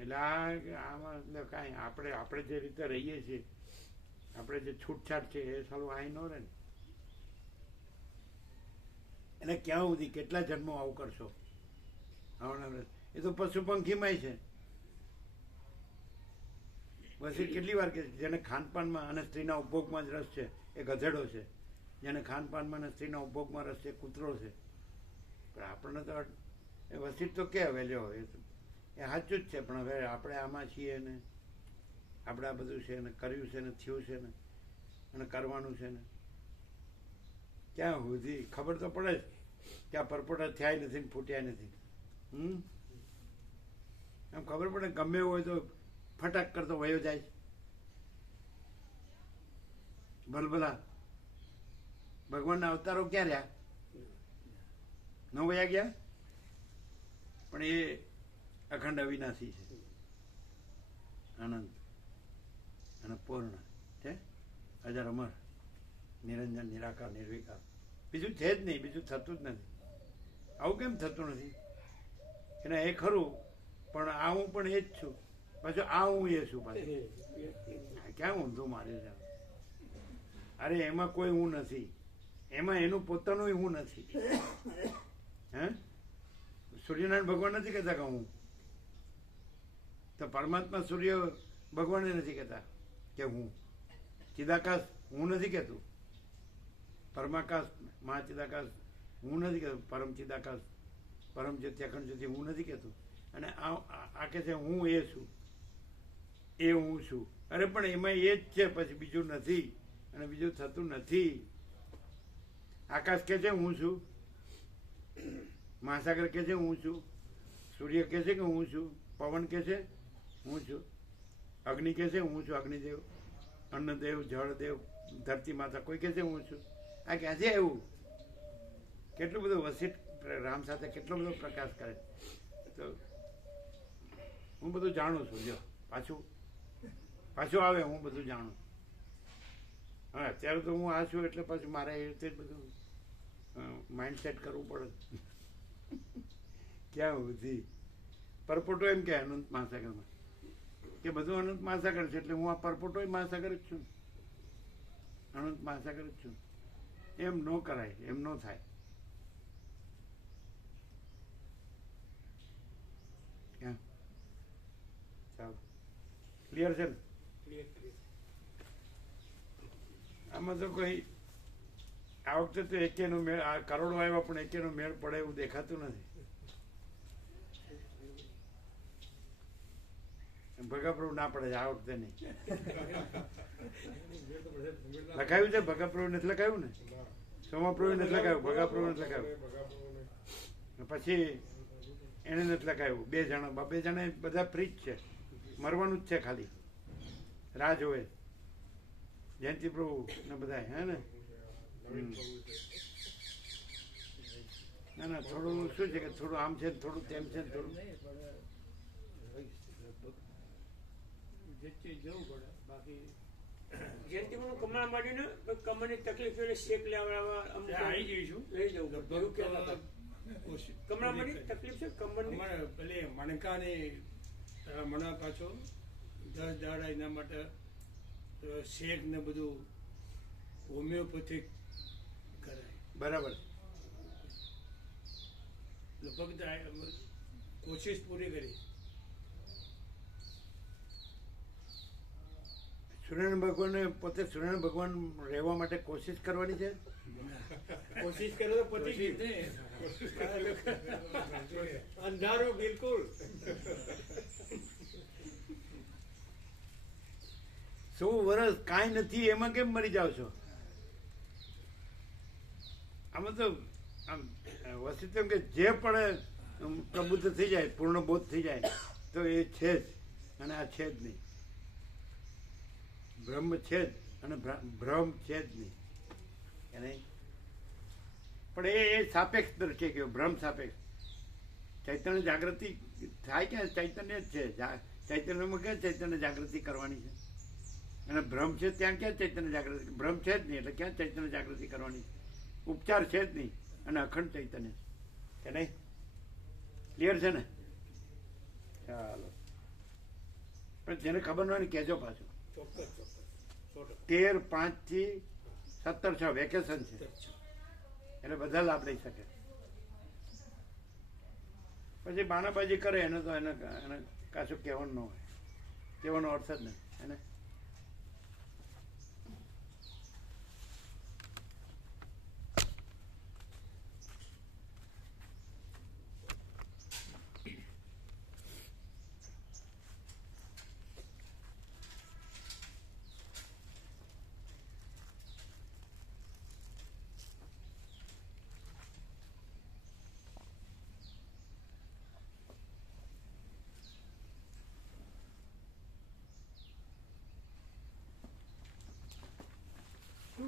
એટલે આમાં એટલે કાંઈ આપણે જે રીતે રહીએ છીએ, આપણે જે છૂટછાટ છે એ સાલું આઈ ન રહે ને. એને ક્યાં સુધી કેટલા જન્મો આવું કરશો? આવવાના એ તો પશુ પંખીમાંય છે. વસીત કેટલી વાર કે જેને ખાનપાનમાં અને સ્ત્રીના ઉપભોગમાં જ રસ છે એ ગધેડો છે, જેને ખાનપાનમાં અને સ્ત્રીના ઉપભોગમાં રસ છે એ કૂતરો છે. પણ આપણને તો એ વસીત તો કે હવે લ્યો એ સાચું જ છે, પણ હવે આપણે આમાં છીએ ને આપણે આ બધું છે ને કર્યું છે ને થયું છે ને અને કરવાનું છે ને ક્યાં સુધી ખબર તો પડે જ કે આ પરપોટા થયા નથી ને ફૂટ્યા નથી. એમ ખબર પડે ગમે એવું હોય તો ફટાક કરતો વયો જાય. ભલભલા ભગવાનના અવતારો ક્યાં રહ્યા? ન વયા ગયા? પણ એ અખંડ અવિનાશી છે, આનંદ અને પૂર્ણ છે, અજર અમર, નિરંજન, નિરાકાર, નિર્વિકાર. બીજું છે જ નહીં, બીજું થતું જ નથી. આવું કેમ થતું નથી? એને એ ખરું, પણ આ હું પણ એ જ છું, પાછું આ હું એ છું પાછું. ક્યાં ઊંધું મારે છે? અરે એમાં કોઈ હું નથી, એમાં એનું પોતાનું હું નથી. હે સૂર્યનારાયણ ભગવાન નથી કહેતા કે હું, તો પરમાત્મા સૂર્ય ભગવાન નથી કહેતા કે હું. ચિદાકાશ હું નથી કહેતું, પરમાકાશ મહાચિદાકાશ હું નથી કહેતું, પરમ ચિદાકાશ પરમ જ્યોતિ અખંડ જ્યોતિ હું નથી કહેતું. અને આ કહે છે હું એ છું, એ હું છું. અરે પણ એમાં એ જ છે, પછી બીજું નથી અને બીજું થતું નથી. આકાશ કહે છે હું છું, મહાસાગર કહે છે હું છું, સૂર્ય કહે છે કે હું છું, પવન કહે છે હું છું, અગ્નિ કહે છે હું છું, અગ્નિદેવ, અન્નદેવ, જળદેવ, ધરતી માતા કોઈ કહે છે હું છું. આ ક્યાંથી આવ્યું? કેટલું બધું વસીત રામ સાથે કેટલો બધો પ્રકાશ કરે. તો હું બધું જાણું છું. જો પાછું આવે, હું બધું જાણું. હા અત્યારે તો હું આ છું એટલે પાછું મારે એ રીતે જ બધું માઇન્ડ સેટ કરવું પડે. ક્યાં સુધી પરપોટો એમ કે અનંત મહાસાગરમાં કે બધું અનંત મહાસાગર છે, એટલે હું આ પરપોટો મહાસાગર જ છું, અનંત મહાસાગર જ છું. એમ ન કરાય, એમ ન થાય. ક્યાં ચાલો ક્લિયર છે ને? આમાં તો કોઈ આ વખતે તો એકેનો મેળ, આ કરોડો આવ્યા પણ એકેનો મેળ પડે એવું દેખાતું નથી. ભગાપ્રભુ ના પડે છે આ વખતે નહીં. લખાયું છે ભગાપ્રભુ નથી લખાયું ને? સોમાપ્રભુ નથી લખાયું, ભગાપ્રભુ નથી લખાયું. પછી એને નથી લખાયું. બે જણા બધા ફ્રી જ છે, મરવાનું જ છે, ખાલી રાહ જોવે. જયંતિ પ્રભુ ને બધા હે ને. ના ના થોડું શું છે કે થોડું આમ છે, થોડું તેમ છે, થોડું જવું પડે. બાકી જયંતિમાં કમળા માંડીને કમરની તકલીફ એટલે શેક લેવડાવવા અમને આવી જઈશું, લઈ જવું પડે. એવું કહેતા હતા. કમળા માંડી તકલીફ છે કમરની. અમારે પેલે મણકાની મણા પાછો 10 દાડા એના માટે શેક ને બધું હોમિયોપેથિક કરાય. બરાબર. લગભગ કોશિશ પૂરી કરી. સૂર્યનારાયણ ભગવાનને પોતે સૂર્યનારાયણ ભગવાન રહેવા માટે કોશિશ કરવાની છે. કોશિશ કરો તો પતી ગઈ. અંધારો બિલકુલ. સો વર્ષ કાંઈ નથી એમાં કેમ મરી જાવ છો? આમાં તો આમ વસ્તુ એમ કે જે પણ પ્રબુદ્ધ થઈ જાય, પૂર્ણ બોધ થઈ જાય તો એ છે જ, અને આ છે જ નહીં. બ્રહ્મ છે જ અને ભ્રમ છે જ નહીં, કે નહીં? પણ એ સાપેક્ષ દ્રષ્ટિએ ગયો, ભ્રમ સાપેક્ષ. ચૈતન્ય જાગૃતિ થાય કે ચૈતન્ય જ છે. ચૈતન્યમાં ક્યાં ચૈતન્ય જાગૃતિ કરવાની છે? અને ભ્રમ છે ત્યાં ક્યાં ચૈતન્ય જાગૃતિ? ભ્રમ છે જ નહીં એટલે ક્યાં ચૈતન્ય જાગૃતિ કરવાની? ઉપચાર છે જ નહીં અને અખંડ ચૈતન્ય છે, કે નહીં? ક્લિયર છે ને? ચાલો. પણ જેને ખબર ન હોય ને કહેજો પાછું. 13/5 થી 17/6 વેકેશન છે. એટલે બધા લાભ લઈ શકે. પછી બાણાબાજી કરે એને તો એને કાશું કહેવાનું ન હોય, કહેવાનો અર્થ જ નહીં એને.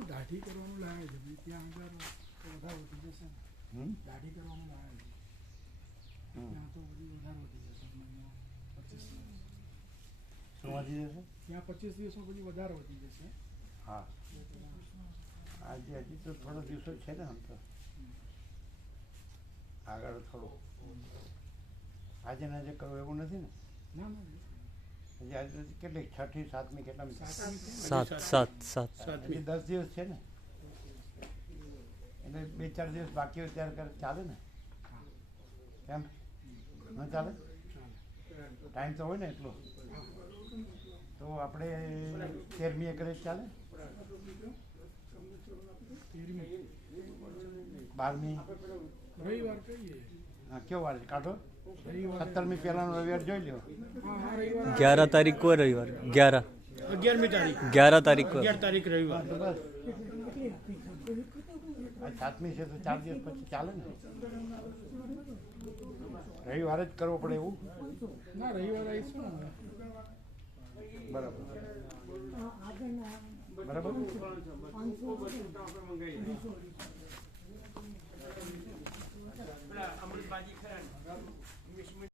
દાઢી કરવાનું લાવે છે ભાઈ, ત્યાં આગળ તો વધારે વધી જશે ને. દાઢી કરવાનું લાવે છે ત્યાં તો બધી વધારે વધી જશે 25 દિવસ. શું વાંચી જશે? ત્યાં 25 દિવસમાં બધી વધારે વધી જશે. હા, આજે હજી તો થોડો દિવસો છે ને. આમ તો આગળ થોડું આજે ને આજે કરવું એવું નથી ને. ના ના હજી આજે કેટલી 6 થી 7મી કેટલા સાતમી. 10 દિવસ છે ને, એટલે 2-4 દિવસ બાકી હોય ત્યારે કરે ચાલે ને? કેમ ન ચાલે? ટાઈમ તો હોય ને એટલો. તો આપણે 13મીએ કરીએ ચાલે? 12મી રવિવાર કહીએ. હા, કયો વાર છે કાઢો? 17મી પહેલાનો રવિવાર જોઈ લ્યો. 11 तारीख को रविवार 11 11મી તારીખ 11 तारीख को 11 તારીખ રવિવાર. તો બસ આ 7મી છે તો 4 દિવસ પછી ચાલે ને? રવિવારે જ કરવો પડે એવું? ના રવિવાર આવીશું ને. બરાબર બરાબર.